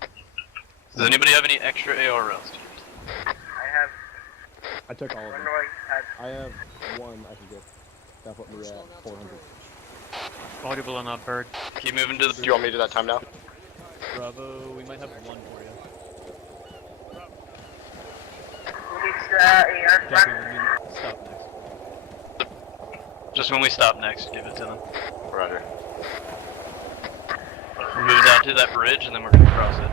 them? Does anybody have any extra AR rounds? I have I took all of one them. more. I have one I can give. That put me at 400. Audible on that bird. Keep moving to the. Do you want me to do that time now? Bravo, we might have one for you. Who needs AR? Copy, we need stop next. Just when we stop next, give it to them. Roger. We're moving down to that bridge, and then we're gonna cross it.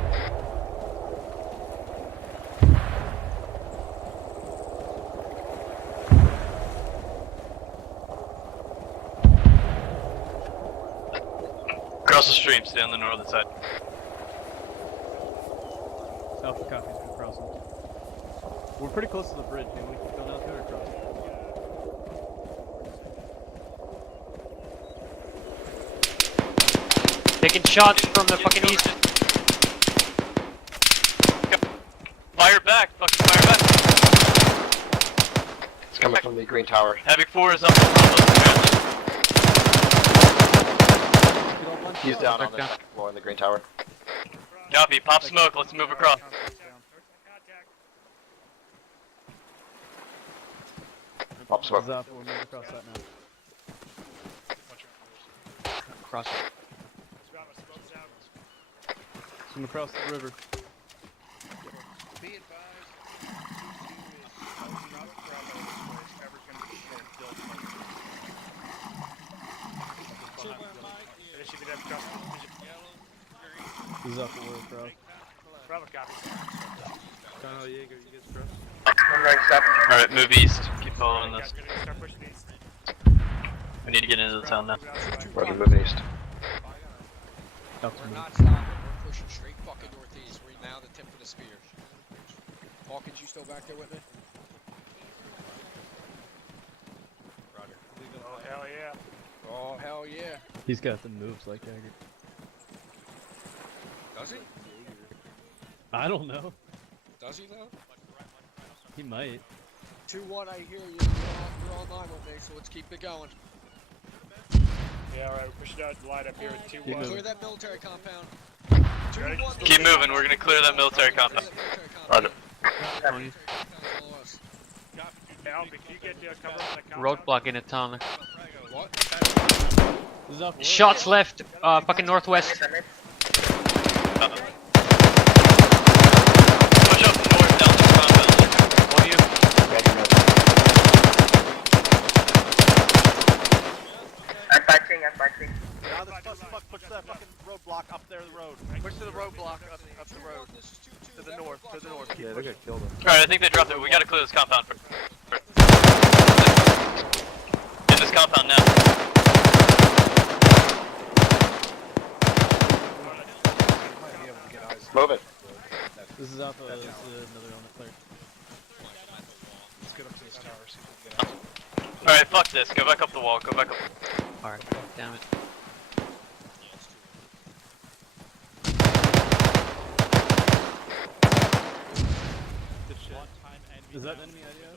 Cross the stream, stay on the northern side. Alpha copies, we're crossing. We're pretty close to the bridge, maybe we can go down to it or cross it. Taking shots from the fucking east. Fire back, fucking fire back. It's coming from the green tower. Havoc 4 is up on top of the ground. He's down on the second floor in the green tower. Copy, pop smoke, let's move across. Pop smoke. We're moving across that now. Cross it. From across the river. Be advised, 2-2 is Bravo this way is ever going to be short build mode. They should have custom. This is off the world, bro. Bravo copy. Kyle Jaeger, you guys cross? Alright, move east. Keep following this. Start pushing east. We need to get into the town now. Roger, move east. We're not stopping. We're pushing straight fucking northeast. We're now the tip of the spear. Hawkins, you still back there with me? Roger. Oh, hell yeah. Oh, hell yeah. He's got the moves like Jagger. Does he? I don't know. Does he though? He might. 2-1, I hear you. You're online with me, so let's keep it going. Yeah, alright, we're pushing out the light up here with 2-1. Clear that military compound. Keep moving, we're gonna clear that military compound. Roger. Alvin, can you get cover from the compound? Roadblock in the tunnel. What? Shots left, fucking northwest. Push up north down this compound. On you. I'm patching. Now this push that fucking roadblock up there the road. Push to the roadblock up the road. To the north, Yeah, they're gonna kill them. Alright, I think they dropped it. We gotta clear this compound first. In this compound now. Move it. This is Alpha, this is another element clear. Let's get up to this tower, see if we can get out. Alright, fuck this. Go back up the wall. Go back up. Alright, damn it. Good shit. Is that enemy idea?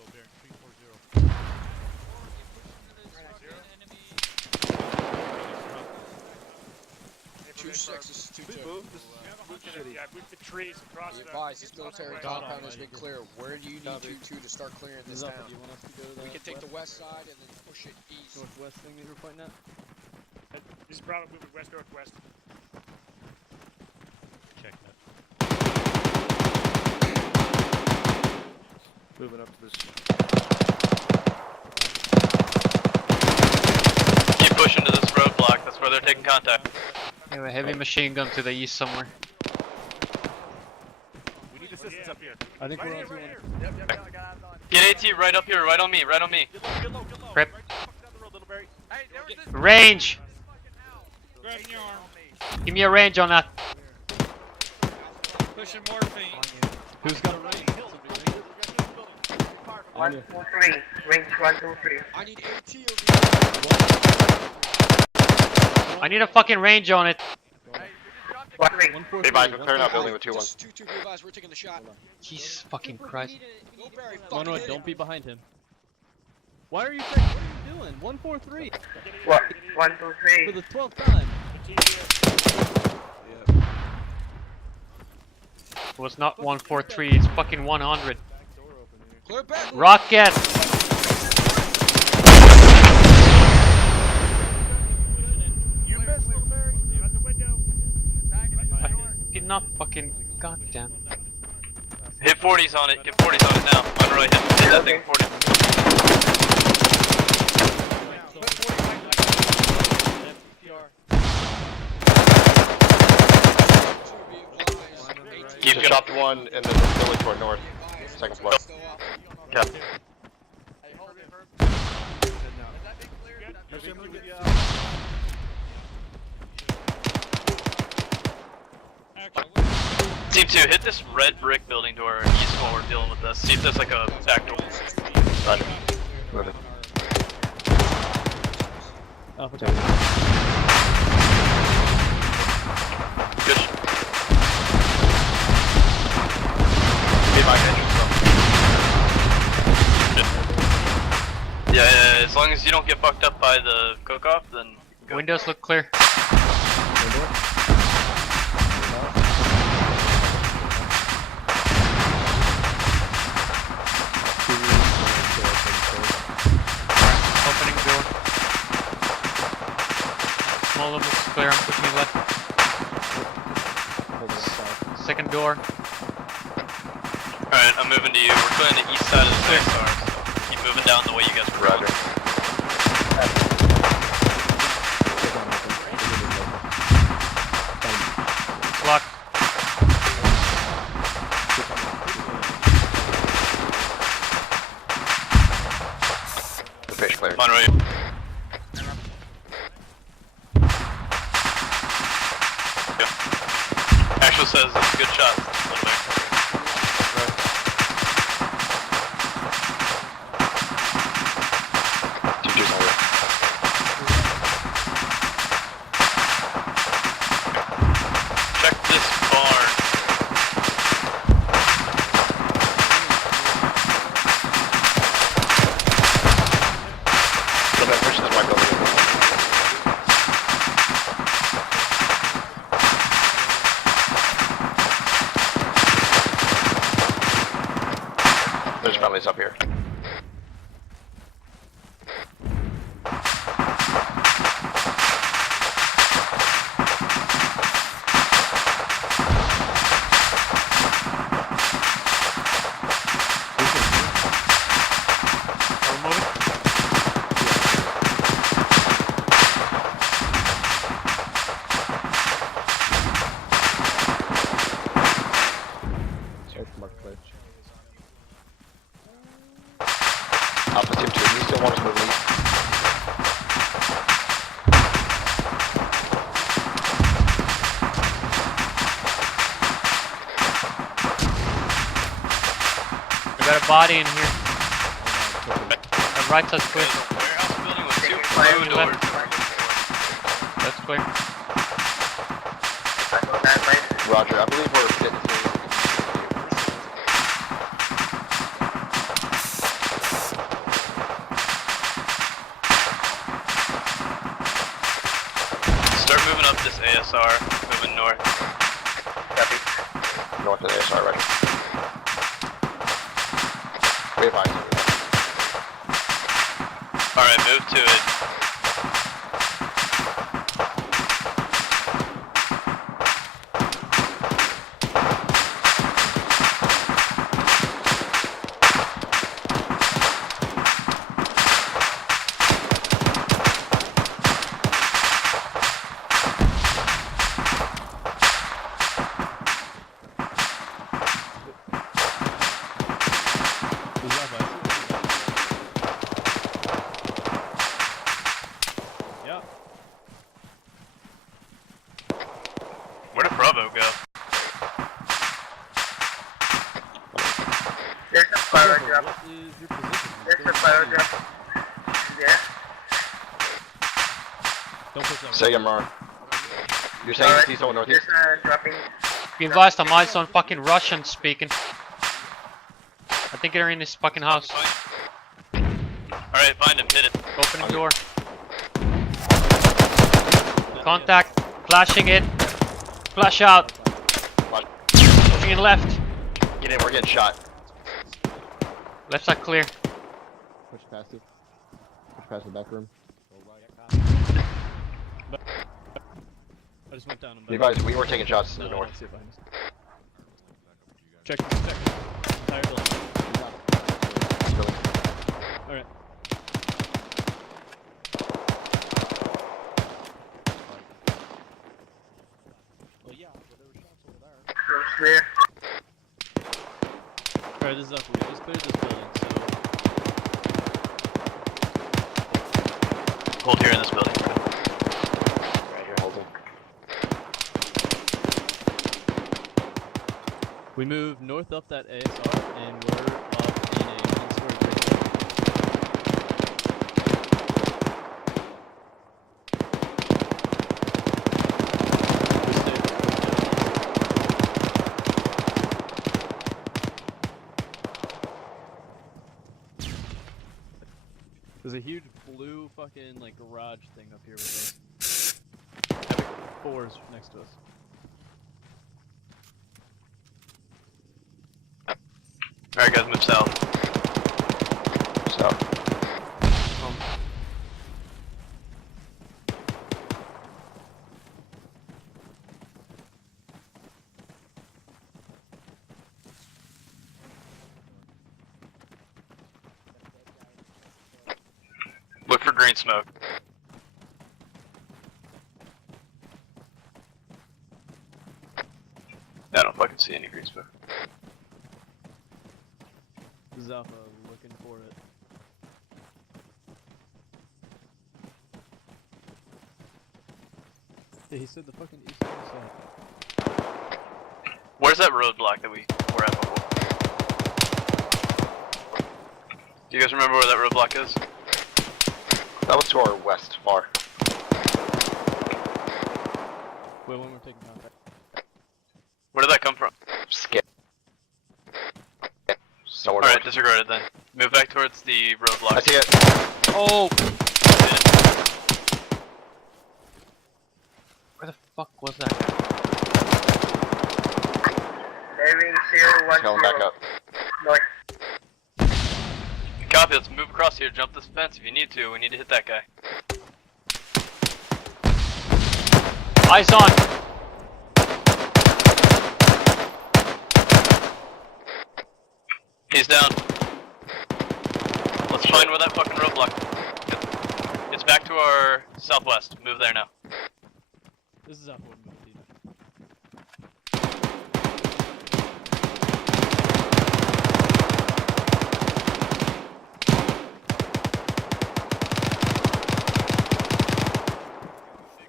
2-6 is 2-2. Yeah, move the trees across Be the... advised, this military compound has been clear. Where do you need 2-2 to start clearing this town? Do you want us to go to We can take the west side and then push it east. northwest thing that you're pointing at? This is Bravo moving west-northwest. Check that. Moving up to this. Keep pushing to this roadblock. That's where they're taking contact. We have a heavy machine gun to the east somewhere. We need assistance up here. I think we're on 2-1. Yep, I got it on. Get AT right up here, right on me, right on me. Get low. Prep. Down the road, little Barry. Hey, there was this Range! Grabbing your arm. Give me a range on that. Pushing morphine. Who's got a range? 1, 2, 3. Range 1, 2, 3. I need AT over here. I need a fucking range on it. 1, 3. Be advised, we're clearing out building with 2-1. Just 2-2, be advised, we're taking the shot. Jesus fucking Christ. Go Barry, No, fucking no, hit don't him. be behind him. Why are you what are you doing? 143 What? 1, 2, 3. for the 12th time. It was not 143, it's fucking 100. Clear back. Rocket! You missed, little Barry. Out the window. Did not fucking goddamn. Hit 40s on it. Get 40s on it now. Monroy, hit that thing 40. Keep chopped 1 and then the village to our north. Second floor. Yeah. Team 2, hit this red brick building door east while we're dealing with this. See if there's like a back door. Roger. Move it. Alpha Good. Be advised, entrance though. Yeah, as long as you don't get fucked up by the cook-off, then go. Windows look clear. Opening door. Small looks clear, I'm pushing left. Hold on, south. door. Alright, I'm moving to you. We're clearing the east side of the ASR, so keep moving down the way you guys were going. Locked. The fish clear. Monroe. Actual says it's a good shot. Teachers on way. Check this barn. So that push is white building. There's friendlies up here. Alpha Team 2, you still want us to move east? We got a body in here. Our right side's clear. Warehouse building with two Blue blue doors. That's clear. Roger, I believe we're fitting through. Start moving up this ASR, moving north. Copy. North of the ASR, right? Wave eyes. Alright, move to it. Yeah. Where did Bravo go? There's a fire drop. What is your position? There's a fire drop. Yeah. Don't put that Say again, Mar. You're saying Alright, he's on northeast? there's a dropping. Be advised, I'm eyes on fucking Russian speaking. I think they're in this fucking house. Alright, find him, hit it. Opening door. Contact. Flashing it. Flash out. Pushing in left. Get in, we're getting shot. Left side clear. Push past it. Push past the back room. I just went down and Be advised, we were taking shots to the No, north. I see it behind us. Check. Entire building. Alright. Well, yeah, but there were shots over there. Room's clear. Alright, this is up. We just cleared this building, so. Hold here in this building, bro. Right here, holding. We moved north up that ASR, and we're up in a one-story brick building. There's a huge blue fucking like garage thing up here with us. Havoc 4's next to us. Alright guys, move south. South. for green smoke. I don't fucking see any green smoke. This is Alpha looking for it. Yeah, he said the fucking east side. Where's that roadblock that we were at before? Do you guys remember where that roadblock is? That was to our west, far. Wait, when we're taking contact. Where did that come from? Skip. Alright, disregarded then. Move back towards the roadblock. I see it. Oh! Where the fuck was that? Bearing 010. Going back up. North. Copy, let's move across here, jump this fence if you need to. We need to hit that guy. Eyes on! He's down. Let's find where that fucking roadblock is. It's back to our southwest. Move there now. This is Alpha 1 move, Tina.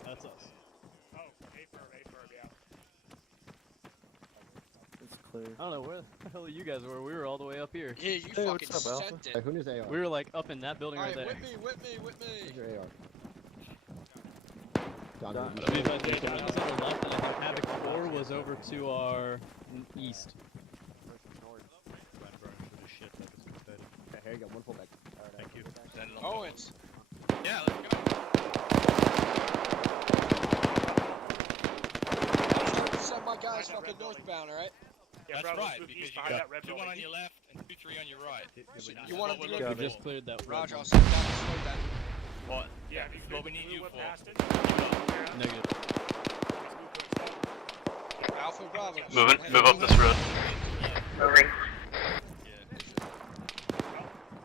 That's us. Oh, A-firm, yeah. It's clear. I don't know where the hell you guys were. We were all the way up here. Yeah, you Hey, fucking what's up, Alpha? sent Hey, it. who needs AR? We were like up in that building right Alright, there. whip me. Where's your AR? I believe I did. One was on the left, and I think Havoc 4 was over to our east. Okay, here you go. One pull back. Thank you. Send it on Owens. Yeah, let's go. Send my guys fucking northbound, alright? Yeah, That's Bravo, right, move because east you behind got that red 2-1 building. on your left and 2-3 on your right. You want That's to what do we're We it? looking just for. cleared that. Roger, I'll red send down this road then. What? Yeah, if you What we need you whip for. past it. one. Negative. Alpha Bravo. Move up this road. Moving.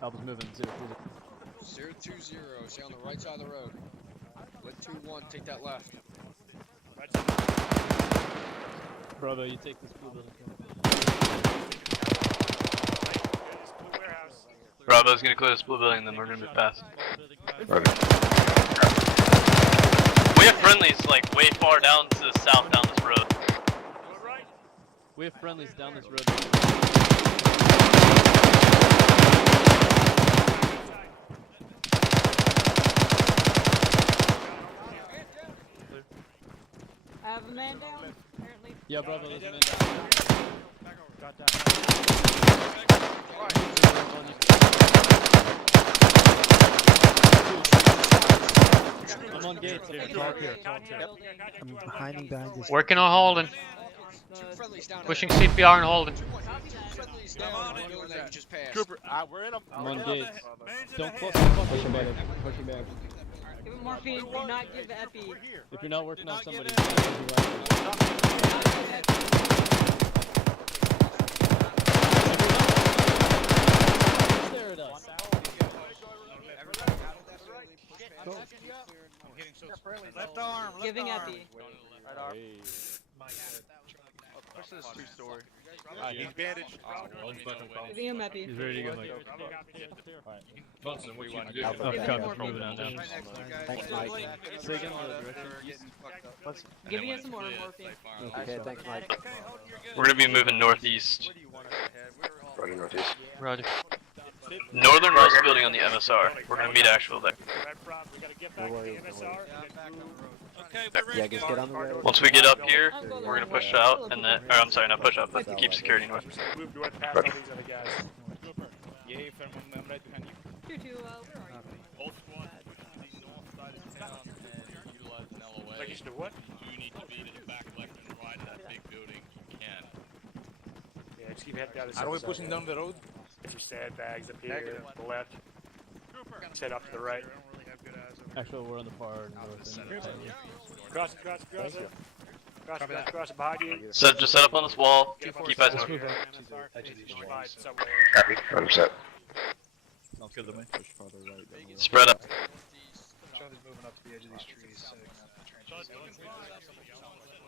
Alpha's moving. 0-2-0. 020, stay on the right side of the road. Let 2-1 take that left. Right side. Bravo, you take this blue building. This blue warehouse. Bravo's gonna clear this blue building, then we're gonna move past. We have friendlies like way far down to the south down this road. Going right. We have friendlies down this road. I have a man down, apparently. Yeah, Bravo, there's a man down. Got that. I'm on gates here. Talk here. I'm hiding behind this. Working on holding. Two friendlies down. Pushing CPR and holding. Two friendlies down in the building that you just passed. Trooper, we're in them. I'm on gates. Don't close Push him back. Push him back. Give him morphine, do not give epi. If you're not working on somebody, stare at us. Left arm, Giving epi. Push this 2-story. He's bandaged. Giving him epi. He's ready to go, Mike. Watson, what you do? Give him Copy, morphine. moving on down. Thanks, Mike. Say again the direction east. Giving him some more morphine. Okay, thanks, Mike. We're gonna be moving northeast. Running northeast. Roger. Northernmost building on the MSR. We're gonna meet actual there. Red front. We gotta get back to the MSR and then move. Okay, we're ready Yeah, to just go. get on the road. Once we get up here, we're gonna push out and then, or I'm sorry, not push out, but keep security north. Move north past all these other guys. Yeah, I'm right behind you. 2-2, where are you? All squads push to the north side of town and utilize an LOA. Like you should do what? You need to be to the back left and right of that big building if you can. Yeah, just keep heading down this How are we MSR. pushing down the road? Get your sandbags up here, to the left. Head up to the right. Actually, we're on the far north end. Cross it. Cross it behind you. So just set up on this wall, keep eyes north. Slide somewhere. Copy. 100%. Sounds good to me. Push farther right. Spread up. the edge of these trees, setting up the transition.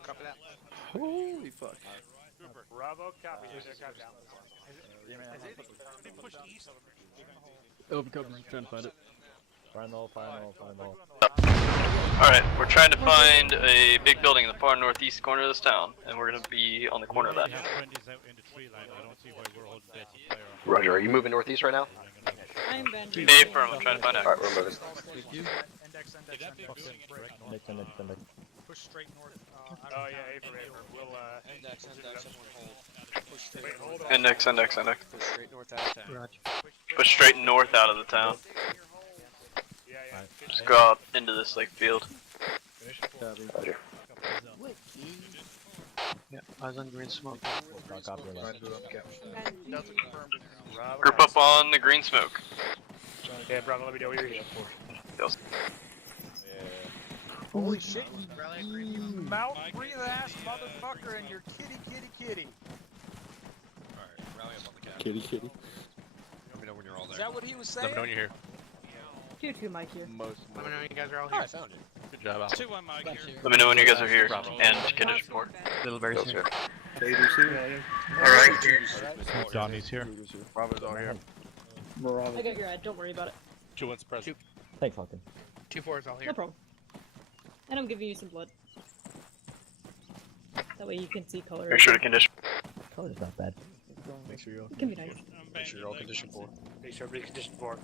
Copy that. Holy fuck. Bravo, copy. Here's a copy down. Has it been pushed east? Open cover, trying to find it. Find the hole, find the hole, find the hole. Alright, we're trying to find a big building in the far northeast corner of this town, and we're gonna be on the corner of that. We have friendlies out in the tree line. I don't see why we're holding basic fire. Roger, are you moving northeast right now? I'm Benji. Hey, firm, I'm trying to find out. Alright, we're moving. Index. Index. Push straight north. Oh yeah, April. We'll Index, someone hold. Push straight wait, hold on. Index. Push straight north out of town. Push straight north out of the town. Yeah. Just go out into this like field. Roger. Yeah, eyes on green smoke. Bravo, Group up on the green smoke. Yeah, Bravo, let me know where you're here. Yes. Holy shit, you mouth breathe ass motherfucker and your kitty. Alright, rally up on the cap. Kitty. Let me know when you're all there. Is that what he was Let saying? me know when you're here. 2-2 Mike here. Let me know when you guys are all Oh, here. I found it. Good job, Al. 2-1 Mike here. Let me know when you guys are here. And condition report. Little bears here. Alright. Johnny's here. Bravo's all here. I got your ad, don't worry about it. 2-1's present. Thanks, Falcon. 2-4 is all here. No problem. And I'm giving you some blood. That way you can see color. Make sure to condition. Color's not bad. Make sure you're It can be nice. Make sure you're all condition 4. Make sure everybody's condition 4.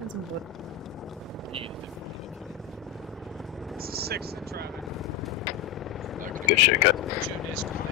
And some blood. This is 6 in traffic. Good shit, cut. June is clear.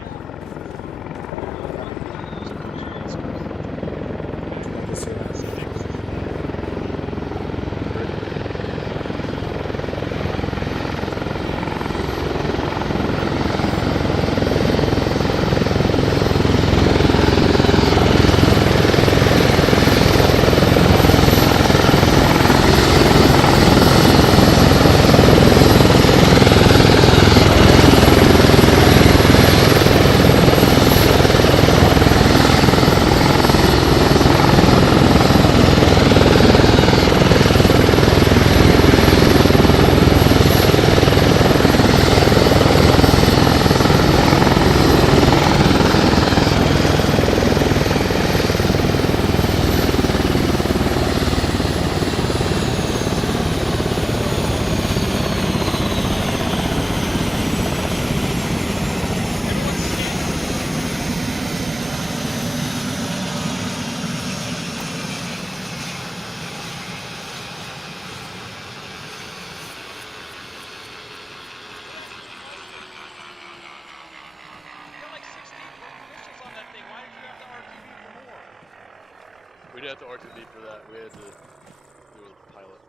We didn't have to RTB for that. We had to do a pilot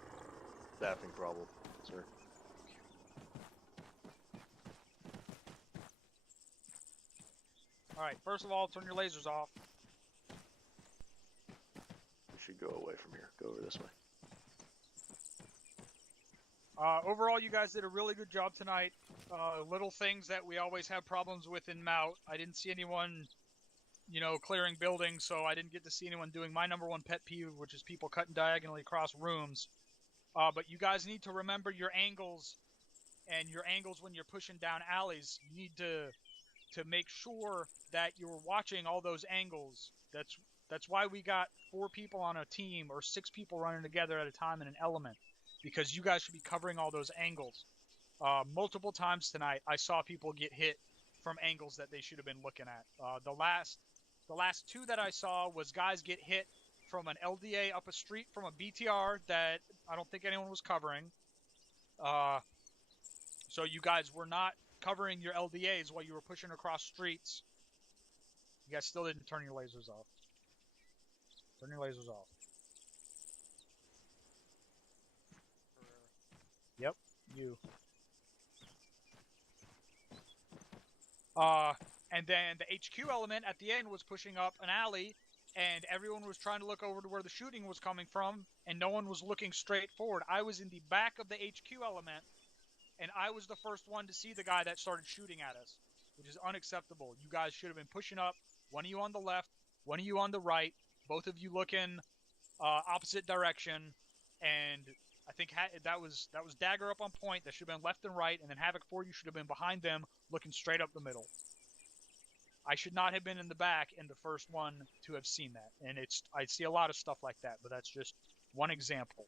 staffing problem, sir. Alright, first of all, turn your lasers off. We should go away from here. Go over this way. Overall, you guys did a really good job tonight. Little things that we always have problems with in Mout. I didn't see anyone, clearing buildings, so I didn't get to see anyone doing my number one pet peeve, which is people cutting diagonally across rooms. But you guys need to remember your angles, and your angles when you're pushing down alleys. You need to make sure that you're watching all those angles. That's why we got 4 people on a team or 6 people running together at a time in an element, because you guys should be covering all those angles. Multiple times tonight, I saw people get hit from angles that they should have been looking at. The last 2 that I saw was guys get hit from an LDA up a street from a BTR that I don't think anyone was covering. So you guys were not covering your LDAs while you were pushing across streets. You guys still didn't turn your lasers off. Turn your lasers off. Yep, you. And then the HQ element at the end was pushing up an alley, and everyone was trying to look over to where the shooting was coming from, and no one was looking straight forward. I was in the back of the HQ element, and I was the first one to see the guy that started shooting at us, which is unacceptable. You guys should have been pushing up one of you on the left, one of you on the right, both of you looking opposite direction, and I think that was Dagger up on point. That should have been left and right, and then Havoc 4, you should have been behind them, looking straight up the middle. I should not have been in the back and the first one to have seen that, and I see a lot of stuff like that, but that's just one example.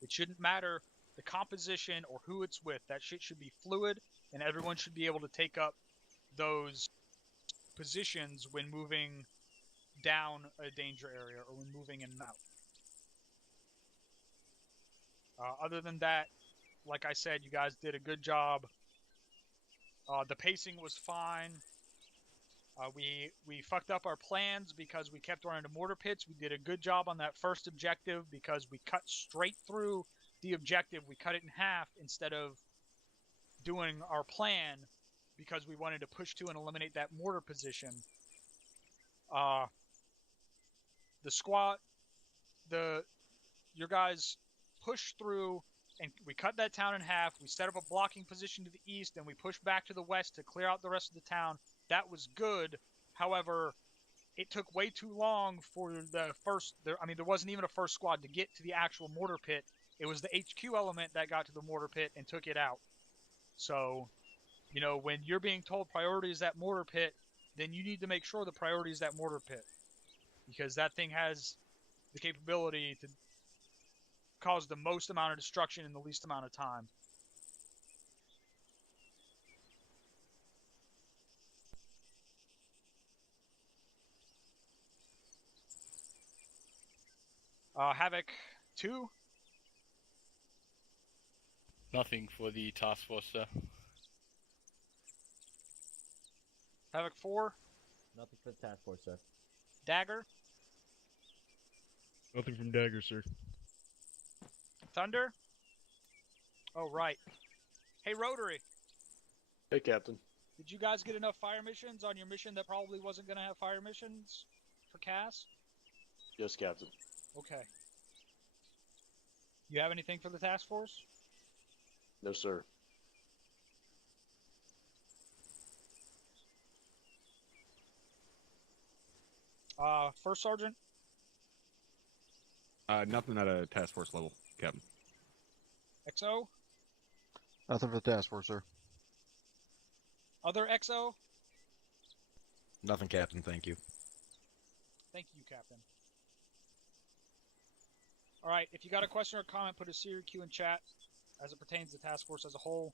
It shouldn't matter the composition or who it's with. That shit should be fluid, and everyone should be able to take up those positions when moving down a danger area or when moving in and out. Other than that, like I said, you guys did a good job. The pacing was fine. We fucked up our plans because we kept running to mortar pits. We did a good job on that first objective because we cut straight through the objective. We cut it in half instead of doing our plan because we wanted to push to and eliminate that mortar position. The squad, your guys pushed through, and we cut that town in half. We set up a blocking position to the east, and we pushed back to the west to clear out the rest of the town. That was good. However, it took way too long for the first... there wasn't even a first squad to get to the actual mortar pit. It was the HQ element that got to the mortar pit and took it out. So, you know, when you're being told priority is that mortar pit, then you need to make sure the priority is that mortar pit. Because that thing has the capability to cause the most amount of destruction in the least amount of time. Havoc 2. Nothing for the task force, sir. Havoc 4. Nothing for the task force, sir. Dagger. Nothing from Dagger, sir. Thunder. Oh, right. Hey, Rotary. Hey, Captain. Did you guys get enough fire missions on your mission that probably wasn't going to have fire missions for Cass? Yes, Captain. Okay. You have anything for the task force? No, sir. First Sergeant? Nothing at a task force level, Captain. XO? Nothing for the task force, sir. Other XO? Nothing, Captain, thank you. Thank you, Captain. Alright, if you got a question or comment, put a Siri Q in chat as it pertains to the task force as a whole.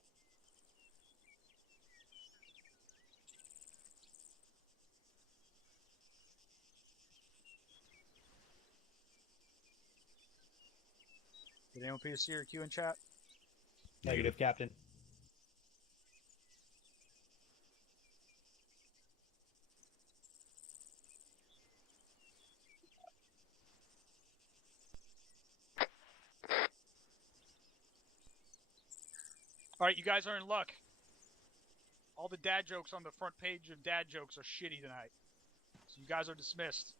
Did anyone put a Siri Q in chat? Negative, Captain. Alright, you guys are in luck. All the dad jokes on the front page of dad jokes are shitty tonight. So you guys are dismissed.